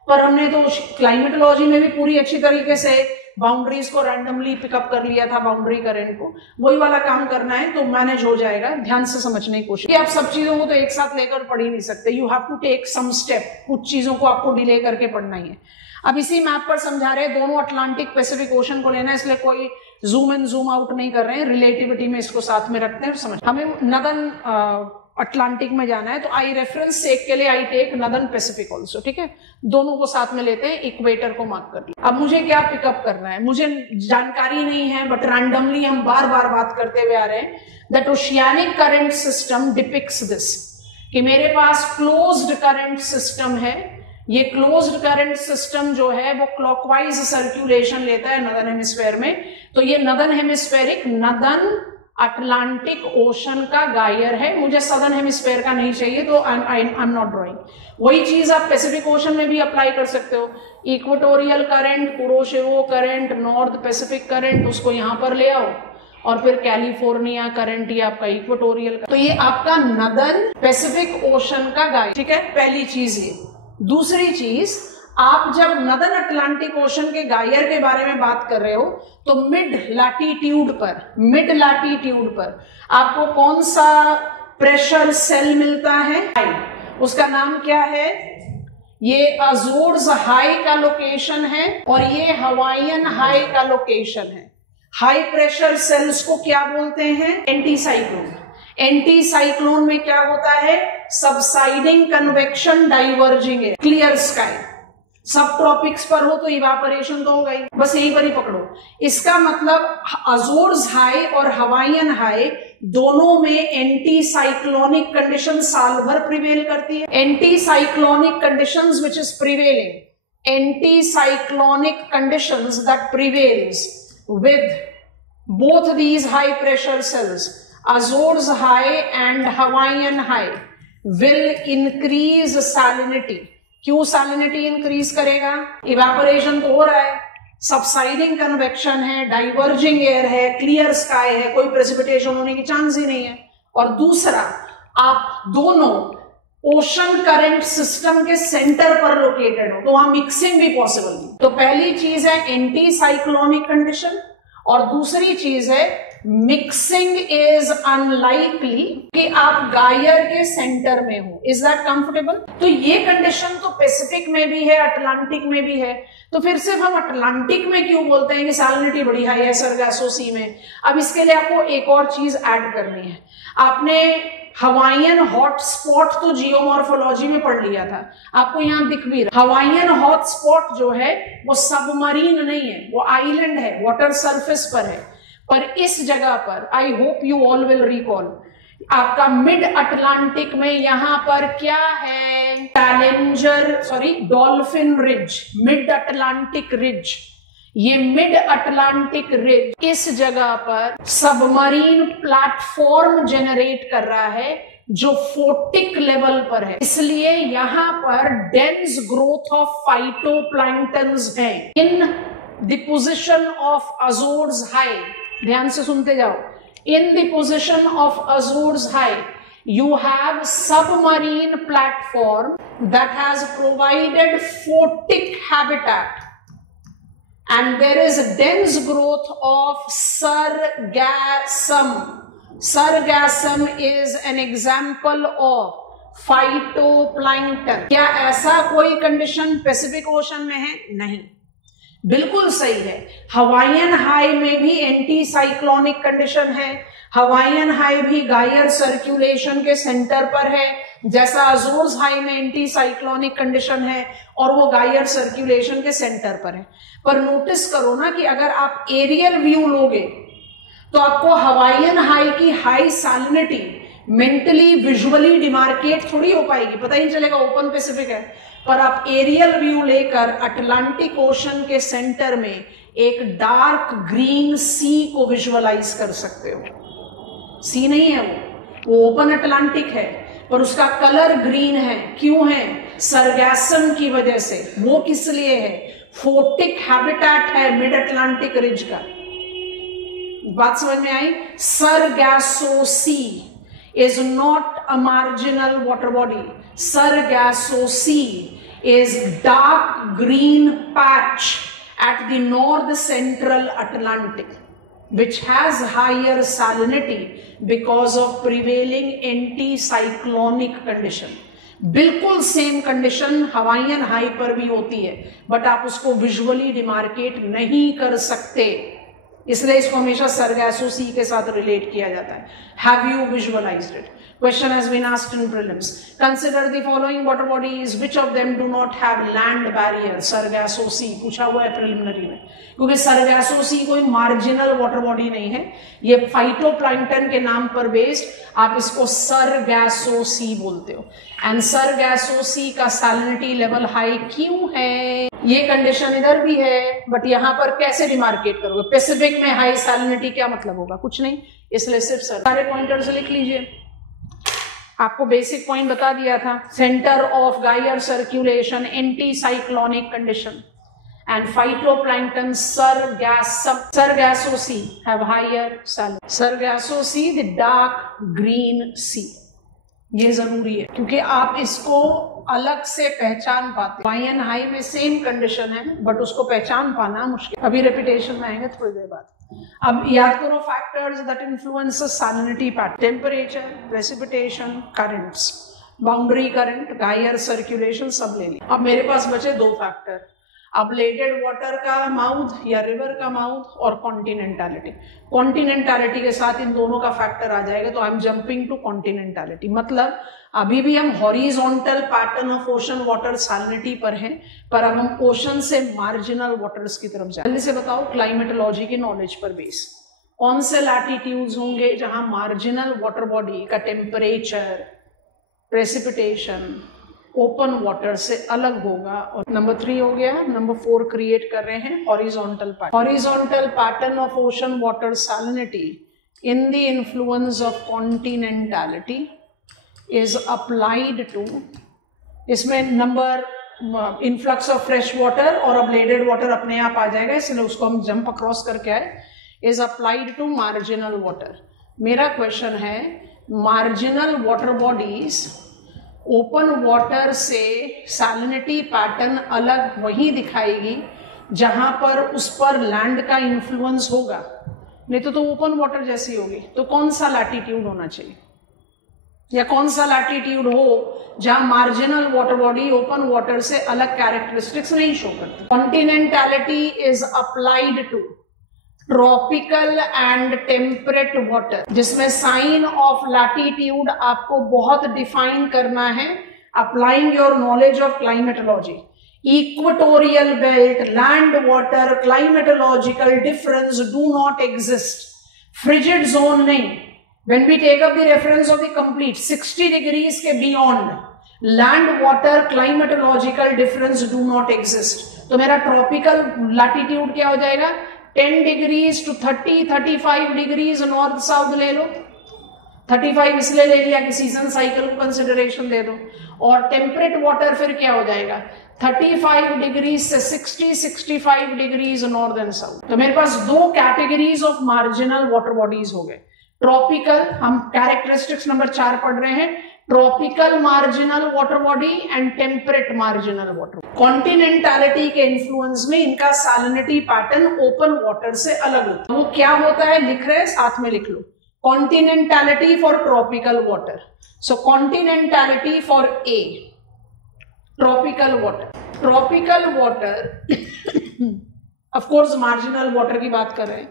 पर हमने तो क्लाइमेटोलॉजी में भी पूरी अच्छी तरीके से बाउंड्रीज को रैंडमली पिकअप कर लिया था, बाउंड्री करंट को. वही वाला काम करना है तो मैनेज हो जाएगा. ध्यान से समझने की कोशिश. आप सब चीजों को तो एक साथ लेकर पढ़ ही नहीं सकते. You have to take some step. कुछ चीजों को आपको डिले करके पढ़ना ही है. अब इसी मैप पर समझा रहे हैं, दोनों अटलांटिक पैसिफिक ओशन को लेना है, इसलिए कोई जूम इन जूम आउट नहीं कर रहे हैं. रिलेटिविटी में इसको साथ में रखते हैं. समझ, हमें नदन अटलांटिक में जाना है तो आई रेफरेंस सेक के लिए I take northern Pacific also. ठीक है, दोनों को साथ में लेते हैं, इक्वेटर को मार्क कर लिया. अब मुझे क्या पिकअप करना है, मुझे जानकारी नहीं है, बट रैंडमली हम बार बार बात करते हुए आ रहे हैं. That oceanic current system depicts this, कि मेरे पास क्लोज्ड करंट सिस्टम है. ये क्लोज्ड करंट सिस्टम जो है वो क्लॉकवाइज सर्कुलेशन लेता है नदर्न हेमिस्फीयर में. तो ये northern hemispheric northern Atlantic ocean का गायर है. मुझे सदर्न हेमिस्फीयर का नहीं चाहिए तो आई एम नॉट ड्रॉइंग. वही चीज आप पैसिफिक ओशन में भी अप्लाई कर सकते हो. Equatorial current, Kuroshio current, North Pacific current, उसको यहां पर ले आओ और फिर कैलिफोर्निया करंट, ये आपका इक्वेटोरियल. तो ये आपका नदर्न पैसिफिक ओशन का गायर. ठीक है, पहली चीज ये. दूसरी चीज, आप जब नदर्न अटलांटिक ओशन के गायर के बारे में बात कर रहे हो तो मिड लैटिट्यूड पर आपको कौन सा प्रेशर सेल मिलता है? उसका नाम क्या है? ये अजोर्स हाई का लोकेशन है और ये हवाईयन हाई का लोकेशन है. हाई प्रेशर सेल्स को क्या बोलते हैं? एंटीसाइक्लोन. एंटीसाइक्लोन में क्या होता है? Subsiding convection, diverging air, clear sky. सब ट्रॉपिक्स पर हो तो इवापोरेशन तो होगा ही, बस यहीं पर ही पकड़ो. इसका मतलब अजोर्स हाई और हवाईयन हाई दोनों में एंटी साइक्लोनिक कंडीशन साल भर प्रिवेल करती है. Anti cyclonic conditions which is prevailing, anti cyclonic conditions that prevails with both these high pressure cells, Azores high and Hawaiian high will increase salinity. क्यों salinity increase करेगा? इवेपोरेशन तो हो रहा है, सबसाइडिंग कन्वेक्शन है, डाइवर्जिंग एयर है, क्लियर स्काई है, कोई प्रेसिपिटेशन होने की चांस ही नहीं है. और दूसरा, आप दोनों ओशन करंट सिस्टम के सेंटर पर लोकेटेड हो तो वहां मिक्सिंग भी पॉसिबल नहीं. तो पहली चीज है एंटी साइक्लोनिक कंडीशन और दूसरी चीज है मिक्सिंग इज अनलाइकली कि आप गायर के सेंटर में हो। Is that comfortable? तो ये कंडीशन तो पैसिफिक में भी है, अटलांटिक में भी है, तो फिर सिर्फ हम अटलांटिक में क्यों बोलते हैं कि सैलिनिटी बड़ी हाई है सरगासो सी में? अब इसके लिए आपको एक और चीज ऐड करनी है। आपने हवाईयन हॉट स्पॉट तो जियोमॉर्फोलॉजी में पढ़ लिया था, आपको यहां दिख भी रहा। हवाईयन हॉट स्पॉट जो है वो सबमरीन नहीं है, वो आइलैंड है, वाटर सरफेस पर है। पर इस जगह पर आई hope you all will recall, आपका मिड अटलांटिक में यहां पर क्या है? Dolphin ridge, mid Atlantic ridge. ये मिड अटलांटिक रिज इस जगह पर सबमरीन प्लेटफॉर्म जेनरेट कर रहा है जो फोटिक लेवल पर है, इसलिए यहां पर डेंस ग्रोथ ऑफ फाइटोप्लैंक्टन्स है in the position of Azores high. ध्यान से सुनते जाओ। In the position of Azores High, you have submarine platform that has provided photic habitat, and there is dense growth of sargassum. Sargassum is an example of phytoplankton. क्या ऐसा कोई कंडीशन पैसिफिक ओशन में है? नहीं, बिल्कुल सही है। हवाईयन हाई में भी एंटी साइक्लोनिक कंडीशन है, हवाईयन हाई भी गायर सर्कुलेशन के सेंटर पर है, जैसा अजोर्स हाई में एंटी साइक्लोनिक कंडीशन है और वो गायर सर्कुलेशन के सेंटर पर है। पर नोटिस करो ना कि अगर आप एरियल व्यू लोगे तो आपको हवाईयन हाई की high salinity mentally visually demarcate थोड़ी हो पाएगी, पता ही नहीं चलेगा ओपन पैसिफिक है। पर आप एरियल व्यू लेकर अटलांटिक ओशन के सेंटर में एक डार्क ग्रीन सी को विजुअलाइज कर सकते हो। सी नहीं है वो ओपन अटलांटिक है, पर उसका कलर ग्रीन है। क्यों है? सरगैसम की वजह से। वो किस लिए है? फोटिक हैबिटेट है मिड अटलांटिक रिज का। बात समझ में आई? सरगैसो सी is not a marginal water body. Sargasso Sea is dark green patch at the north central Atlantic, which has higher salinity because of prevailing anticyclonic condition. बिल्कुल सेम कंडीशन हवाईयन हाई पर भी होती है, बट आप उसको विजुअली डिमार्केट नहीं कर सकते, इसलिए इसको हमेशा सरगासो सी के साथ रिलेट किया जाता है। Have you visualized it? Question has been asked in prelims. Consider the following water bodies, which of them do not have land barrier? Sargasso Sea पूछा हुआ है प्रिलिमिनरी में, क्योंकि सरगासो सी कोई मार्जिनल वाटर बॉडी नहीं है, ये फाइटोप्लैंक्टन के नाम पर बेस्ड आप इसको सरगासो सी बोलते हो। एंड सरगासो सी का सैलिनिटी लेवल हाई क्यों है? ये कंडीशन इधर भी है, बट यहां पर कैसे डिमार्केट करोगे? पैसिफिक में हाई सैलिनिटी क्या मतलब होगा? कुछ नहीं, इसलिए सिर्फ सारे पॉइंटर्स लिख लीजिए। आपको बेसिक पॉइंट बता दिया था, सेंटर ऑफ गायर circulation, anti cyclonic condition, and phytoplankton Sargasso Sea have higher salinity. Sargasso Sea, the dark green sea. ये जरूरी है क्योंकि आप इसको अलग से पहचान पाते। हवाईयन हाई में सेम कंडीशन है, बट उसको पहचान पाना मुश्किल। अभी रेपिटेशन में आएंगे थोड़ी देर बाद। अब याद करो factors that influence salinity pattern: temperature, precipitation, currents, boundary current, गायर सर्कुलेशन, सब ले लिया। अब मेरे पास बचे दो फैक्टर, अबलेटेड वाटर का माउथ या रिवर का माउथ और कॉन्टिनेंटालिटी। कॉन्टिनेंटालिटी के साथ इन दोनों का फैक्टर आ जाएगा, तो आई एम जंपिंग टू कॉन्टिनेंटालिटी। मतलब अभी भी हम horizontal pattern of ocean water salinity पर हैं, पर अब हम ओशन से मार्जिनल वाटर्स की तरफ जाए। जल्दी से बताओ क्लाइमेटोलॉजी के नॉलेज पर बेस कौन से लैटिट्यूड्स होंगे जहां मार्जिनल वाटर बॉडी का टेम्परेचर, प्रेसिपिटेशन ओपन वाटर से अलग होगा। और नंबर 3 हो गया। नंबर 4 क्रिएट कर रहे हैं horizontal pattern. Horizontal pattern of ocean water salinity in the influence of continentality is applied to, इसमें number influx of fresh water और अबलेटेड वाटर अपने आप आ जाएगा, इसलिए उसको हम जंप अक्रॉस करके आए। Is applied to marginal water. मेरा क्वेश्चन है, marginal water bodies open water से सैलिनिटी पैटर्न अलग वही दिखाएगी जहां पर उस पर लैंड का इन्फ्लुएंस होगा, नहीं तो ओपन वाटर जैसी होगी। तो कौन सा लैटिट्यूड होना चाहिए, या कौन सा लैटिट्यूड हो जहां marginal water body open water से अलग कैरेक्टरिस्टिक्स नहीं शो करती। Continentality is applied to tropical and temperate water, जिसमें साइन ऑफ लैटिट्यूड आपको बहुत डिफाइन करना है, applying your knowledge of climatology. Equatorial belt, land water, climatological difference do not exist. Frigid zone नहीं। When we take up the reference of the complete 60 degrees के beyond, land, water, climatological difference do not exist. तो मेरा tropical latitude क्या हो जाएगा, 10 degrees to 30-35 degrees north south ले लो। 35 इसलिए ले लिया कि सीजन साइकिल को कंसिडरेशन दे दो। और टेम्परेट वाटर फिर क्या हो जाएगा, 35 डिग्री से 60-65 डिग्रीज नॉर्थ एंड साउथ। तो मेरे पास दो categories of marginal water bodies हो गए। ट्रॉपिकल, हम कैरेक्टरिस्टिक्स नंबर 4 पढ़ रहे हैं, tropical marginal water body and temperate marginal water. Continentality के इन्फ्लुएंस में इनका सैलिनिटी पैटर्न ओपन वाटर से अलग होता है। वो क्या होता है लिख रहे हैं, साथ में लिख लो। Continentality for tropical water, so continentality for a tropical water. Tropical water of course marginal water की बात कर रहे हैं,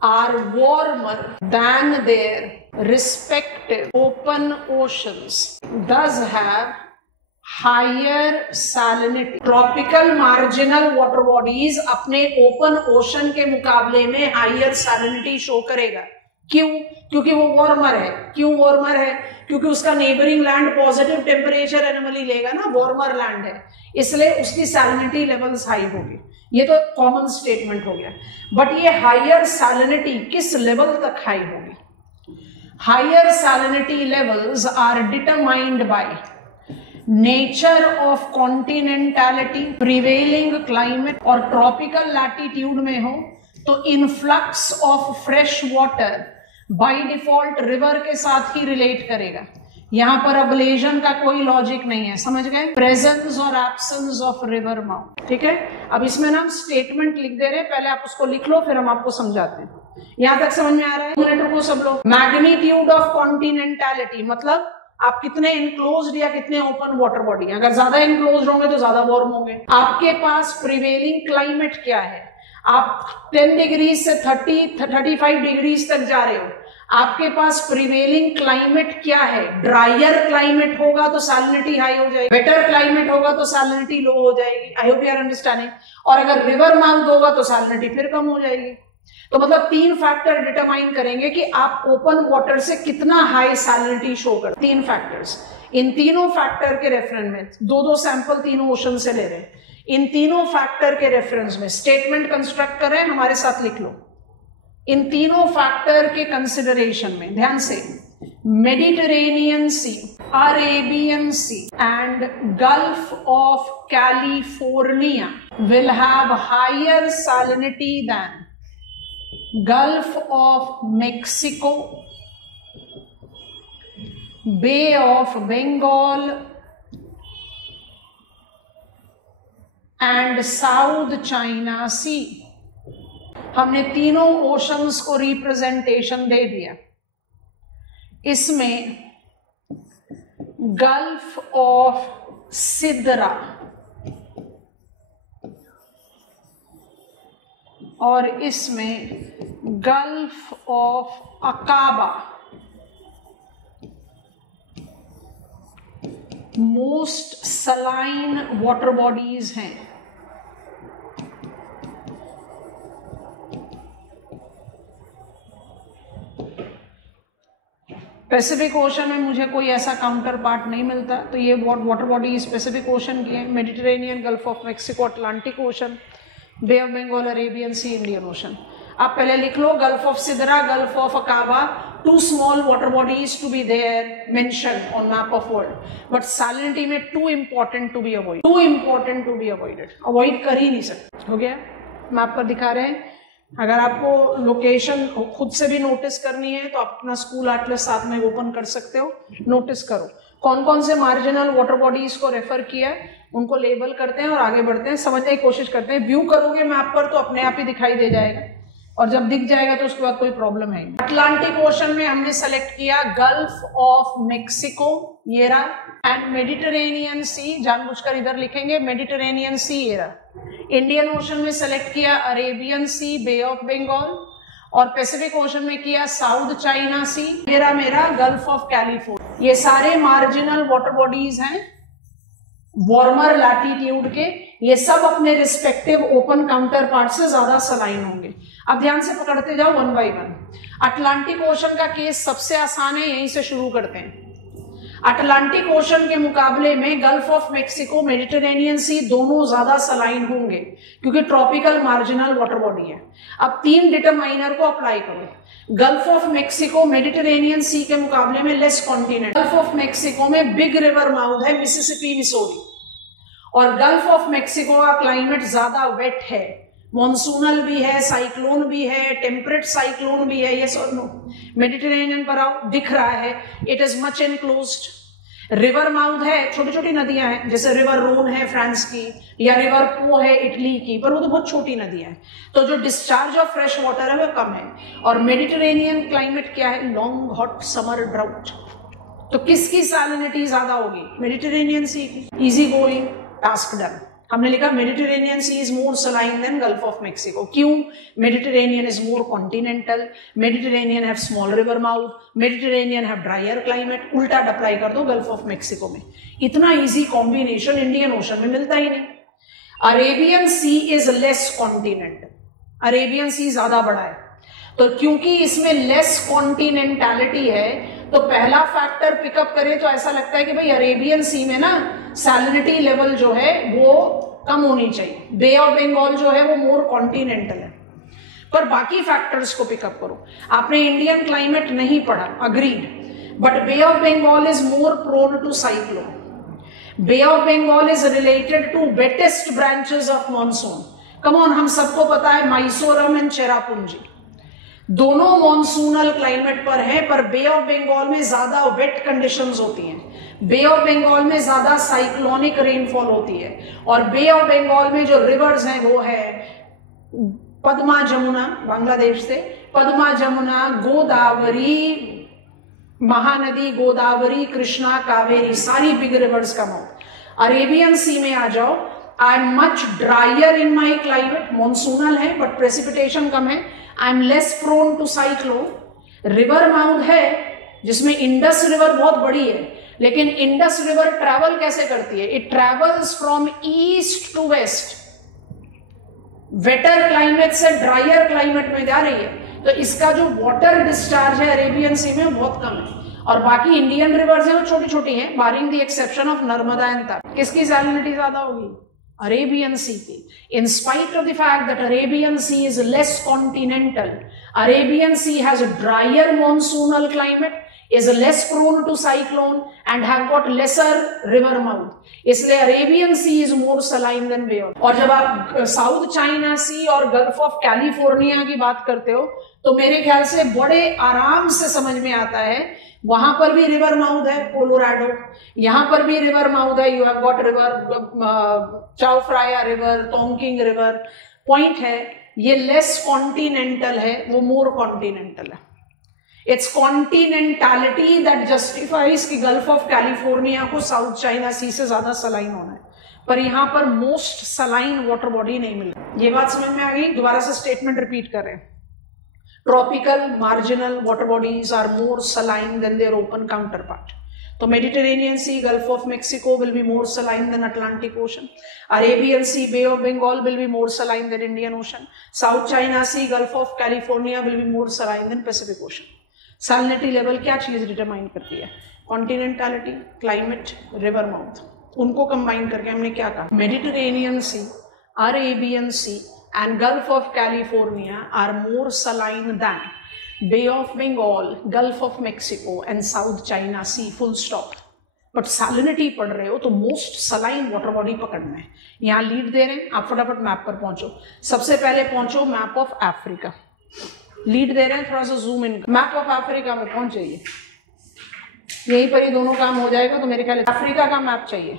are warmer than their respective open oceans, thus have higher salinity. Tropical marginal water bodies अपने open ocean के मुकाबले में higher salinity show करेगा। क्यों? क्योंकि वो वार्मर है। क्यों वार्मर है? क्योंकि उसका neighbouring land positive temperature anomaly लेगा ना, वार्मर लैंड है, इसलिए उसकी सैलिनिटी लेवल्स हाई होगी। ये तो कॉमन स्टेटमेंट हो गया। बट ये हायर सैलिनिटी किस लेवल तक हाई होगी? Higher salinity levels are determined by nature of continentality, prevailing climate, और ट्रॉपिकल लैटिट्यूड में हो तो influx of fresh water by default river के साथ ही रिलेट करेगा। यहां पर अब्लेजन का कोई लॉजिक नहीं है, समझ गए? प्रेजेंस और एब्सेंस ऑफ रिवर माउथ, ठीक है। अब इसमें ना हम स्टेटमेंट लिख दे रहे हैं, पहले आप उसको लिख लो, फिर हम आपको समझाते हैं। यहां तक समझ में आ रहा है? मिनट रुको सब लोग। मैग्नीट्यूड ऑफ कॉन्टिनेंटैलिटी मतलब आप कितने इनक्लोज्ड या कितने ओपन वाटर बॉडी। अगर ज्यादा इनक्लोज्ड होंगे तो ज्यादा वार्म होंगे। आपके पास प्रिवेलिंग क्लाइमेट क्या है? आप 10 डिग्री से 30-35 डिग्रीज तक जा रहे हो। आपके पास प्रिवेलिंग क्लाइमेट क्या है? ड्रायर क्लाइमेट होगा तो सैलिनिटी हाई हो जाएगी, वेटर क्लाइमेट होगा तो सैलिनिटी लो हो जाएगी। I hope you are understanding. और अगर रिवर माउथ होगा तो सैलिनिटी फिर कम हो जाएगी। तो मतलब 3 फैक्टर डिटरमाइन करेंगे कि आप ओपन वाटर से कितना हाई सैलिनिटी शो कर। 3 फैक्टर्स। इन तीनों फैक्टर के रेफरेंस में 2-2 सैंपल तीनों ओशन से ले रहे हैं। इन तीनों फैक्टर के रेफरेंस में स्टेटमेंट कंस्ट्रक्ट करें, हमारे साथ लिख लो। इन तीनों फैक्टर के कंसिडरेशन में ध्यान से, Mediterranean Sea, Arabian Sea and Gulf of California will have higher salinity than Gulf of Mexico, Bay of Bengal and South China Sea. हमने तीनों ओशंस को रिप्रेजेंटेशन दे दिया। इसमें गल्फ ऑफ सिदरा और इसमें gulf of अकाबा most saline water bodies हैं। पैसिफिक ओशन में मुझे कोई ऐसा काउंटर पार्ट नहीं मिलता, तो ये वाटर बॉडी पैसिफिक ओशन की है। Mediterranean, Gulf of Mexico, Atlantic Ocean, Bay of Bengal, Arabian Sea, Indian Ocean. आप पहले लिख लो Gulf of Sidra, Gulf of Aqaba, 2 small water bodies to be there mentioned on map of world, but salinity में too important to be avoided, too important to be avoided, avoid कर ही नहीं सकते। हो गया? मैप पर दिखा रहे हैं। अगर आपको लोकेशन खुद से भी नोटिस करनी है तो आप अपना स्कूल एटलस साथ में ओपन कर सकते हो, नोटिस करो। कौन कौन से मार्जिनल वाटर बॉडीज को रेफर किया है, उनको लेबल करते हैं और आगे बढ़ते हैं, समझने की कोशिश करते हैं। व्यू करोगे मैप पर तो अपने आप ही दिखाई दे जाएगा, और जब दिख जाएगा तो उसके बाद कोई प्रॉब्लम है। अटलांटिक ओशन में हमने सेलेक्ट किया गल्फ ऑफ मेक्सिको, ये रहा, एंड मेडिटेरेनियन सी, जानबूझकर इधर लिखेंगे मेडिटेरेनियन सी, ये रहा। इंडियन ओशन में सेलेक्ट किया Arabian sea, bay of Bengal, और पैसिफिक ओशन में किया साउथ चाइना सी, ये रहा मेरा गल्फ ऑफ कैलिफोर्निया। ये सारे मार्जिनल वाटर बॉडीज हैं वार्मर लैटिट्यूड के, ये सब अपने रिस्पेक्टिव ओपन काउंटर पार्ट से ज्यादा सलाइन होंगे। अब ध्यान से पकड़ते जाओ one by one. Atlantic ocean का केस सबसे आसान है, यहीं से शुरू करते हैं। अटलांटिक ओशन के मुकाबले में गल्फ ऑफ मेक्सिको, मेडिटेरेनियन सी दोनों ज्यादा सलाइन होंगे क्योंकि ट्रॉपिकल मार्जिनल वाटर बॉडी है। अब 3 डिटरमाइनर को अप्लाई करो। गल्फ ऑफ मेक्सिको मेडिटेरेनियन सी के मुकाबले में less continent. Gulf of Mexico में बिग रिवर माउथ है, मिसिसिपी, मिसोरी, और गल्फ ऑफ मेक्सिको का क्लाइमेट ज्यादा वेट है, मॉनसूनल भी है, साइक्लोन भी है, टेम्परेट साइक्लोन भी है, ये सब नो। मेडिटेरेनियन पर आओ, दिख रहा है, it is much enclosed. River mouth है, छोटी छोटी नदियां हैं, जैसे रिवर रोन है फ्रांस की, या रिवर पो है इटली की, पर वो तो बहुत छोटी नदियां हैं, तो जो डिस्चार्ज ऑफ फ्रेश वाटर है वो कम है। और मेडिटेरेनियन क्लाइमेट क्या है, लॉन्ग हॉट समर ड्राउट। तो किसकी सैलिनिटी ज्यादा होगी, मेडिटेरेनियन सी की। Easy going, task done. हमने लिखा Mediterranean Sea is more saline than Gulf of Mexico. क्यों? Mediterranean is more continental, Mediterranean have small river mouth, Mediterranean have drier climate. उल्टा अप्लाई कर दो गल्फ ऑफ मेक्सिको में। इतना इजी कॉम्बिनेशन इंडियन ओशन में मिलता ही नहीं। Arabian Sea is less continent, Arabian Sea ज्यादा बड़ा है, तो क्योंकि इसमें लेस कॉन्टिनेंटैलिटी है तो पहला फैक्टर पिकअप करें तो ऐसा लगता है कि भाई अरेबियन सी में ना सैलिनिटी लेवल जो है वो कम होनी चाहिए। बे ऑफ बंगाल जो है वो मोर कॉन्टिनेंटल है, पर बाकी फैक्टर्स को पिकअप करो। आपने इंडियन क्लाइमेट नहीं पढ़ा, agreed, but bay of Bengal is more prone to cyclone. Bay of Bengal is related to wettest branches of monsoon. Come on, हम सबको पता है माइसोरम एंड चेरापुंजी दोनों मॉनसूनल क्लाइमेट पर है, पर बे ऑफ बंगाल में ज्यादा वेट कंडीशंस होती हैं, बे ऑफ बंगाल में ज्यादा साइक्लोनिक रेनफॉल होती है, और बे ऑफ बंगाल में जो रिवर्स हैं वो है पद्मा जमुना बांग्लादेश से, पद्मा जमुना, गोदावरी, महानदी, गोदावरी, कृष्णा, कावेरी, सारी बिग रिवर्स का माउथ। अरेबियन सी में आ जाओ, I am much drier in my climate, monsoonal है बट प्रेसिपिटेशन कम है, I am less prone to cyclone. River mouth है जिसमें इंडस रिवर बहुत बड़ी है, लेकिन इंडस रिवर ट्रैवल कैसे करती है, it travels from east to west, wetter climate से ड्रायर क्लाइमेट में जा रही है, तो इसका जो वाटर डिस्चार्ज है अरेबियन सी में बहुत कम है। और बाकी इंडियन रिवर्स है वो छोटी छोटी हैं, बारिंग the exception of Narmada and Tapti. किसकी सैलिनिटी ज्यादा होगी, अरेबियन सी की। In spite of the fact that Arabian Sea is less continental, Arabian Sea has a drier monsoonal climate, is less prone to cyclone and have got lesser river mouth. इसलिए Arabian Sea is more saline than Bay of। और जब आप साउथ चाइना सी और गल्फ ऑफ कैलिफोर्निया की बात करते हो तो मेरे ख्याल से बड़े आराम से समझ में आता है, वहां पर भी रिवर माउथ है, कोलोराडो, यहां पर भी रिवर माउथ है, you have got river Chao Phraya river, Tonkin river. Point है ये लेस कॉन्टिनेंटल है, वो मोर कॉन्टिनेंटल है। इट्स कॉन्टिनेंटैलिटी दैट जस्टिफाइज कि गल्फ ऑफ कैलिफोर्निया को साउथ चाइना सी से ज्यादा सलाइन होना है, पर यहां पर मोस्ट सलाइन वाटर बॉडी नहीं मिल रही। ये बात समझ में आ गई? दोबारा से स्टेटमेंट रिपीट कर रहे हैं। Tropical marginal water bodies are more saline than their open counterpart. So Mediterranean Sea, Gulf of Mexico will be more saline than Atlantic Ocean. Arabian Sea, Bay of Bengal will be more saline than Indian Ocean. South China Sea, Gulf of California will be more saline than Pacific Ocean. Salinity level क्या चीज डिटरमाइन करती है? Continentality, climate, river mouth. उनको कंबाइन करके हमने क्या कहा? Mediterranean Sea, Arabian Sea and Gulf of California are more saline than Bay of Bengal, Gulf of Mexico and South China Sea, full stop. But salinity पढ़ रहे हो तो मोस्ट सलाइन वाटर बॉडी पकड़ना है। यहाँ लीड दे रहे हैं, आप फटाफट मैप पर पहुंचो। सबसे पहले पहुंचो मैप ऑफ अफ्रीका, लीड दे रहे हैं, थोड़ा सा zoom in. Map of Africa में पहुंच जाइए। यहीं पर ही दोनों काम हो जाएगा। तो मेरे ख्याल अफ्रीका का मैप चाहिए,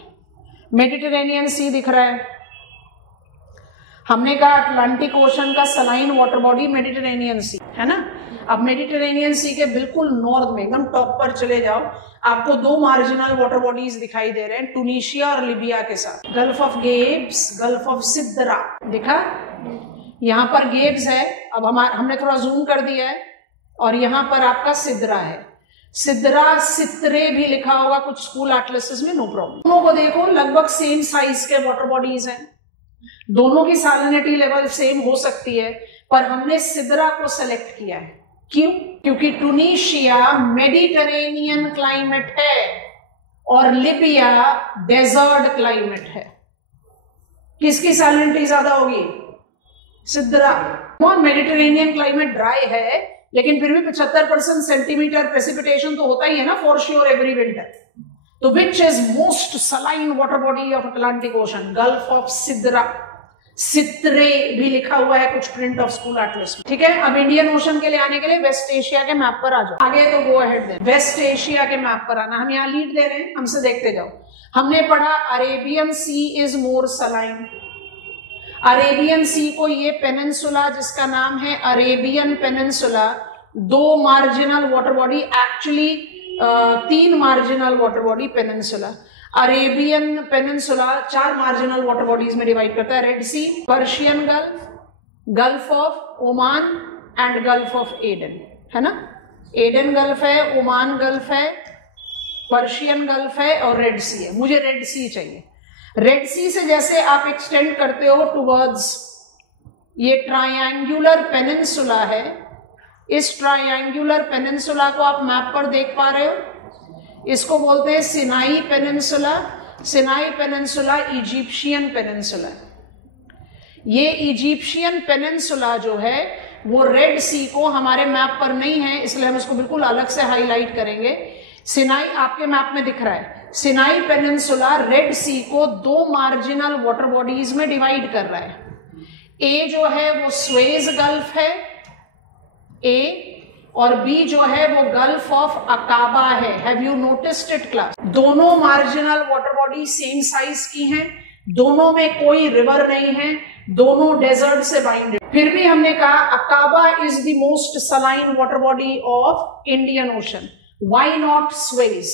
मेडिटेरेनियन सी दिख रहा है, हमने कहा अटलांटिक ओशन का सलाइन वाटर बॉडी मेडिटेरेनियन सी है ना। अब मेडिटेरेनियन सी के बिल्कुल नॉर्थ में एकदम टॉप पर चले जाओ, आपको दो मार्जिनल वाटर बॉडीज दिखाई दे रहे हैं, टूनिशिया और लिबिया के साथ। Gulf of Gabes, Gulf of Sidra दिखा, यहाँ पर गेब्स है, अब हमने थोड़ा जूम कर दिया है, और यहाँ पर आपका सिद्रा है। सिद्रा सित्रे भी लिखा होगा कुछ स्कूल एटलसेस में, नो प्रॉब्लम। दोनों को देखो लगभग सेम साइज के वाटर बॉडीज हैं, दोनों की सैलिनिटी लेवल सेम हो सकती है, पर हमने सिद्रा को सेलेक्ट किया है। क्यों? क्योंकि टूनिशिया मेडिटेरेनियन क्लाइमेट है और लिबिया डेजर्ट क्लाइमेट है। किसकी सैलिनिटी ज्यादा होगी? सिद्रा। और मेडिटेरेनियन क्लाइमेट ड्राई है, लेकिन फिर भी 75% सेंटीमीटर प्रेसिपिटेशन तो होता ही है ना फॉर श्योर एवरी विंटर। तो which is most saline water body of Atlantic Ocean? Gulf of Sidra, सित्रे भी लिखा हुआ है कुछ प्रिंट ऑफ स्कूल एटलस में। ठीक है, अब इंडियन ओशन के लिए आने के लिए वेस्ट एशिया के मैप पर आ जाओ। आगे तो गो अहेड दे, वेस्ट एशिया के मैप पर आना। हम यहाँ लीड दे रहे हैं, हमसे देखते जाओ। हमने पढ़ा Arabian Sea is more saline. Arabian Sea को ये पेनिनसुला जिसका नाम है अरेबियन पेनिनसुला, दो marginal water body, actually 3 marginal water body peninsula. Arabian Peninsula 4 marginal water bodies में डिवाइड करता है, Red Sea, Persian Gulf, Gulf of Oman and Gulf of Aden, है ना। एडन गल्फ है, ओमान गल्फ है, पर्शियन गल्फ है और रेड सी है। मुझे रेड सी चाहिए। रेड सी से जैसे आप एक्सटेंड करते हो टुवर्ड्स, ये ट्रायंगुलर पेनिनसुला है, इस ट्रायंगुलर पेनिनसुला को आप मैप पर देख पा रहे हो, इसको बोलते हैं Sinai peninsula. Sinai peninsula Egyptian peninsula. ये इजिप्शियन पेनिनसुला जो है वो रेड सी को हमारे मैप पर नहीं है, इसलिए हम इसको बिल्कुल अलग से हाईलाइट करेंगे। सिनाई आपके मैप में दिख रहा है। सिनाई पेनिनसुला रेड सी को 2 मार्जिनल वाटर बॉडीज में डिवाइड कर रहा है। ए जो है वो स्वेज गल्फ है, ए, और बी जो है वो गल्फ ऑफ अकाबा है। Have you noticed it class? दोनों marginal water body same size की हैं, दोनों में कोई रिवर नहीं है, दोनों डेजर्ट से बाइंडेड। फिर भी हमने कहा अकाबा is the most saline water body of Indian ocean. Why not Suez?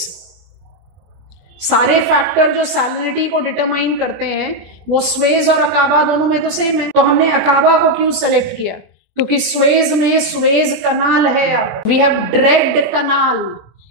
सारे फैक्टर जो सैलिनिटी को डिटरमाइन करते हैं वो स्वेज और अकाबा दोनों में तो सेम है। तो हमने अकाबा को क्यों सेलेक्ट किया? क्योंकि स्वेज में स्वेज कनाल है, वी हैव ड्रैग्ड कनाल,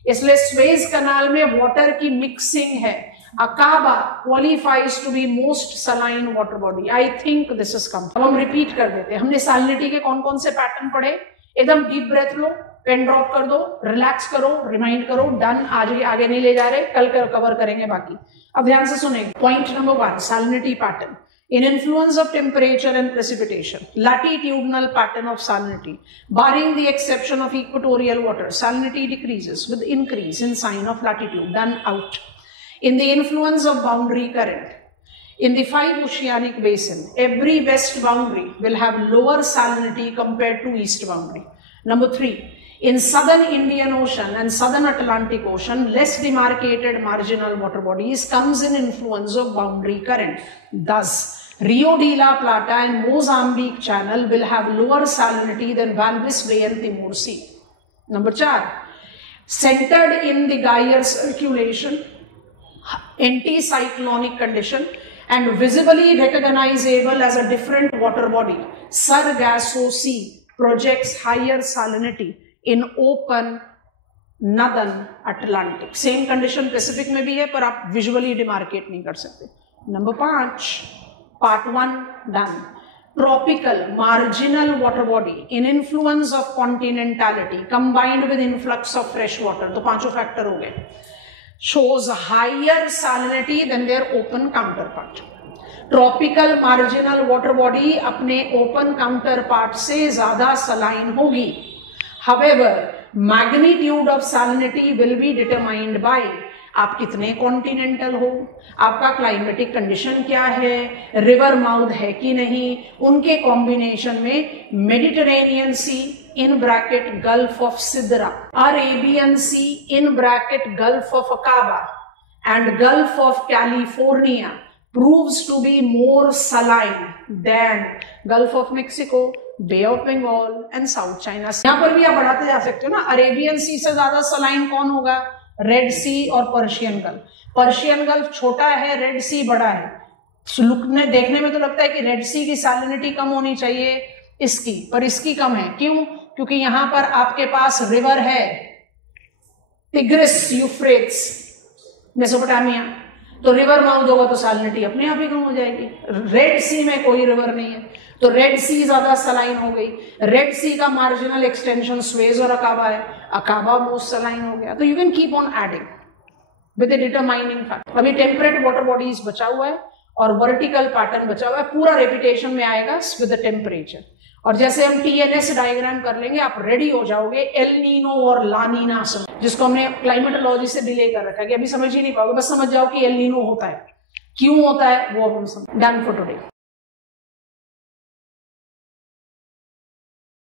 इसलिए स्वेज कनाल में वाटर की मिक्सिंग है। Aqaba qualifies to be most saline water body. I think this is कम। अब हम रिपीट कर देते हैं। हमने सैलिनिटी के कौन कौन से पैटर्न पढ़े? एकदम डीप ब्रेथ लो, पेन ड्रॉप कर दो, रिलैक्स करो, रिमाइंड करो, डन। आज आगे नहीं ले जा रहे, कल कवर करेंगे बाकी। अब ध्यान से सुनेंगे। Point number 1, salinity pattern. In influence of temperature and precipitation, latitudinal pattern of salinity, barring the exception of equatorial water, salinity decreases with increase in sign of latitude. Done, out. In the influence of boundary current, in the 5 oceanic basin, every west boundary will have lower salinity compared to east boundary. Number 3, in southern Indian Ocean and southern Atlantic Ocean, less demarcated marginal water bodies comes in influence of boundary current. Thus, Rio de la Plata and Mozambique Channel will have lower salinity than Walvis Bay and Timor Sea. Number 4, centered in the gyre circulation, anticyclonic condition, and visibly recognizable as a different water body, Sargasso Sea projects higher salinity in open northern Atlantic. Same condition Pacific में भी है, पर आप visually demarcate नहीं कर सकते. Number 5, part 1 done. Tropical marginal water body in influence of continentality combined with influx of fresh water, तो पांचों फैक्टर हो गए, shows higher salinity than their open counterpart. Tropical marginal water body अपने ओपन काउंटरपार्ट से ज्यादा सलाइन होगी. However, magnitude of salinity will be determined by आप कितने कॉन्टिनेंटल हो, आपका क्लाइमेटिक कंडीशन क्या है, रिवर माउथ है कि नहीं, उनके कॉम्बिनेशन में Mediterranean sea, in bracket Gulf of Sidra, Arabian Sea in bracket Gulf of Aqaba and Gulf of California proves to be more saline than Gulf of Mexico, Bay of Bengal and South China Sea. यहाँ पर भी आप बढ़ाते जा सकते हो ना, अरेबियन सी से ज्यादा सलाइन कौन होगा? रेड सी और पर्शियन गल्फ। पर्शियन गल्फ छोटा है, रेड सी बड़ा है। देखने में तो लगता है कि रेड सी की सैलिनिटी कम होनी चाहिए इसकी, पर इसकी कम है। क्यों? क्योंकि यहां पर आपके पास रिवर है टिग्रिस, यूफ्रेट्स, मेसोपोटामिया, तो रिवर माउथ होगा तो सैलिनिटी अपने आप ही कम हो जाएगी। रेड सी में कोई रिवर नहीं है, तो रेड सी ज्यादा सलाइन हो गई। रेड सी का मार्जिनल एक्सटेंशन स्वेज और अकाबा है, अकाबा मोस्ट सलाइन हो गया। तो you can keep on adding with A determining factor. अभी टेम्परेट वाटर बॉडीज बचा हुआ है और वर्टिकल पैटर्न बचा हुआ है, पूरा रेपिटेशन में आएगा विद द टेम्परेचर। और जैसे हम टीएनएस डायग्राम कर लेंगे, आप रेडी हो जाओगे एल नीनो और लानीना समझ, जिसको हमने क्लाइमेटोलॉजी से डिले कर रखा है कि अभी समझ ही नहीं पाओगे, बस समझ जाओ कि एल नीनो होता है, क्यों होता है वो हम समझ। Done for today.